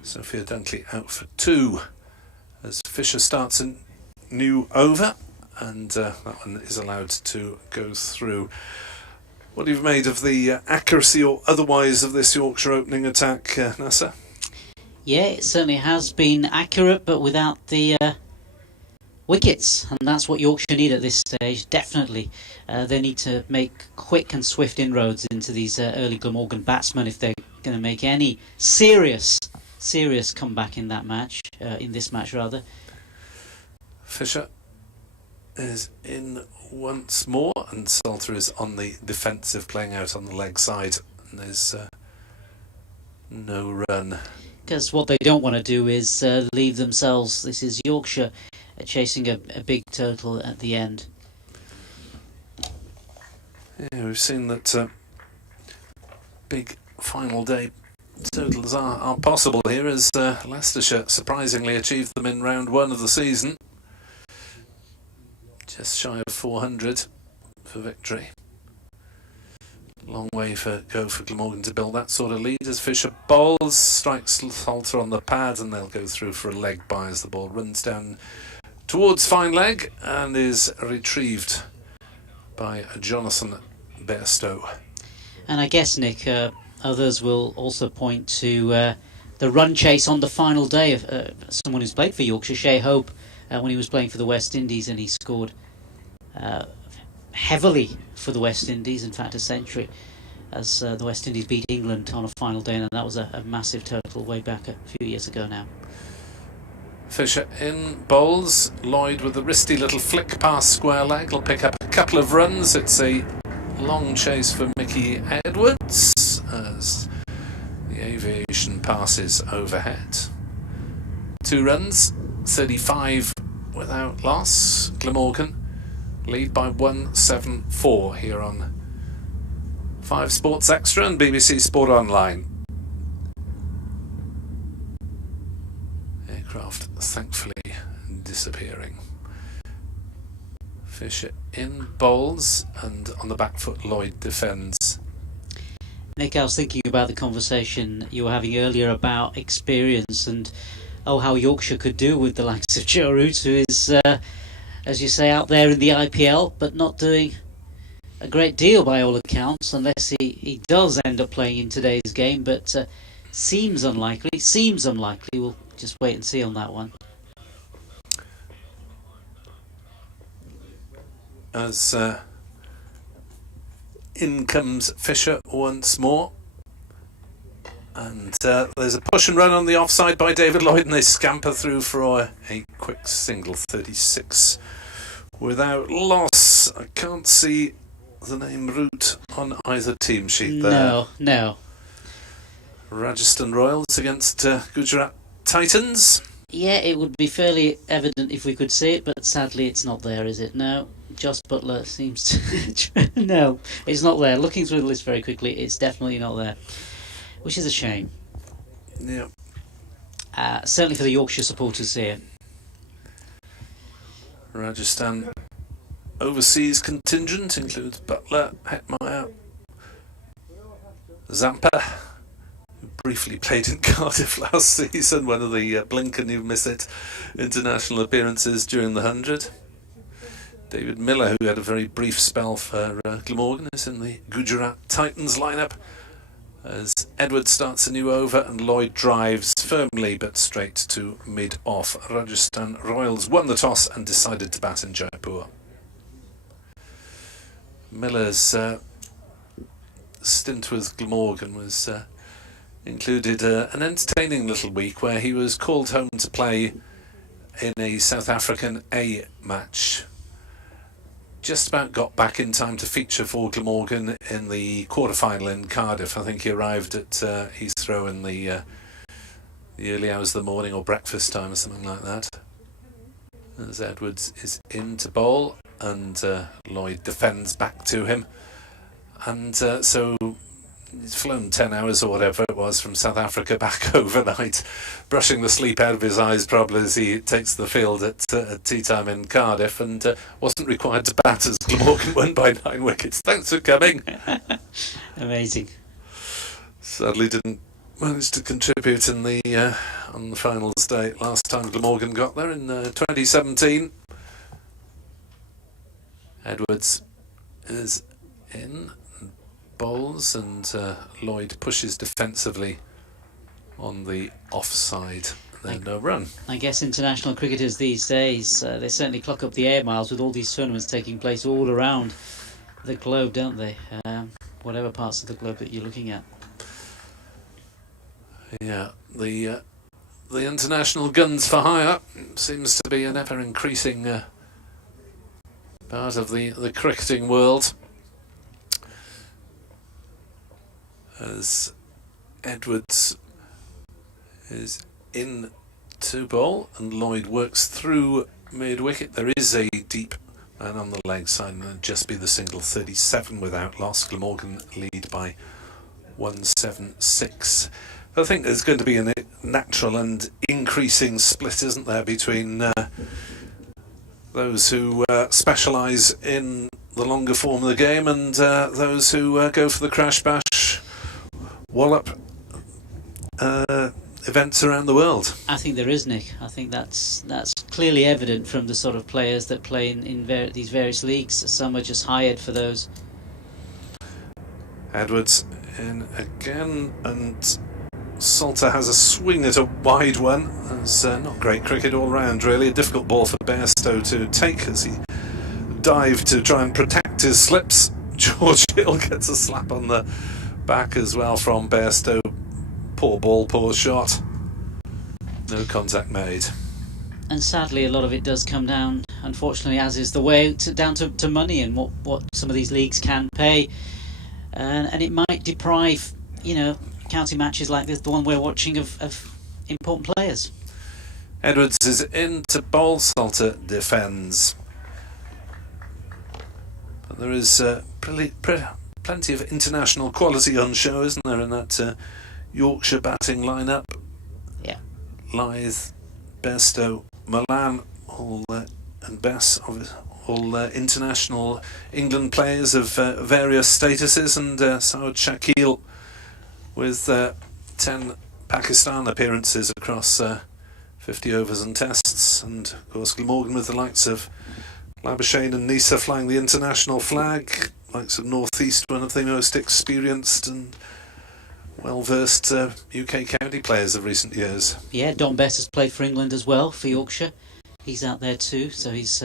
Sophia Dunkley out for 2 as Fisher starts a new over, and that one is allowed to go through. What have you made of the accuracy or otherwise of this Yorkshire opening attack, Nasser? Yeah, it certainly has been accurate, but without the wickets, and that's what Yorkshire need at this stage. Definitely, they need to make quick and swift inroads into these early Glamorgan batsmen if they're going to make any serious comeback in that match, in this match rather. Fisher is in once more, and Salter is on the defensive, playing out on the leg side, and there's no run. Because what they don't want to do is leave themselves, this is Yorkshire, chasing a big total at the end. Yeah, we've seen that big final day totals are possible here, as Leicestershire surprisingly achieved them in round 1 of the season. Just shy of 400 for victory. Long way go for Glamorgan to build that sort of lead as Fisher bowls, strikes Salter on the pad, and they'll go through for a leg by as the ball runs down towards fine leg and is retrieved by Jonny Bairstow. And I guess, Nick, others will also point to the run chase on the final day of someone who's played for Yorkshire, Shea Hope, when he was playing for the West Indies, and he scored heavily for the West Indies, in fact a century, as the West Indies beat England on a final day, and that was a massive total way back a few years ago now. Fisher in bowls, Lloyd with a wristy little flick past square leg will pick up a couple of runs. It's a long chase for Mickey Edwards as the aviation passes overhead. 2 runs, 35 without loss. Glamorgan lead by 174 here on 5 Sports Extra and BBC Sport Online. Aircraft thankfully disappearing. Fisher in bowls, and on the back foot Lloyd defends. Nick, I was thinking about the conversation you were having earlier about experience and how Yorkshire could do with the likes of Joe Root, who is, as you say, out there in the IPL, but not doing a great deal by all accounts, unless he does end up playing in today's game, but seems unlikely. We'll just wait and see on that one. As in comes Fisher once more. And there's a push and run on the offside by David Lloyd, and they scamper through for a quick single, 36 without loss. I can't see the name Root on either team sheet there. No. Rajasthan Royals against Gujarat Titans. Yeah, it would be fairly evident if we could see it, but sadly it's not there, is it? No. Josh Butler seems to... No, it's not there. Looking through the list very quickly, it's definitely not there. Which is a shame. Yeah. Certainly for the Yorkshire supporters here. Rajasthan overseas contingent includes Butler, Hetmeyer, Zampa, who briefly played in Cardiff last season, one of the blink and you miss it international appearances during the 100. David Miller, who had a very brief spell for Glamorgan, is in the Gujarat Titans lineup. As Edwards starts a new over and Lloyd drives firmly but straight to mid-off. Rajasthan Royals won the toss and decided to bat in Jaipur. Miller's stint with Glamorgan was included an entertaining little week where he was called home to play in a South African A match. Just about got back in time to feature for Glamorgan in the quarter-final in Cardiff. I think he arrived at Heathrow in the early hours of the morning or breakfast time or something like that. As Edwards is in to bowl and Lloyd defends back to him. And so he's flown 10 hours or whatever it was from South Africa back overnight, brushing the sleep out of his eyes probably as he takes the field at tea time in Cardiff, and wasn't required to bat as Glamorgan won by 9 wickets. Thanks for coming. Amazing. Sadly didn't manage to contribute in the on the finals day last time Glamorgan got there in 2017. Edwards is in, bowls, and Lloyd pushes defensively on the offside. Then no run. I guess international cricketers these days, they certainly clock up the air miles with all these tournaments taking place all around the globe, don't they? Whatever parts of the globe that you're looking at. Yeah, the international guns for hire seems to be an ever increasing part of the cricketing world. As Edwards is in to bowl and Lloyd works through mid-wicket, there is a deep man on the leg side, and it'll just be the single. 37 without loss. Glamorgan lead by 176. I think there's going to be a natural and increasing split, isn't there, between those who specialise in the longer form of the game and those who go for the crash bash wallop events around the world. I think there is, Nick. I think that's clearly evident from the sort of players that play in these various leagues. Some are just hired for those. Edwards in again, and Salter has a swing at a wide one. It's not great cricket all round, really. A difficult ball for Bairstow to take as he dived to try and protect his slips. George Hill gets a slap on the back as well from Bairstow. Poor ball, poor shot. No contact made. And sadly, a lot of it does come down, unfortunately, as is the way, down to money and what some of these leagues can pay. And it might deprive, county matches like this, the one we're watching, of important players. Edwards is in to bowl. Salter defends. But there is plenty of international quality on show, isn't there, in that Yorkshire batting lineup? Yeah. Lyth, Bairstow, Milan, and Bess, all international England players of various statuses, and Saud Shakil with 10 Pakistan appearances across 50 overs and tests, and of course Glamorgan with the likes of Labuschagne and Nisa flying the international flag, likes of North East, one of the most experienced and well-versed UK county players of recent years. Yeah, Don Bess has played for England as well, for Yorkshire. He's out there too, so he's...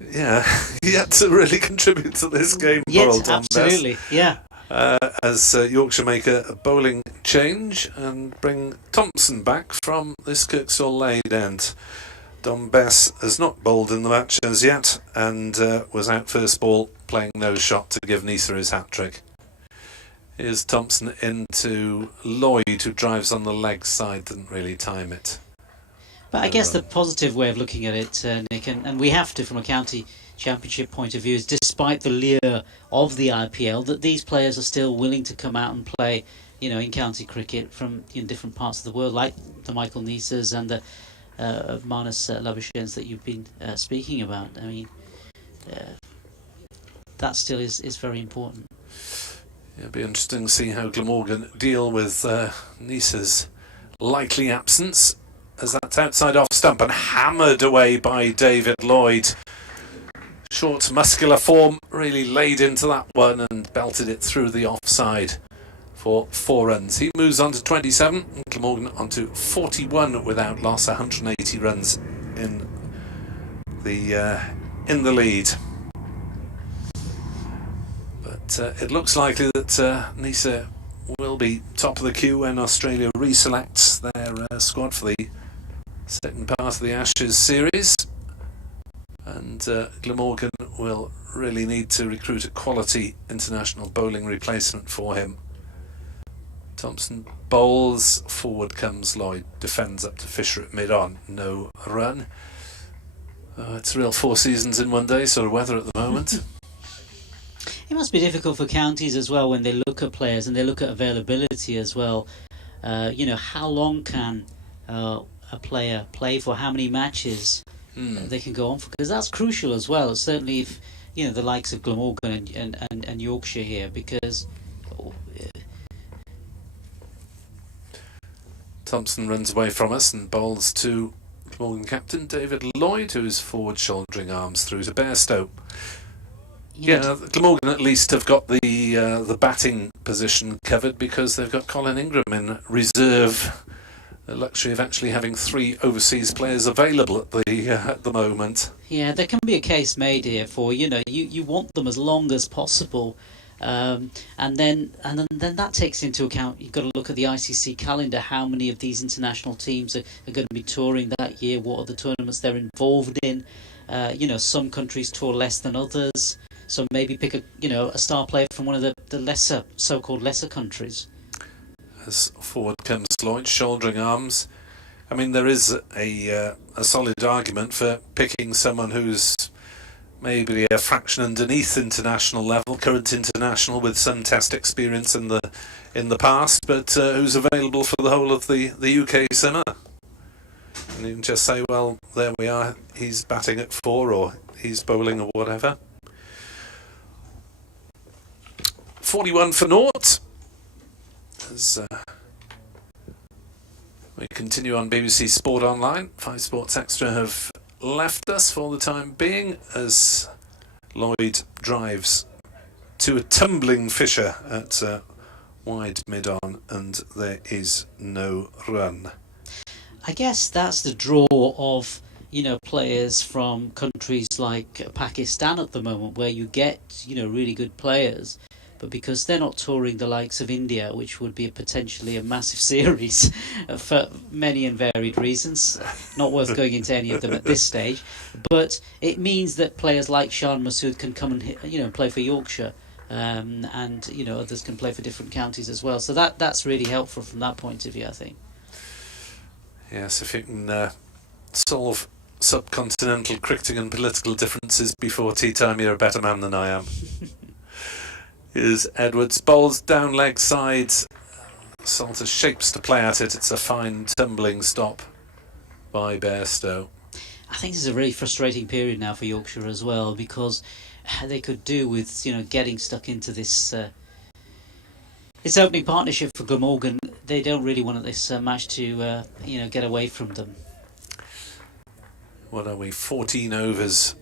yet to really contribute to this game. Yes, absolutely, yeah. As Yorkshire make a bowling change and bring Thompson back from this Kirkstall Lade end. Don Bess has not bowled in the match as yet, and was out first ball playing no shot to give Nisa his hat-trick. Here's Thompson into Lloyd, who drives on the leg side, didn't really time it. But I guess the positive way of looking at it, Nick, and we have to from a county championship point of view, is despite the leer of the IPL, that these players are still willing to come out and play, in county cricket from different parts of the world, like the Michael Nisas and the Marnus Labuschagnes that you've been speaking about. I mean, that still is very important. It'll be interesting to see how Glamorgan deal with Nisa's likely absence, as that's outside off stump and hammered away by David Lloyd. Short muscular form really laid into that one and belted it through the offside for 4 runs. He moves on to 27 and Glamorgan on to 41 without loss, 180 runs in the lead. But it looks likely that Nisa will be top of the queue when Australia reselects their squad for the second part of the Ashes series, and Glamorgan will really need to recruit a quality international bowling replacement for him. Thompson bowls, forward comes Lloyd, defends up to Fisher at mid-on, no run. It's real 4 seasons in one day sort of weather at the moment. It must be difficult for counties as well when they look at players and they look at availability as well. How long can a player play for, how many matches they can go on for, because that's crucial as well, certainly if the likes of Glamorgan and Yorkshire here, because Thompson runs away from us and bowls to Glamorgan captain David Lloyd, who's forward shouldering arms through to Bairstow. You know, Glamorgan at least have got the batting position covered because they've got Colin Ingram in reserve. The luxury of actually having 3 overseas players available at the moment. Yeah, there can be a case made here for, you want them as long as possible. And then that takes into account, you've got to look at the ICC calendar, how many of these international teams are going to be touring that year, what are the tournaments they're involved in. Some countries tour less than others, so maybe pick a star player from one of the so-called lesser countries. As forward comes Lloyd, shouldering arms. I mean, there is a solid argument for picking someone who's maybe a fraction underneath international level, current international with some test experience in the past, but who's available for the whole of the UK summer. And you can just say, well, there we are, he's batting at 4 or he's bowling or whatever. 41 for naught. As we continue on BBC Sport Online, 5 Sports Extra have left us for the time being as Lloyd drives to a tumbling Fisher at wide mid-on, and there is no run. I guess that's the draw of players from countries like Pakistan at the moment, where you get really good players, but because they're not touring the likes of India, which would be potentially a massive series for many and varied reasons, not worth going into any of them at this stage, but it means that players like Shan Masood can come and play for Yorkshire, and others can play for different counties as well. So that's really helpful from that point of view, I think. Yes, if you can solve subcontinental cricketing and political differences before tea time, you're a better man than I am. Is Edwards, bowls down leg side. Salter shapes to play at it. It's a fine tumbling stop by Bairstow. I think this is a really frustrating period now for Yorkshire as well, because they could do with getting stuck into this opening partnership for Glamorgan. They don't really want this match to get away from them. What are we? 14 overs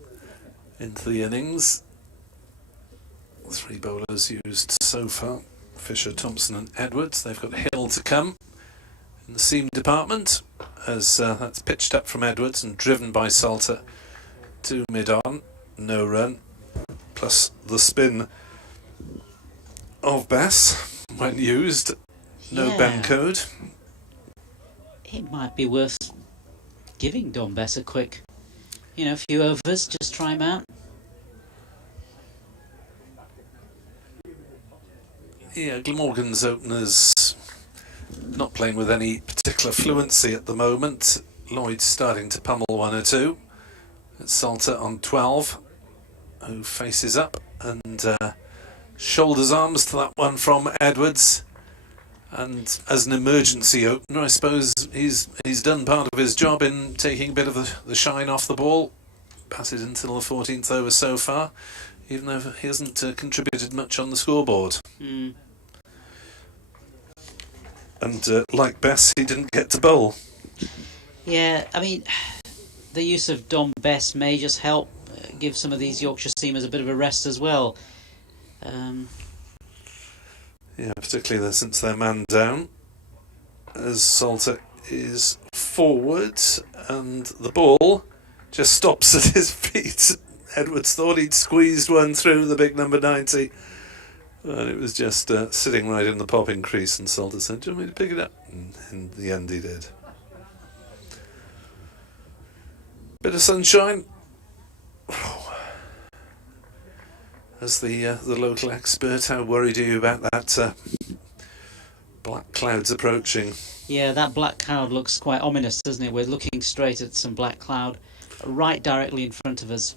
into the innings. 3 bowlers used so far. Fisher, Thompson and Edwards. They've got Hill to come in the seam department, as that's pitched up from Edwards and driven by Salter to mid-on. No run, plus the spin of Bess when used. No bend code. It might be worth giving Don Bess a quick, a few overs, just try him out. Yeah, Glamorgan's openers not playing with any particular fluency at the moment. Lloyd's starting to pummel 1 or 2. It's Salter on 12, who faces up and shoulders arms to that one from Edwards. And as an emergency opener, I suppose he's done part of his job in taking a bit of the shine off the ball. Batted until the 14th over so far, even though he hasn't contributed much on the scoreboard. And like Bess, he didn't get to bowl. Yeah, I mean, the use of Don Bess may just help give some of these Yorkshire seamers a bit of a rest as well. Yeah, particularly since they're man down, as Salter is forward and the ball just stops at his feet. Edwards thought he'd squeezed one through the big number 90, and it was just sitting right in the popping crease, and Salter said, "Do you want me to pick it up?" And in the end he did. Bit of sunshine. As the local expert, how worried are you about that black clouds approaching? Yeah, that black cloud looks quite ominous, doesn't it? We're looking straight at some black cloud right directly in front of us.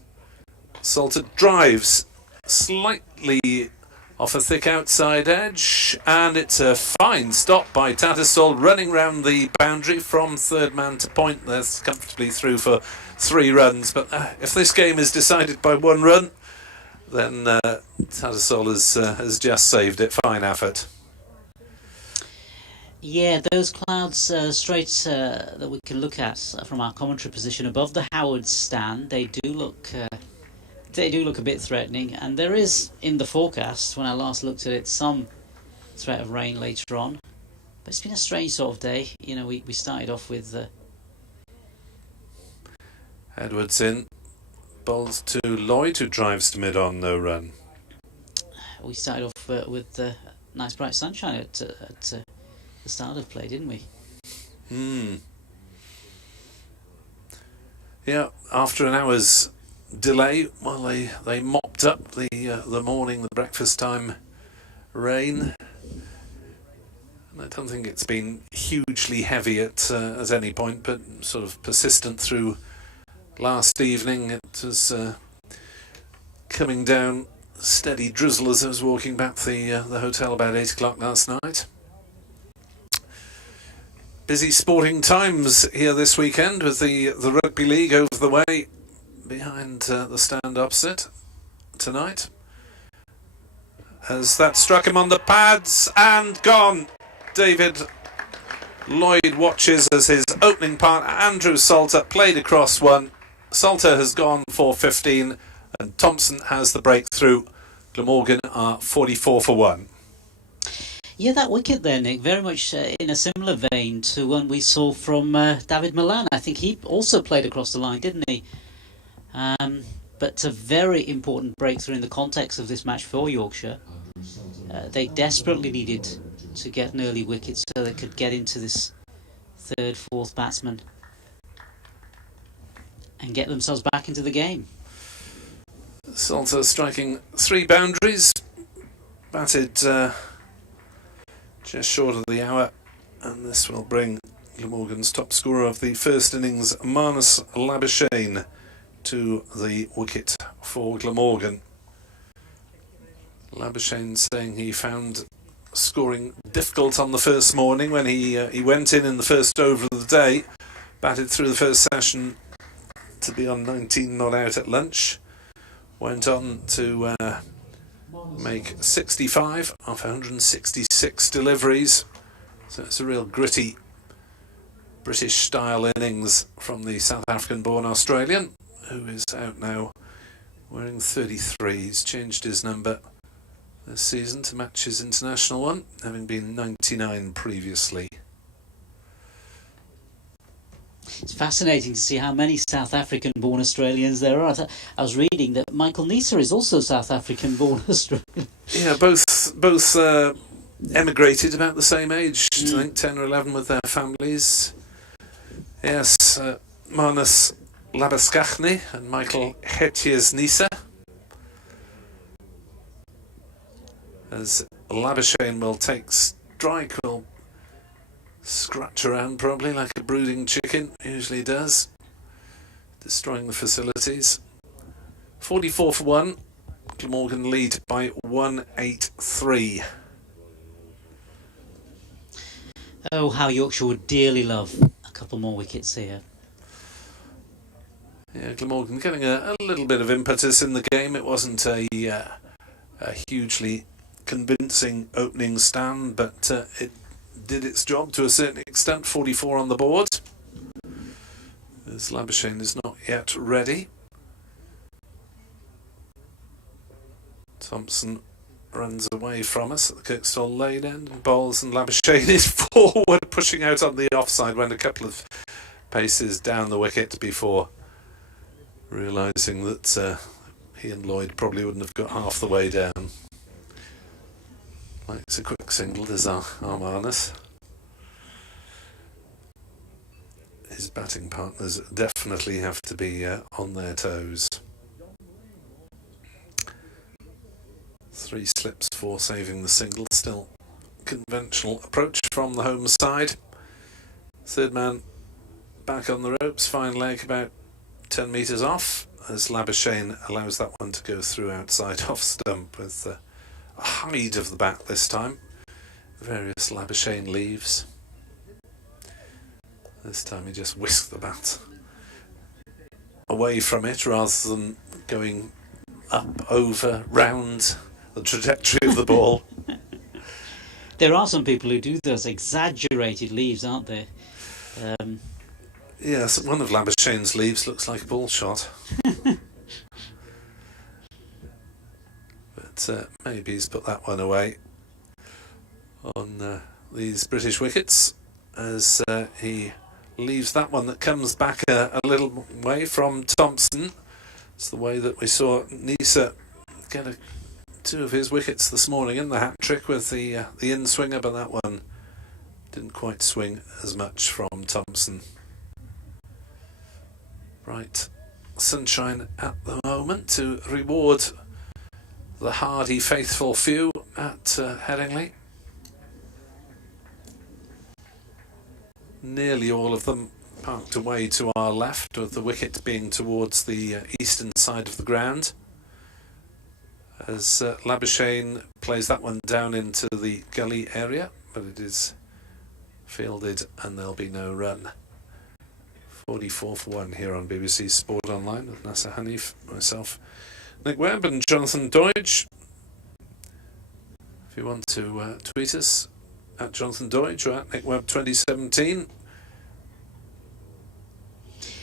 Salter drives slightly off a thick outside edge, and it's a fine stop by Tattersall, running round the boundary from third man to point. They're comfortably through for 3 runs, but if this game is decided by 1 run, then Tattersall has just saved it. Fine effort. Yeah, those clouds straight that we can look at from our commentary position above the Howard stand, they do look a bit threatening, and there is in the forecast, when I last looked at it, some threat of rain later on. But it's been a strange sort of day. You know, we started off with Edwards in, bowls to Lloyd, who drives to mid on no run. we started off with nice bright sunshine at the start of play, didn't we? Yeah, after an hour's delay, well, they mopped up the morning, the breakfast time rain. And I don't think it's been hugely heavy at any point, but sort of persistent through last evening. It was coming down steady drizzle as I was walking back the hotel about 8 o'clock last night. Busy sporting times here this weekend with the Rugby League over the way behind the stand opposite tonight. As that struck him on the pads and gone. David Lloyd watches as his opening partner Andrew Salter played across one. Salter has gone for 15 and Thompson has the breakthrough. Glamorgan are 44 for 1. Yeah, that wicket there, Nick, very much in a similar vein to one we saw from David Milan. I think he also played across the line, didn't he? But a very important breakthrough in the context of this match for Yorkshire. They desperately needed to get an early wicket so they could get into this third, fourth batsman and get themselves back into the game. Salter striking 3 boundaries, batted just short of the hour, and this will bring Glamorgan's top scorer of the first innings, Marnus Labuschagne, to the wicket for Glamorgan. Labuschagne saying he found scoring difficult on the first morning when he went in the first over of the day, batted through the first session to be on 19 not out at lunch, went on to make 65 off 166 deliveries, so it's a real gritty British style innings from the South African born Australian, who is out now wearing 33. He's changed his number this season to match his international one, having been 99 previously. It's fascinating to see how many South African-born Australians there are. I was reading that Michael Neser is also South African-born Australian. Yeah, both emigrated about the same age, I think 10 or 11 with their families. Yes, Marnus Labuschagne and Michael Neser. As Labuschagne will take strike, will scratch around probably like a brooding chicken usually does, destroying the facilities. 44 for 1. Glamorgan lead by 183. Oh, how Yorkshire would dearly love a couple more wickets here. Yeah, Glamorgan getting a little bit of impetus in the game. It wasn't a hugely convincing opening stand, but it did its job to a certain extent. 44 on the board, as Labuschagne is not yet ready. Thompson runs away from us at the Kirkstall Lane end and bowls, and Labuschagne is forward, pushing out on the offside, went a couple of paces down the wicket before realising that he and Lloyd probably wouldn't have got half the way down. Likes a quick single, does our Marnus. His batting partners definitely have to be on their toes. 3 slips for saving the single, still conventional approach from the home side. Third man back on the ropes, fine leg about 10 metres off, as Labuschagne allows that one to go through outside off stump with a hide of the bat this time. Various Labuschagne leaves. This time he just whisked the bat away from it rather than going up, over, round the trajectory of the ball. There are some people who do those exaggerated leaves, aren't there? Yes, one of Labuschagne's leaves looks like a ball shot. But maybe he's put that one away on these British wickets as he leaves that one that comes back a little way from Thompson. It's the way that we saw Nisa get two of his wickets this morning in the hat trick with the in-swinger, but that one didn't quite swing as much from Thompson. Right, sunshine at the moment to reward the hardy, faithful few at Headingley. Nearly all of them parked away to our left, with the wicket being towards the eastern side of the ground, as Labuschagne plays that one down into the gully area, but it is fielded and there'll be no run. 44 for 1 here on BBC Sport Online with Nasser Hanif, myself, Nick Webb and Jonathan Doidge. If you want to tweet us at Jonathan Doidge or at Nick Webb 2017,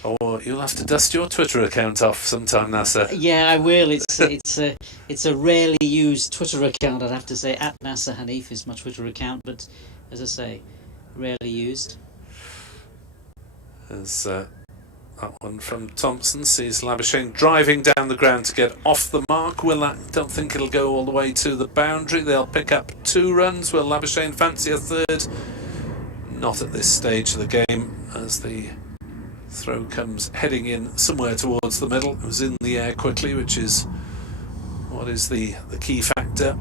or you'll have to dust your Twitter account off sometime, Nasser. Yeah, I will. It's a rarely used Twitter account, I'd have to say. At Nasser Hanif is my Twitter account, but as I say, rarely used. As that one from Thompson sees Labuschagne driving down the ground to get off the mark. Don't think it'll go all the way to the boundary. They'll pick up 2 runs. Will Labuschagne fancy a third? Not at this stage of the game, as the throw comes heading in somewhere towards the middle. It was in the air quickly, which is what is the key factor,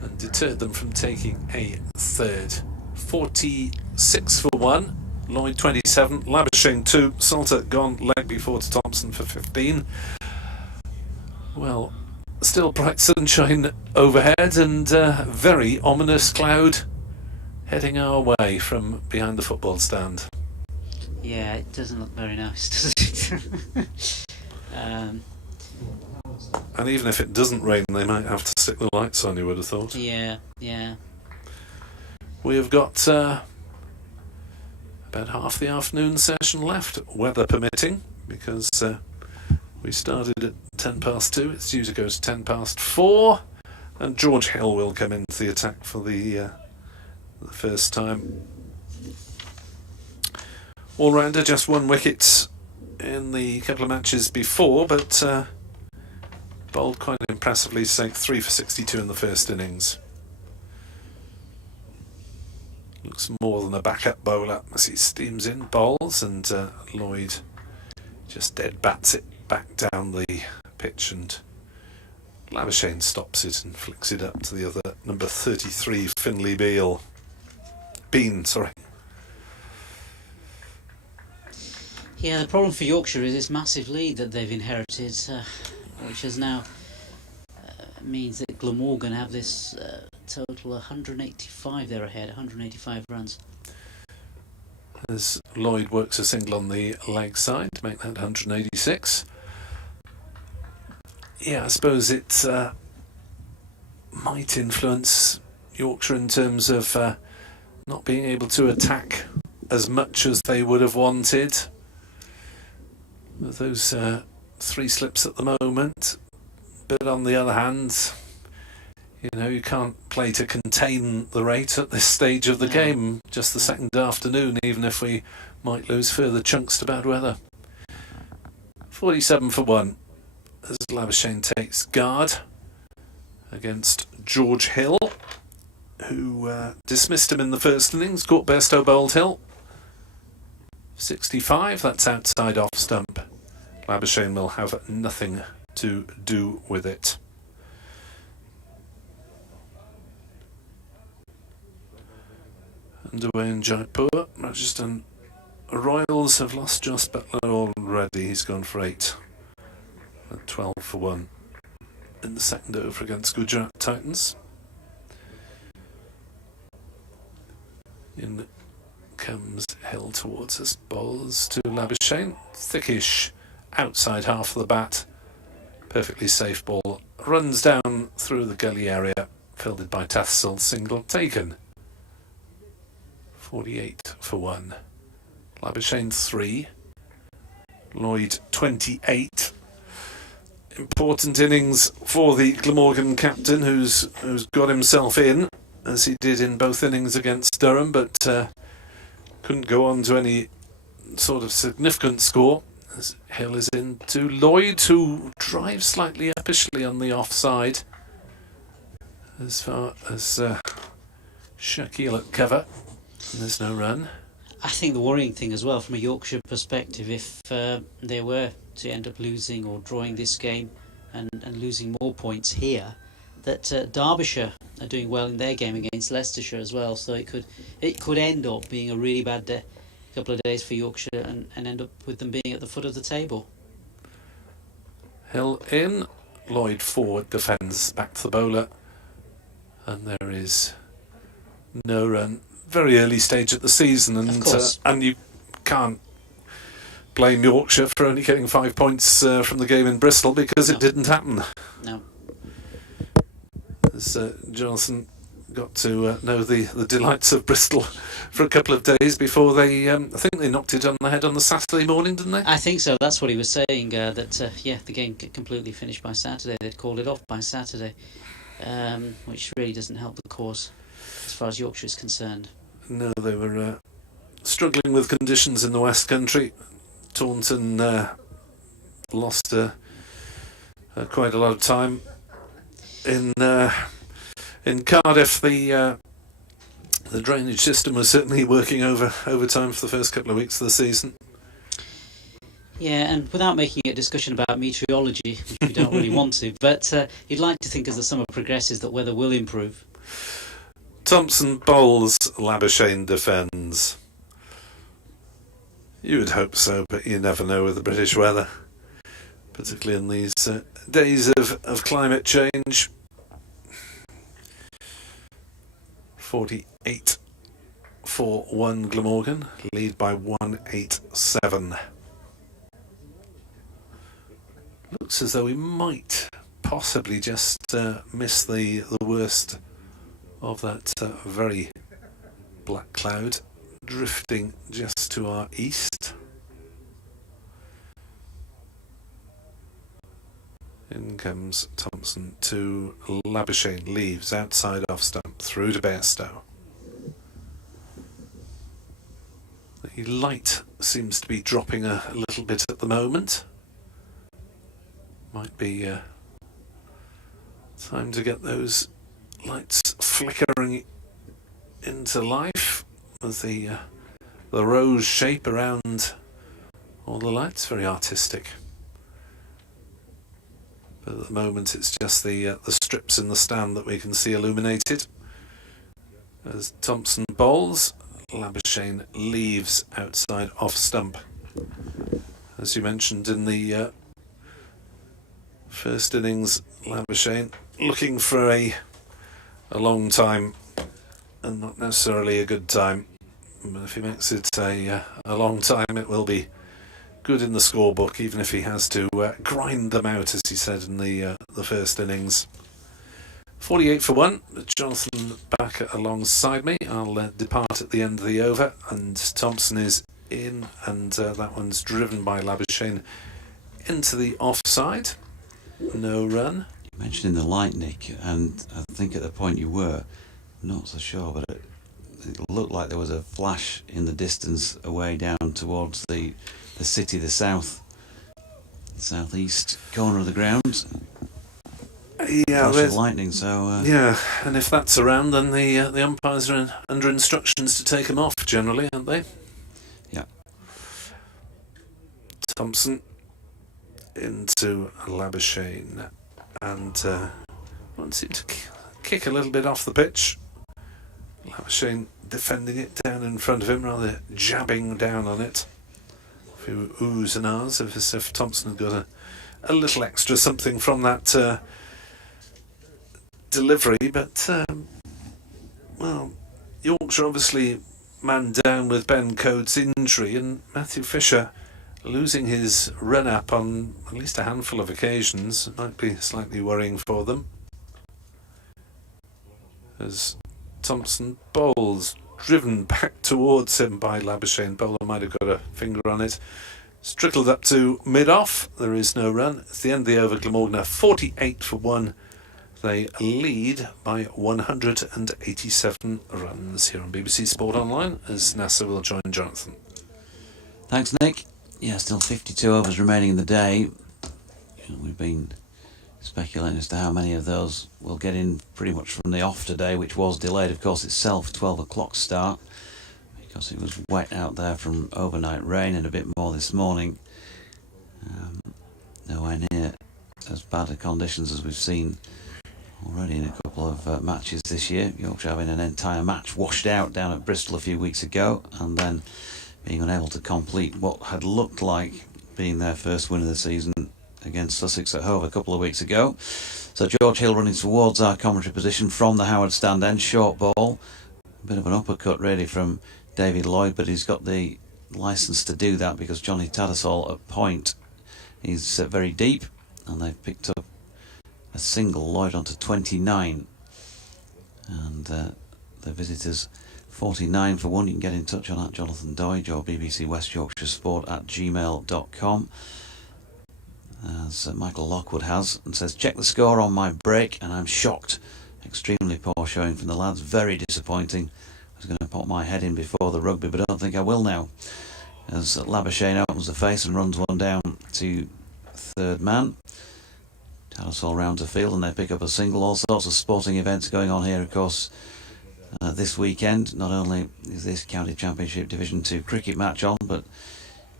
and deterred them from taking a third. 46 for 1. Lloyd 27, Labuschagne 2, Salter gone leg before to Thompson for 15. Well, still bright sunshine overhead and very ominous cloud heading our way from behind the football stand. Yeah, it doesn't look very nice, does it? And even if it doesn't rain, they might have to stick the lights on, you would have thought. Yeah. We have got about half the afternoon session left, weather permitting, because we started at 2:10. It's due to go to 4:10, and George Hill will come into the attack for the first time. All-rounder, just 1 wicket in the couple of matches before, but bowled quite impressively, saying 3 for 62 in the first innings. Looks more than a backup bowler as he steams in, bowls, and Lloyd just dead bats it back down the pitch, and Labuschagne stops it and flicks it up to the other, number 33, Finlay Bean. Yeah, the problem for Yorkshire is this massive lead that they've inherited, which has now means that Glamorgan have this total 185. They're ahead, 185 runs. As Lloyd works a single on the leg side to make that 186. Yeah, I suppose it might influence Yorkshire in terms of not being able to attack as much as they would have wanted. With those 3 slips at the moment. But on the other hand, you can't play to contain the rate at this stage of the game, just the second afternoon, even if we might lose further chunks to bad weather. 47 for 1 as Labuschagne takes guard against George Hill, who dismissed him in the first innings. Caught Bairstow bowled Hill. 65, that's outside off stump. Labuschagne will have nothing to do with it. Underway in Jaipur, Rajasthan Royals have lost Joss Butler already. He's gone for 8 at 12 for 1 in the second over against Gujarat Titans. In comes Hill towards us, bowls to Labuschagne, thickish outside half of the bat, perfectly safe ball, runs down through the gully area fielded by Tassel, single taken. 48 for 1. Labuschagne 3. Lloyd 28. Important innings for the Glamorgan captain, who's got himself in, as he did in both innings against Durham, but couldn't go on to any sort of significant score. As Hill is into Lloyd, who drives slightly uppishly on the offside. As far as Shaquille at cover, and there's no run. I think the worrying thing as well from a Yorkshire perspective, if they were to end up losing or drawing this game and losing more points here, that Derbyshire are doing well in their game against Leicestershire as well, so it could end up being a really bad couple of days for Yorkshire and end up with them being at the foot of the table. Hill in, Lloyd forward, defends back to the bowler, and there is no run. Very early stage at the season, and you can't blame Yorkshire for only getting 5 points from the game in Bristol, because it didn't happen. No. As Jonathan got to know the delights of Bristol for a couple of days before they, I think they knocked it on the head on the Saturday morning, didn't they? I think so. That's what he was saying, that the game completely finished by Saturday. They'd called it off by Saturday, which really doesn't help the cause as far as Yorkshire is concerned. No, they were struggling with conditions in the West Country. Taunton lost quite a lot of time in Cardiff. The drainage system was certainly working overtime for the first couple of weeks of the season. Yeah, and without making a discussion about meteorology, which we don't really want to, but you'd like to think as the summer progresses that weather will improve. Thompson bowls, Labuschagne defends. You would hope so, but you never know with the British weather, particularly in these days of climate change. 48 for 1 Glamorgan, lead by 187. Looks as though we might possibly just miss the worst of that very black cloud drifting just to our east. In comes Thompson to Labuschagne, leaves outside off stump through to Bairstow. The light seems to be dropping a little bit at the moment. Might be time to get those lights flickering into life with the rose shape around all the lights. Very artistic. But at the moment it's just the strips in the stand that we can see illuminated. As Thompson bowls, Labuschagne leaves outside off stump. As you mentioned in the first innings, Labuschagne looking for a long time and not necessarily a good time, but if he makes it a long time, it will be good in the scorebook, even if he has to grind them out, as he said in the first innings. 48 for 1. Jonathan back alongside me. I'll depart at the end of the over, and Thompson is in, and that one's driven by Labuschagne into the offside. No run. You mentioned the light, Nick, and I think at the point you were, I'm not so sure, but it looked like there was a flash in the distance away down towards the city, the southeast corner of the grounds. Yeah, flash of lightning. So yeah, and if that's around, then the umpires are under instructions to take them off generally, aren't they? Yeah. Thompson into Labuschagne, and wants him to kick a little bit off the pitch. Labuschagne defending it down in front of him, rather jabbing down on it. A few oohs and ahs, as if Thompson had got a little extra something from that delivery, but well, Yorkshire obviously man down with Ben Coates' injury, and Matthew Fisher losing his run-up on at least a handful of occasions might be slightly worrying for them. as Thompson bowls, driven back towards him by Labuschagne. Bowler might have got a finger on it. It's trickled up to mid-off. There is no run. It's the end of the over. Glamorgan are 48 for 1. They lead by 187 runs here on BBC Sport Online as NASA will join Jonathan. Thanks, Nick. Yeah, still 52 overs remaining in the day. We've been speculating as to how many of those will get in pretty much from the off today, which was delayed, of course, itself, 12 o'clock start, because it was wet out there from overnight rain and a bit more this morning. Nowhere near as bad a conditions as we've seen already in a couple of matches this year. Yorkshire having an entire match washed out down at Bristol a few weeks ago, and then being unable to complete what had looked like being their first win of the season against Sussex at Hove a couple of weeks ago. So George Hill running towards our commentary position from the Howard stand end, short ball. A bit of an uppercut really from David Lloyd, but he's got the licence to do that because Johnny Tattersall at point is very deep, and they've picked up a single, Lloyd onto 29, and the visitors 49 for 1. You can get in touch on @Jonathan Doidge or BBC West Yorkshire Sport @gmail.com, as Michael Lockwood has, and says, check the score on my break and I'm shocked. Extremely poor showing from the lads, very disappointing. I was going to pop my head in before the rugby, but I don't think I will now, as Labuschagne opens the face and runs one down to third man. Tattersall round to field and they pick up a single. All sorts of sporting events going on here, of course, this weekend. Not only is this County Championship Division 2 cricket match on, but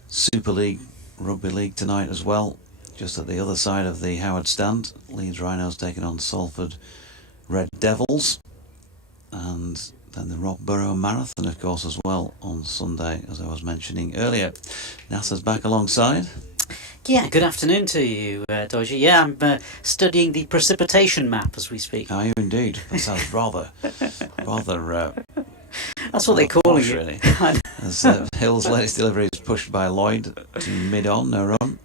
Super League Rugby League tonight as well, just at the other side of the Howard stand. Leeds Rhinos taking on Salford Red Devils, and then the Rockborough Marathon, of course, as well on Sunday, as I was mentioning earlier. NASA's back alongside. Yeah, good afternoon to you, Doidge. Yeah, I'm studying the precipitation map as we speak. Are you indeed? That sounds rather That's what they're calling posh, it. really. As Hill's latest delivery is pushed by Lloyd to mid-on, no run.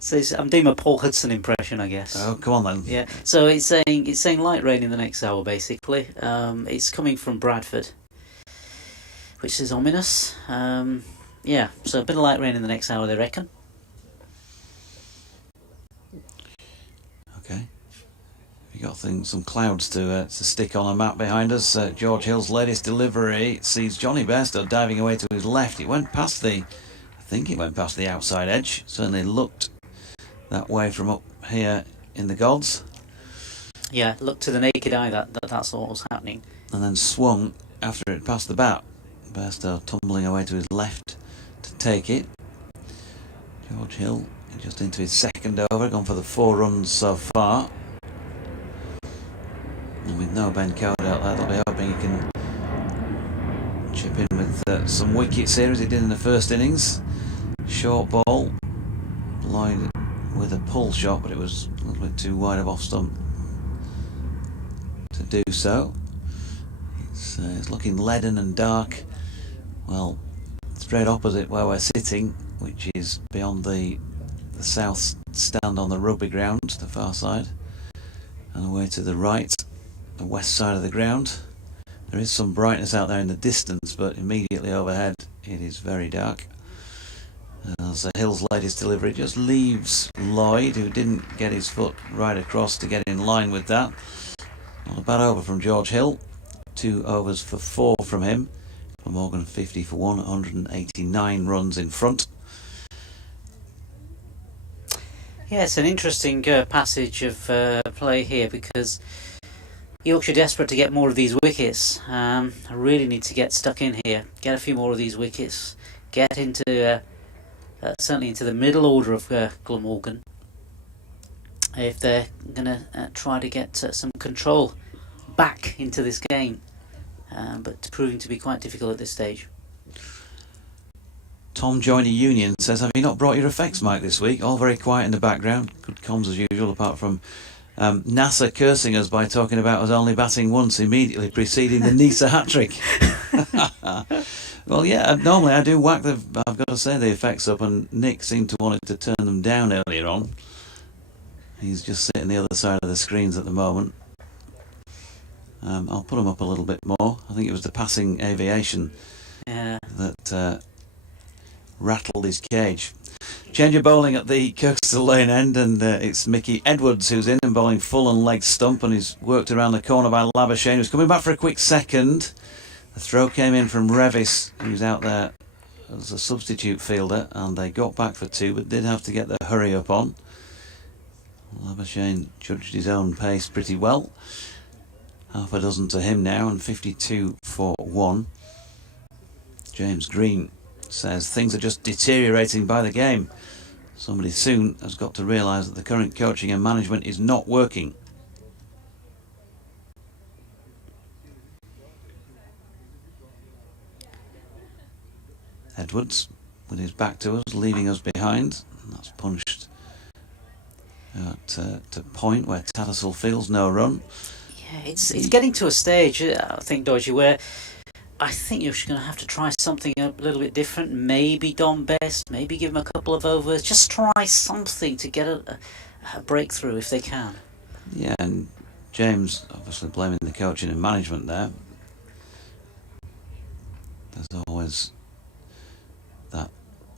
So I'm doing my Paul Hudson impression, I guess. Oh, come on then. Yeah. So it's saying light rain in the next hour, basically. It's coming from Bradford, which is ominous. Yeah. So a bit of light rain in the next hour, they reckon. Okay. We got some clouds to stick on a map behind us. George Hill's latest delivery sees Jonny Bairstow diving away to his left. It went past I think it went past the outside edge. Certainly looked that way from up here in the gods. Yeah, look to the naked eye that's what was happening. And then swung after it passed the bat. Bairstow tumbling away to his left to take it. George Hill just into his second over, gone for the 4 runs so far. And with no Ben Code out there, they'll be hoping he can chip in with some wickets here as he did in the first innings. Short ball, Lloyd with a pull shot, but it was a little bit too wide of off stump to do so. It's looking leaden and dark. Well, straight opposite where we're sitting, which is beyond the south stand on the rugby ground, the far side, and away to the right, the west side of the ground. There is some brightness out there in the distance, but immediately overhead it is very dark. As Hill's latest delivery just leaves Lloyd, who didn't get his foot right across to get in line with that. Not a bad over from George Hill. 2 overs for 4 from him. Glamorgan 50 for 1, 189 runs in front. Yeah, it's an interesting passage of play here, because Yorkshire desperate to get more of these wickets. I really need to get stuck in here, get a few more of these wickets, get into certainly into the middle order of Glamorgan, if they're going to try to get some control back into this game, but proving to be quite difficult at this stage. Tom Joyner Union says, have you not brought your effects mic this week? All very quiet in the background. Good comms as usual, apart from NASA cursing us by talking about us only batting once immediately preceding the Nisa hat-trick. Well, yeah, normally I do whack I've got to say, the effects up, and Nick seemed to want it to turn them down earlier on. He's just sitting the other side of the screens at the moment. I'll put him up a little bit more. I think it was the passing aviation that rattled his cage. Change of bowling at the Kirkstall Lane end, and it's Mickey Edwards who's in and bowling full and leg stump, and he's worked around the corner by Labuschagne, who's coming back for a quick second. The throw came in from Revis, who's out there as a substitute fielder, and they got back for 2 but did have to get the hurry up on. Labuschagne judged his own pace pretty well. Half a dozen to him now, and 52 for 1. James Green says things are just deteriorating by the game. Somebody soon has got to realise that the current coaching and management is not working. Edwards with his back to us, leaving us behind. And that's punched out to point where Tattersall feels no run. Yeah, it's getting to a stage, I think, Dodgy, where I think you're going to have to try something a little bit different. Maybe Dom Best, maybe give him a couple of overs. Just try something to get a breakthrough if they can. Yeah, and James obviously blaming the coaching and management there. There's always that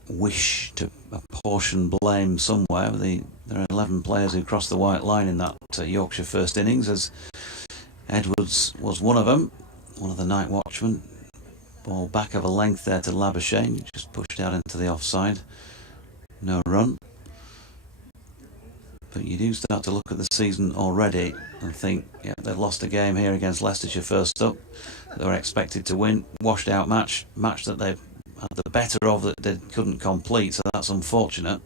wish to apportion blame somewhere. There are 11 players who crossed the white line in that Yorkshire first innings, as Edwards was one of them, one of the night watchmen. Ball back of a length there to Labuschagne, just pushed out into the offside. No run. But you do start to look at the season already and think, yeah, they've lost a game here against Leicestershire first up. They were expected to win. Washed out match that they've had the better of that they couldn't complete, so that's unfortunate.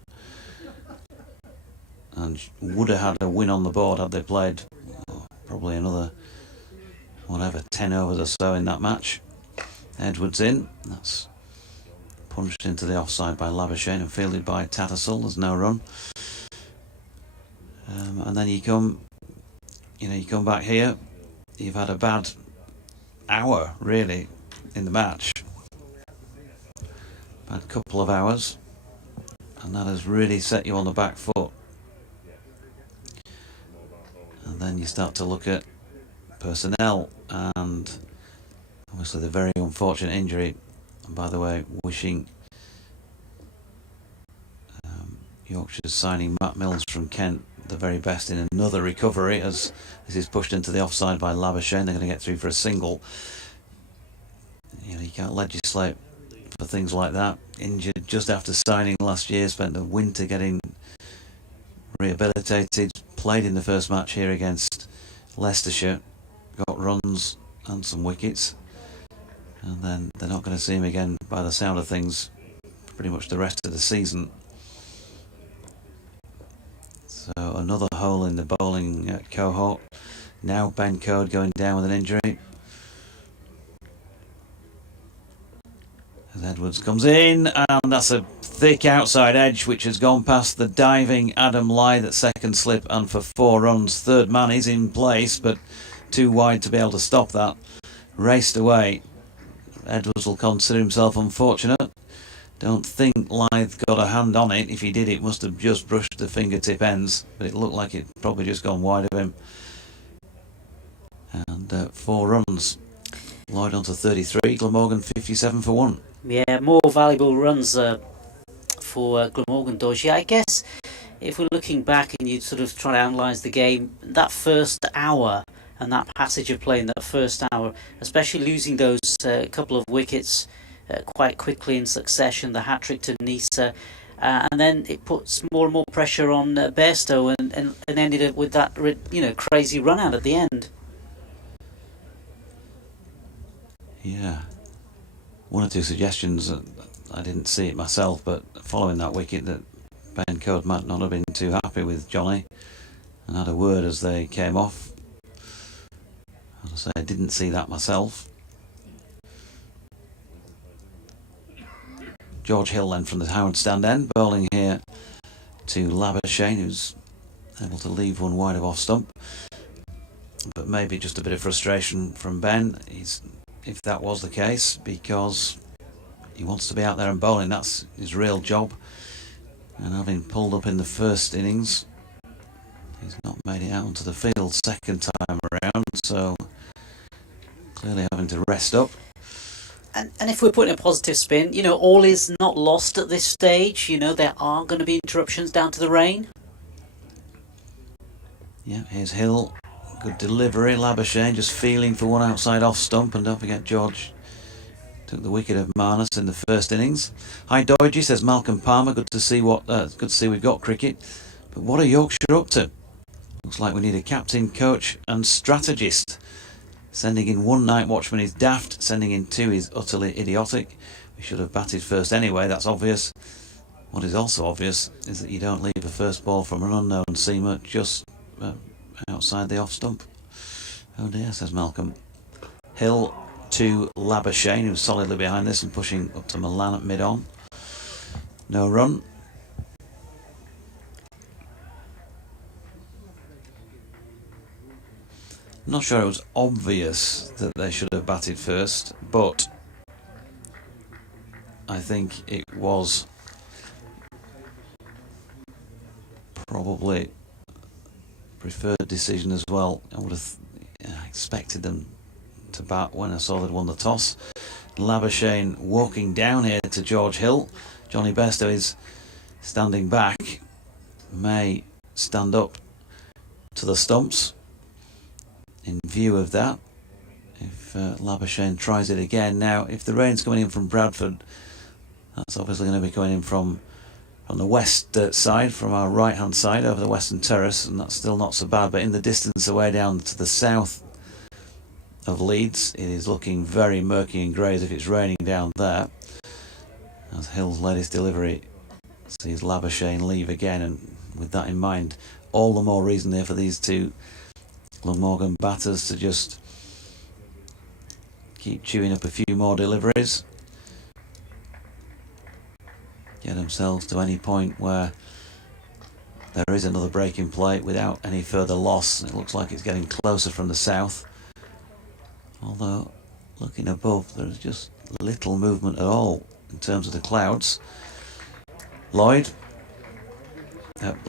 And would have had a win on the board had they played probably another 10 overs or so in that match. Edwards in, that's punched into the offside by Labuschagne and fielded by Tattersall. There's no run. And then you come back here. You've had a bad hour really in the match. Bad couple of hours, and that has really set you on the back foot. And then you start to look at personnel, and obviously the very unfortunate injury. And by the way, wishing Yorkshire's signing Matt Mills from Kent the very best in another recovery, as this is pushed into the offside by Labuschagne. They're going to get through for a single. You can't legislate for things like that. Injured just after signing last year, spent the winter getting rehabilitated, played in the first match here against Leicestershire, got runs and some wickets, and then they're not going to see him again by the sound of things pretty much the rest of the season. So another hole in the bowling cohort. Now Ben Code going down with an injury. As Edwards comes in, and that's a thick outside edge which has gone past the diving Adam Lyth at second slip, and for 4 runs. Third man is in place, but too wide to be able to stop that. Raced away. Edwards will consider himself unfortunate. Don't think Lyth got a hand on it. If he did, it must have just brushed the fingertip ends, but it looked like it probably just gone wide of him. And 4 runs. Lloyd on to 33, Glamorgan 57 for 1. Yeah, more valuable runs for Glamorgan, Dodgy. I guess if we're looking back and you sort of try to analyse the game, that first hour and that passage of play in that first hour, especially losing those couple of wickets quite quickly in succession, the hat-trick to Nisa, and then it puts more and more pressure on Bairstow, and ended up with that crazy run out at the end. Yeah. 1 or 2 suggestions. I didn't see it myself, but following that wicket, that Ben Code might not have been too happy with Jonny, and had a word as they came off. As I say, I didn't see that myself. George Hill then from the Howard stand end, bowling here to Labuschagne, who's able to leave one wide of off stump. But maybe just a bit of frustration from Ben, if that was the case, because he wants to be out there and bowling. That's his real job. And having pulled up in the first innings, he's not made it out onto the field second time around, so clearly having to rest up. And if we're putting a positive spin, all is not lost at this stage. There are going to be interruptions down to the rain. Yeah, here's Hill. Good delivery. Labuschagne just feeling for one outside off stump. And don't forget, George took the wicket of Marnus in the first innings. Hi, Doidgy, says Malcolm Palmer. Good to see we've got cricket. But what are Yorkshire up to? Looks like we need a captain, coach and strategist. Sending in one night watchman is daft. Sending in two is utterly idiotic. We should have batted first anyway, that's obvious. What is also obvious is that you don't leave a first ball from an unknown seamer just outside the off stump. Oh dear, says Malcolm. Hill to Labuschagne, who's solidly behind this and pushing up to Milan at mid-on. No run. I'm not sure it was obvious that they should have batted first, but I think it was probably preferred decision as well. I would have expected them to bat when I saw they'd won the toss. Labuschagne walking down here to George Hill. Jonny Bairstow is standing back. May stand up to the stumps in view of that. If Labuschagne tries it again. Now, if the rain's coming in from Bradford, that's obviously going to be coming in from the west side, from our right hand side over the western terrace, and that's still not so bad, but in the distance away down to the south of Leeds it is looking very murky and grey as if it's raining down there. As Hill's latest delivery sees Labuschagne leave again, and with that in mind, all the more reason there for these two Glamorgan batters to just keep chewing up a few more deliveries, get themselves to any point where there is another break in play without any further loss. It looks like it's getting closer from the south, although looking above there's just little movement at all in terms of the clouds. Lloyd,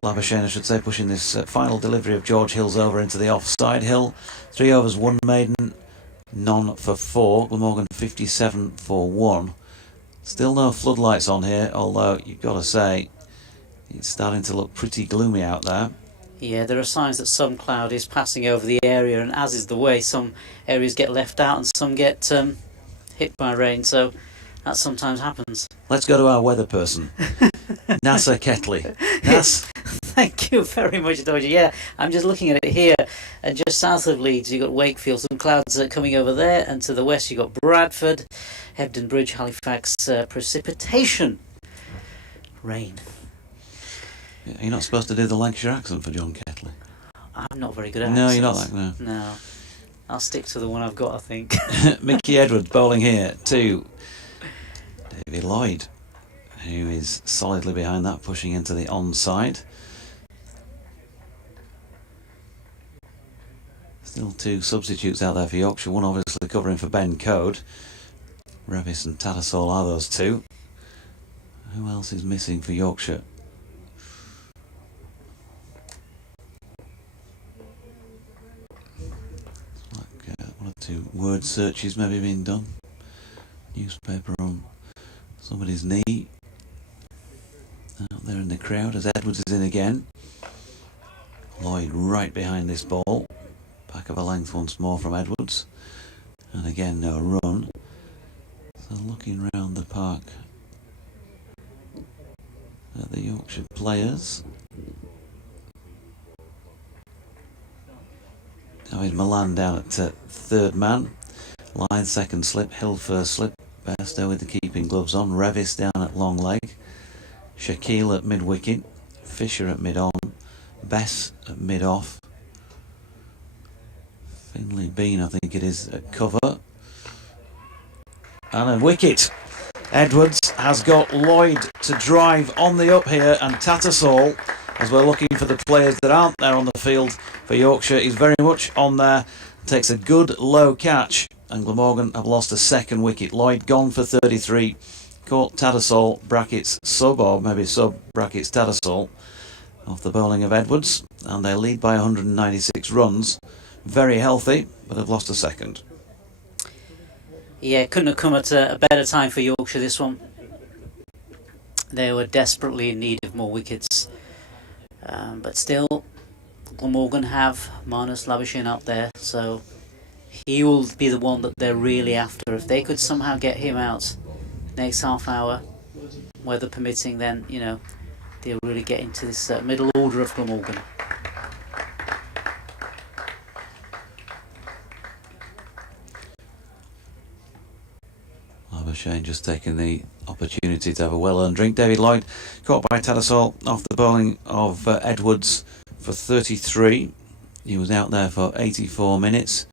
Labuschagne I should say, pushing this final delivery of George Hill's over into the offside. Hill 3 overs 1 maiden, none for 4. Glamorgan 57 for 1. Still no floodlights on here, although you've got to say it's starting to look pretty gloomy out there. Yeah, there are signs that some cloud is passing over the area, and as is the way, some areas get left out and some get hit by rain, so that sometimes happens. Let's go to our weather person, Nasser Ketley. Nas? Thank you very much, Doidgy. Yeah, I'm just looking at it here, and just south of Leeds you've got Wakefield, some clouds coming over there, and to the west you've got Bradford, Hebden Bridge, Halifax, precipitation, rain. You're not supposed to do the Lancashire accent for John Ketley. I'm not very good at No, accents. you're not that, no. No. I'll stick to the one I've got, I think. Mickey Edwards bowling here to David Lloyd, who is solidly behind that, pushing into the onside. Still 2 substitutes out there for Yorkshire, one obviously covering for Ben Code. Revis and Tattersall are those 2. Who else is missing for Yorkshire? One or 2 word searches maybe being done. Newspaper on somebody's knee. Out there in the crowd as Edwards is in again. Lloyd right behind this ball. Back of a length once more from Edwards. And again no run. So looking round the park at the Yorkshire players. David Milan down at third man. Lyne second slip, Hill first slip. Bairstow with the keeping gloves on. Revis down at long leg. Shaquille at mid wicket. Fisher at mid on. Bess at mid off. Finley Bean, I think it is, at cover. And a wicket. Edwards has got Lloyd to drive on the up here, and Tattersall, as we're looking for the players that aren't there on the field for Yorkshire, is very much on there. Takes a good low catch, and Glamorgan have lost a second wicket. Lloyd gone for 33. Caught Tattersall, brackets sub, or maybe sub, brackets Tattersall, off the bowling of Edwards, and they lead by 196 runs. Very healthy, but have lost a second. Yeah, couldn't have come at a better time for Yorkshire, this one. They were desperately in need of more wickets. But still, Glamorgan have Marnus Labuschagne out there, so he will be the one that they're really after. If they could somehow get him out next half hour, weather permitting, then, you know, they'll really get into this middle order of Glamorgan. Labuschagne just taking the opportunity to have a well-earned drink. David Lloyd caught by Tattersall off the bowling of Edwards for 33. He was out there for 84 minutes,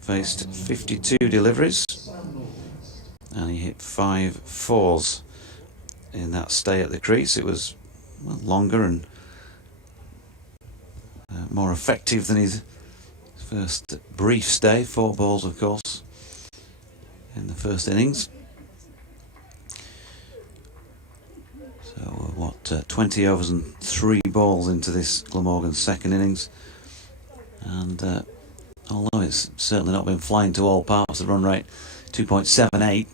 faced 52 deliveries, and he hit 5 fours in that stay at the crease. It was longer and more effective than his first brief stay. 4 balls, of course, in the first innings. So 20 overs and 3 balls into this Glamorgan second innings, and although it's certainly not been flying to all parts, the run rate 2.78,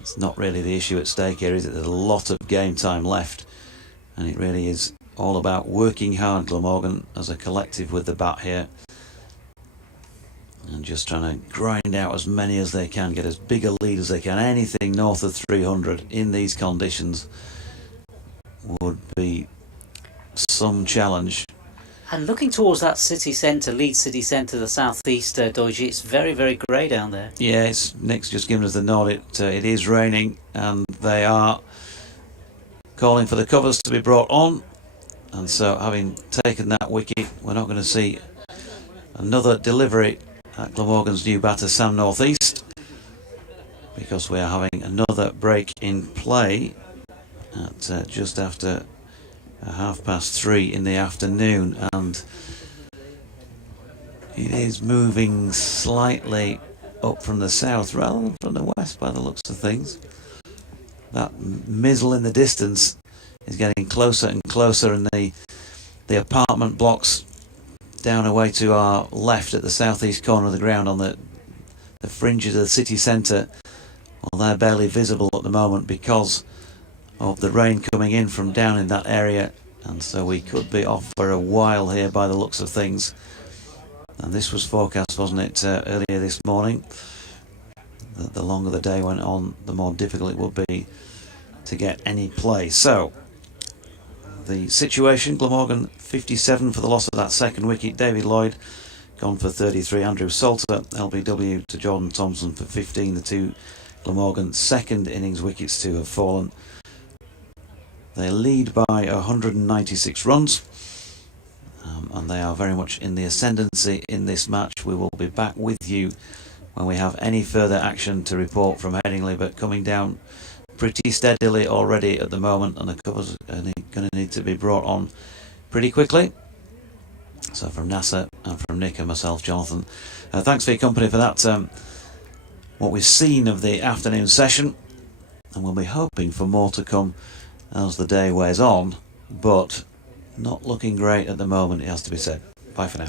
it's not really the issue at stake here, is it? There's a lot of game time left, and it really is all about working hard, Glamorgan, as a collective with the bat here, and just trying to grind out as many as they can, get as big a lead as they can. Anything north of 300 in these conditions would be some challenge. And looking towards that city centre, Leeds city centre, the southeast, Doji, it's very, very grey down there. Yeah, Nick's just given us the nod. It is raining, and they are calling for the covers to be brought on. And so, having taken that wicket, we're not going to see another delivery at Glamorgan's new batter, Sam Northeast, because we are having another break in play at just after 3:30 in the afternoon, and it is moving slightly up from the south rather than from the west by the looks of things. That mizzle in the distance is getting closer and closer, and the apartment blocks down away to our left at the southeast corner of the ground on the fringes of the city centre, well, they're barely visible at the moment because of the rain coming in from down in that area, and so we could be off for a while here by the looks of things. And this was forecast, wasn't it, earlier this morning, that the longer the day went on, the more difficult it would be to get any play. So the situation: Glamorgan 57 for the loss of that second wicket. David Lloyd gone for 33. Andrew Salter LBW to Jordan Thompson for 15. The 2 Glamorgan second innings wickets to have fallen. They lead by 196 runs, and they are very much in the ascendancy in this match. We will be back with you when we have any further action to report from Headingley, but coming down pretty steadily already at the moment, and the covers are going to need to be brought on pretty quickly. So from Nasser and from Nick and myself, Jonathan, thanks for your company for that. What we've seen of the afternoon session, and we'll be hoping for more to come as the day wears on, but not looking great at the moment, it has to be said. Bye for now.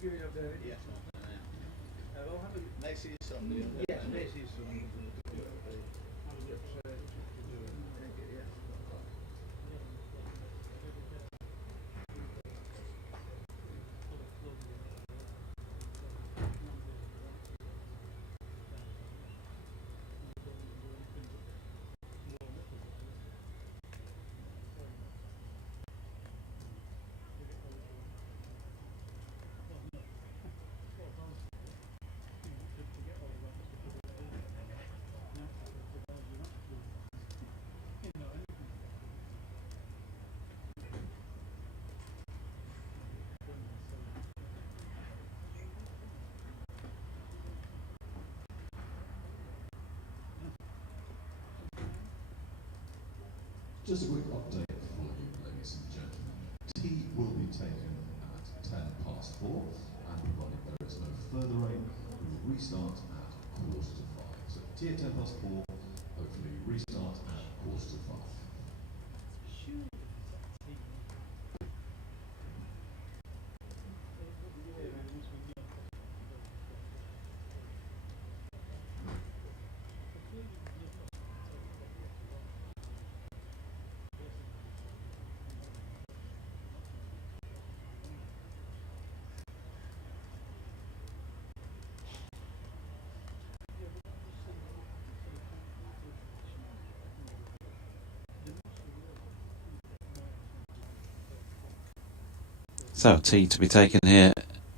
Next to your son. Yes, next to your son. Just a quick update for you, ladies and gentlemen. Tea will be taken at 4:10, and provided there is no further rain, we will restart at 4:45. So tea at 4:10, hopefully restart at 4:45. So, tea to be taken here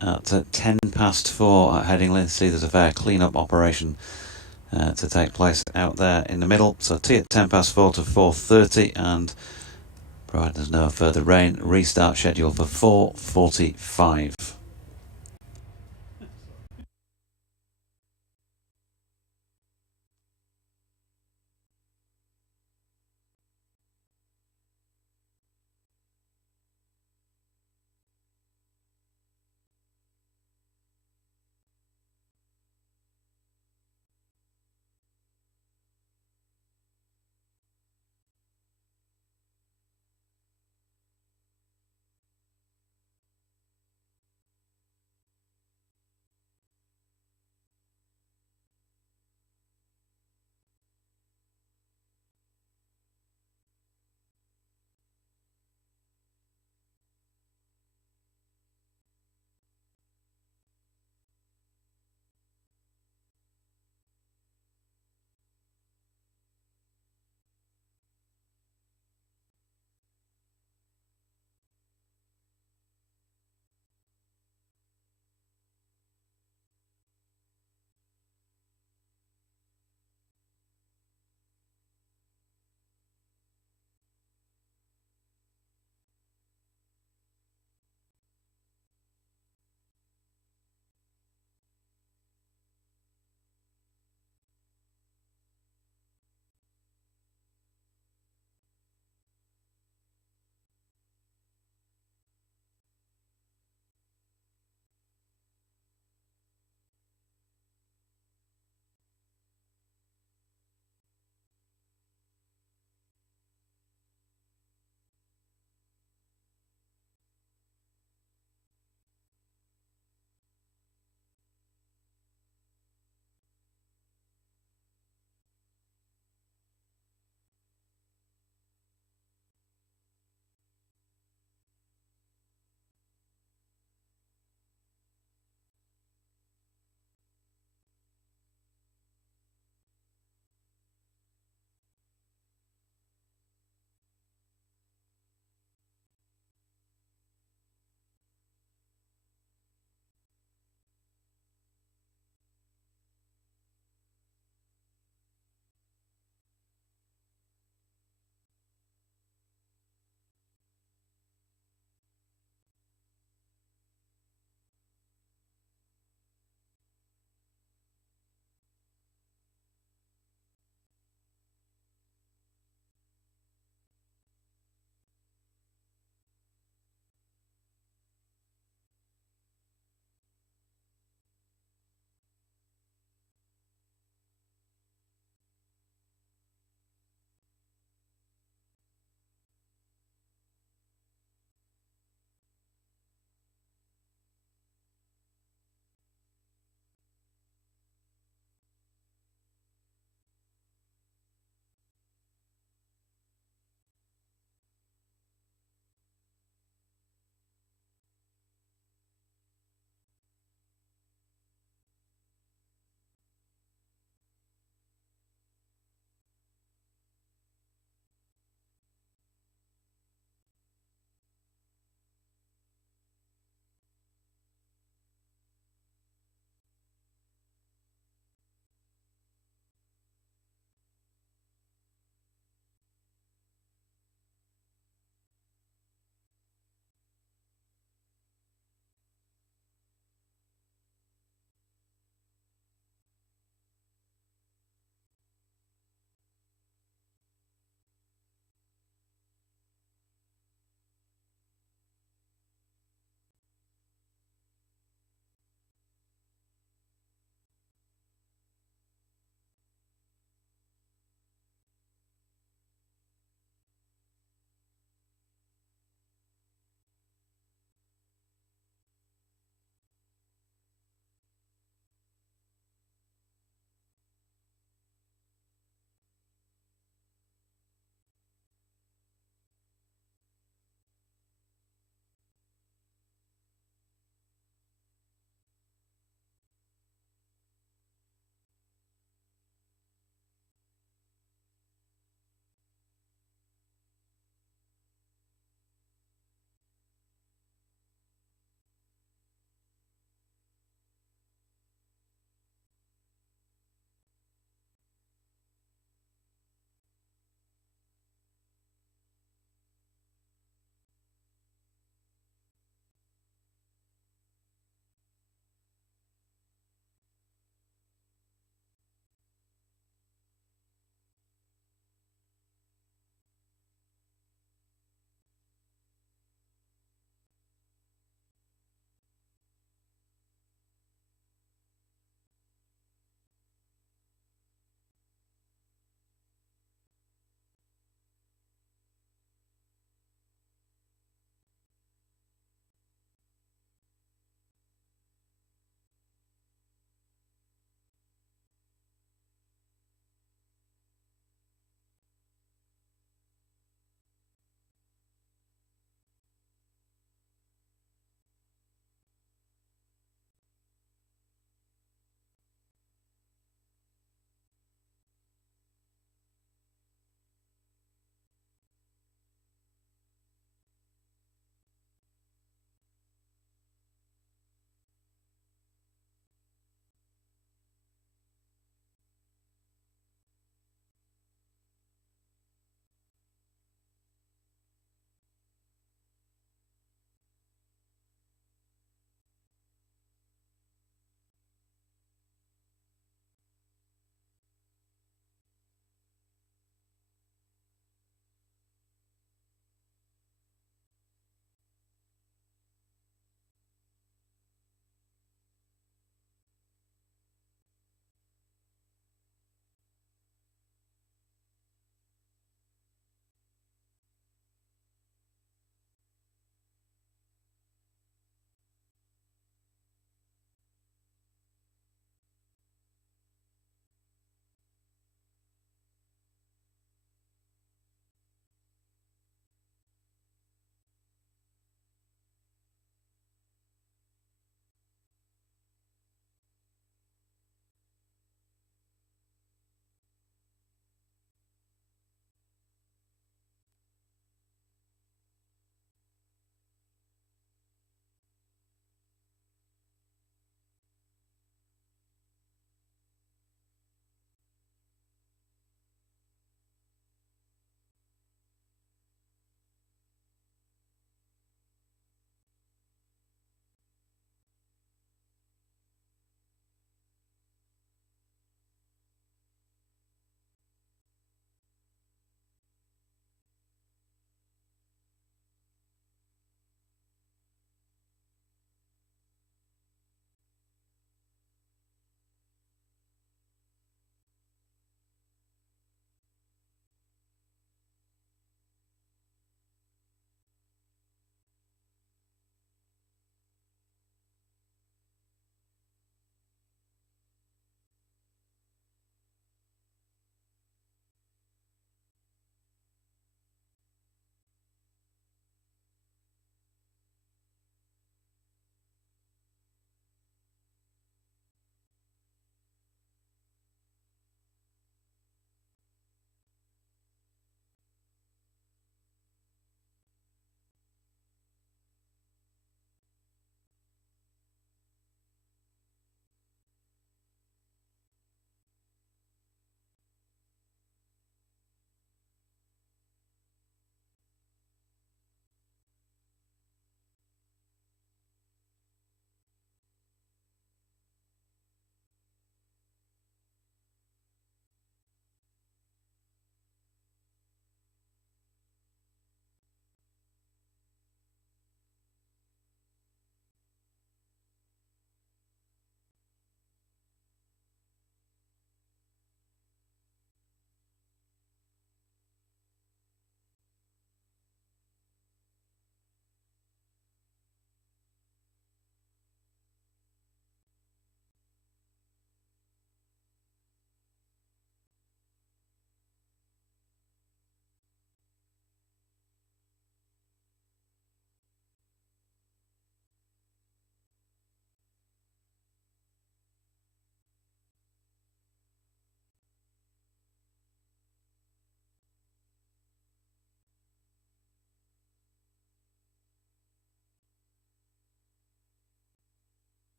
at 4:10 at Headingley. See, there's a fair clean-up operation to take place out there in the middle. So, tea at 4:10 to 4:30, and provided there's no further rain, restart scheduled for 4:45.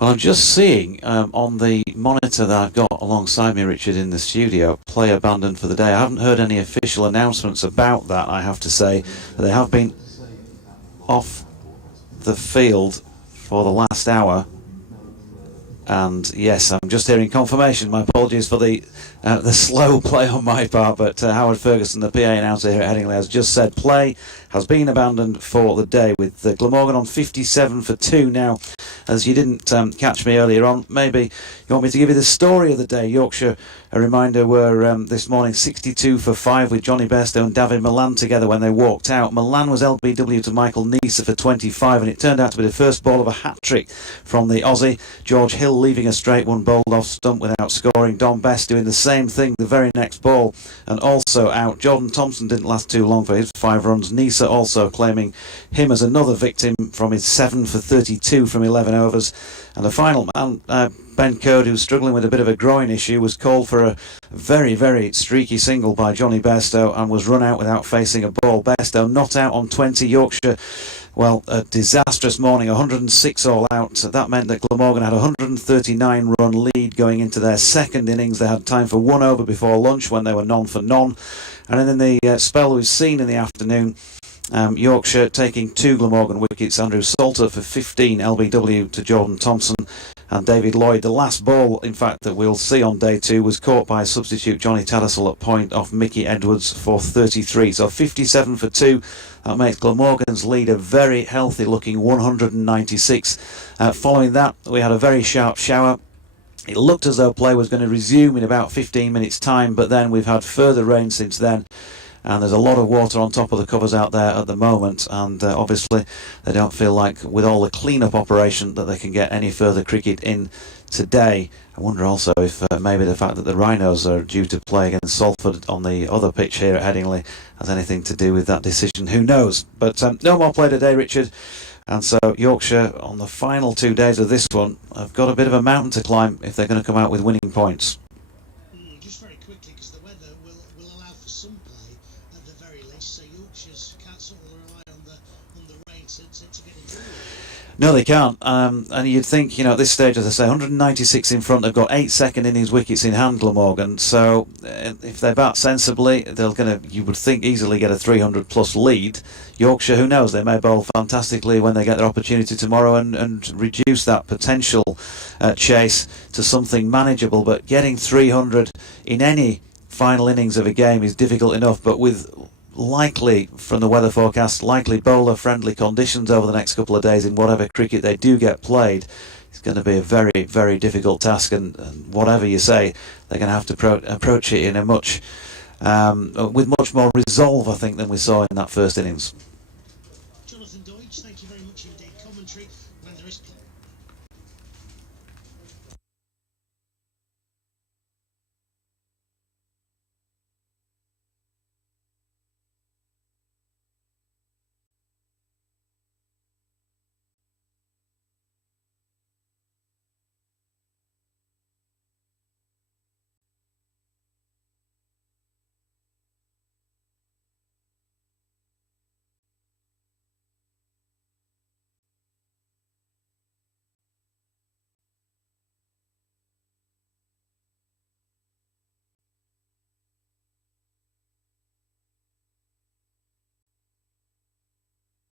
Well, I'm just seeing on the monitor that I've got alongside me, Richard, in the studio, play abandoned for the day. I haven't heard any official announcements about that, I have to say. They have been off the field for the last hour. And yes, I'm just hearing confirmation. My apologies for the slow play on my part, but Howard Ferguson, the PA announcer here at Headingley, has just said play has been abandoned for the day, with Glamorgan on 57 for 2 now. As you didn't catch me earlier on, maybe you want me to give you the story of the day. Yorkshire, a reminder, were this morning 62 for 5 with Jonny Bairstow and David Milan together when they walked out. Milan was LBW to Michael Neser for 25, and it turned out to be the first ball of a hat-trick from the Aussie. George Hill leaving a straight one bowled off stump without scoring. Don Best doing the same thing the very next ball and also out. Jordan Thompson didn't last too long for his 5 runs. Neser also claiming him as another victim from his 7 for 32 from 11 overs. And the final man, Ben Code, who's struggling with a bit of a groin issue, was called for a very, very streaky single by Jonny Bairstow and was run out without facing a ball. Bairstow not out on 20. Yorkshire, well, a disastrous morning, 106 all out. That meant that Glamorgan had a 139 run lead going into their second innings. They had time for 1 over before lunch when they were none for none. And then in the spell we've seen in the afternoon, Yorkshire taking 2 Glamorgan wickets. Andrew Salter for 15 LBW to Jordan Thompson and David Lloyd. The last ball, in fact, that we'll see on day 2 was caught by substitute Johnny Tattersall at point off Mickey Edwards for 33. So 57 for 2. That makes Glamorgan's lead a very healthy looking 196. Following that, we had a very sharp shower. It looked as though play was going to resume in about 15 minutes time, but then we've had further rain since then. And there's a lot of water on top of the covers out there at the moment, and obviously they don't feel like, with all the clean-up operation, that they can get any further cricket in today. I wonder also if maybe the fact that the Rhinos are due to play against Salford on the other pitch here at Headingley has anything to do with that decision. Who knows? But no more play today, Richard. And so Yorkshire, on the final 2 days of this one, have got a bit of a mountain to climb if they're going to come out with winning points. Just very quickly, because the weather will allow for some play at the very least, so Yorkshire's can't sort of rely on the rain to get it through. No, they can't. And you'd think, at this stage, as I say, 196 in front. They've got 8 second innings wickets in hand, Glamorgan. So if they bat sensibly, you would think, easily get a 300 plus lead. Yorkshire, who knows, they may bowl fantastically when they get their opportunity tomorrow and reduce that potential chase to something manageable. But getting 300 in any final innings of a game is difficult enough, but with likely, from the weather forecast, likely bowler friendly conditions over the next couple of days in whatever cricket they do get played, it's going to be a very, very difficult task, and whatever you say, they're going to have to approach it in a with much more resolve, I think, than we saw in that first innings.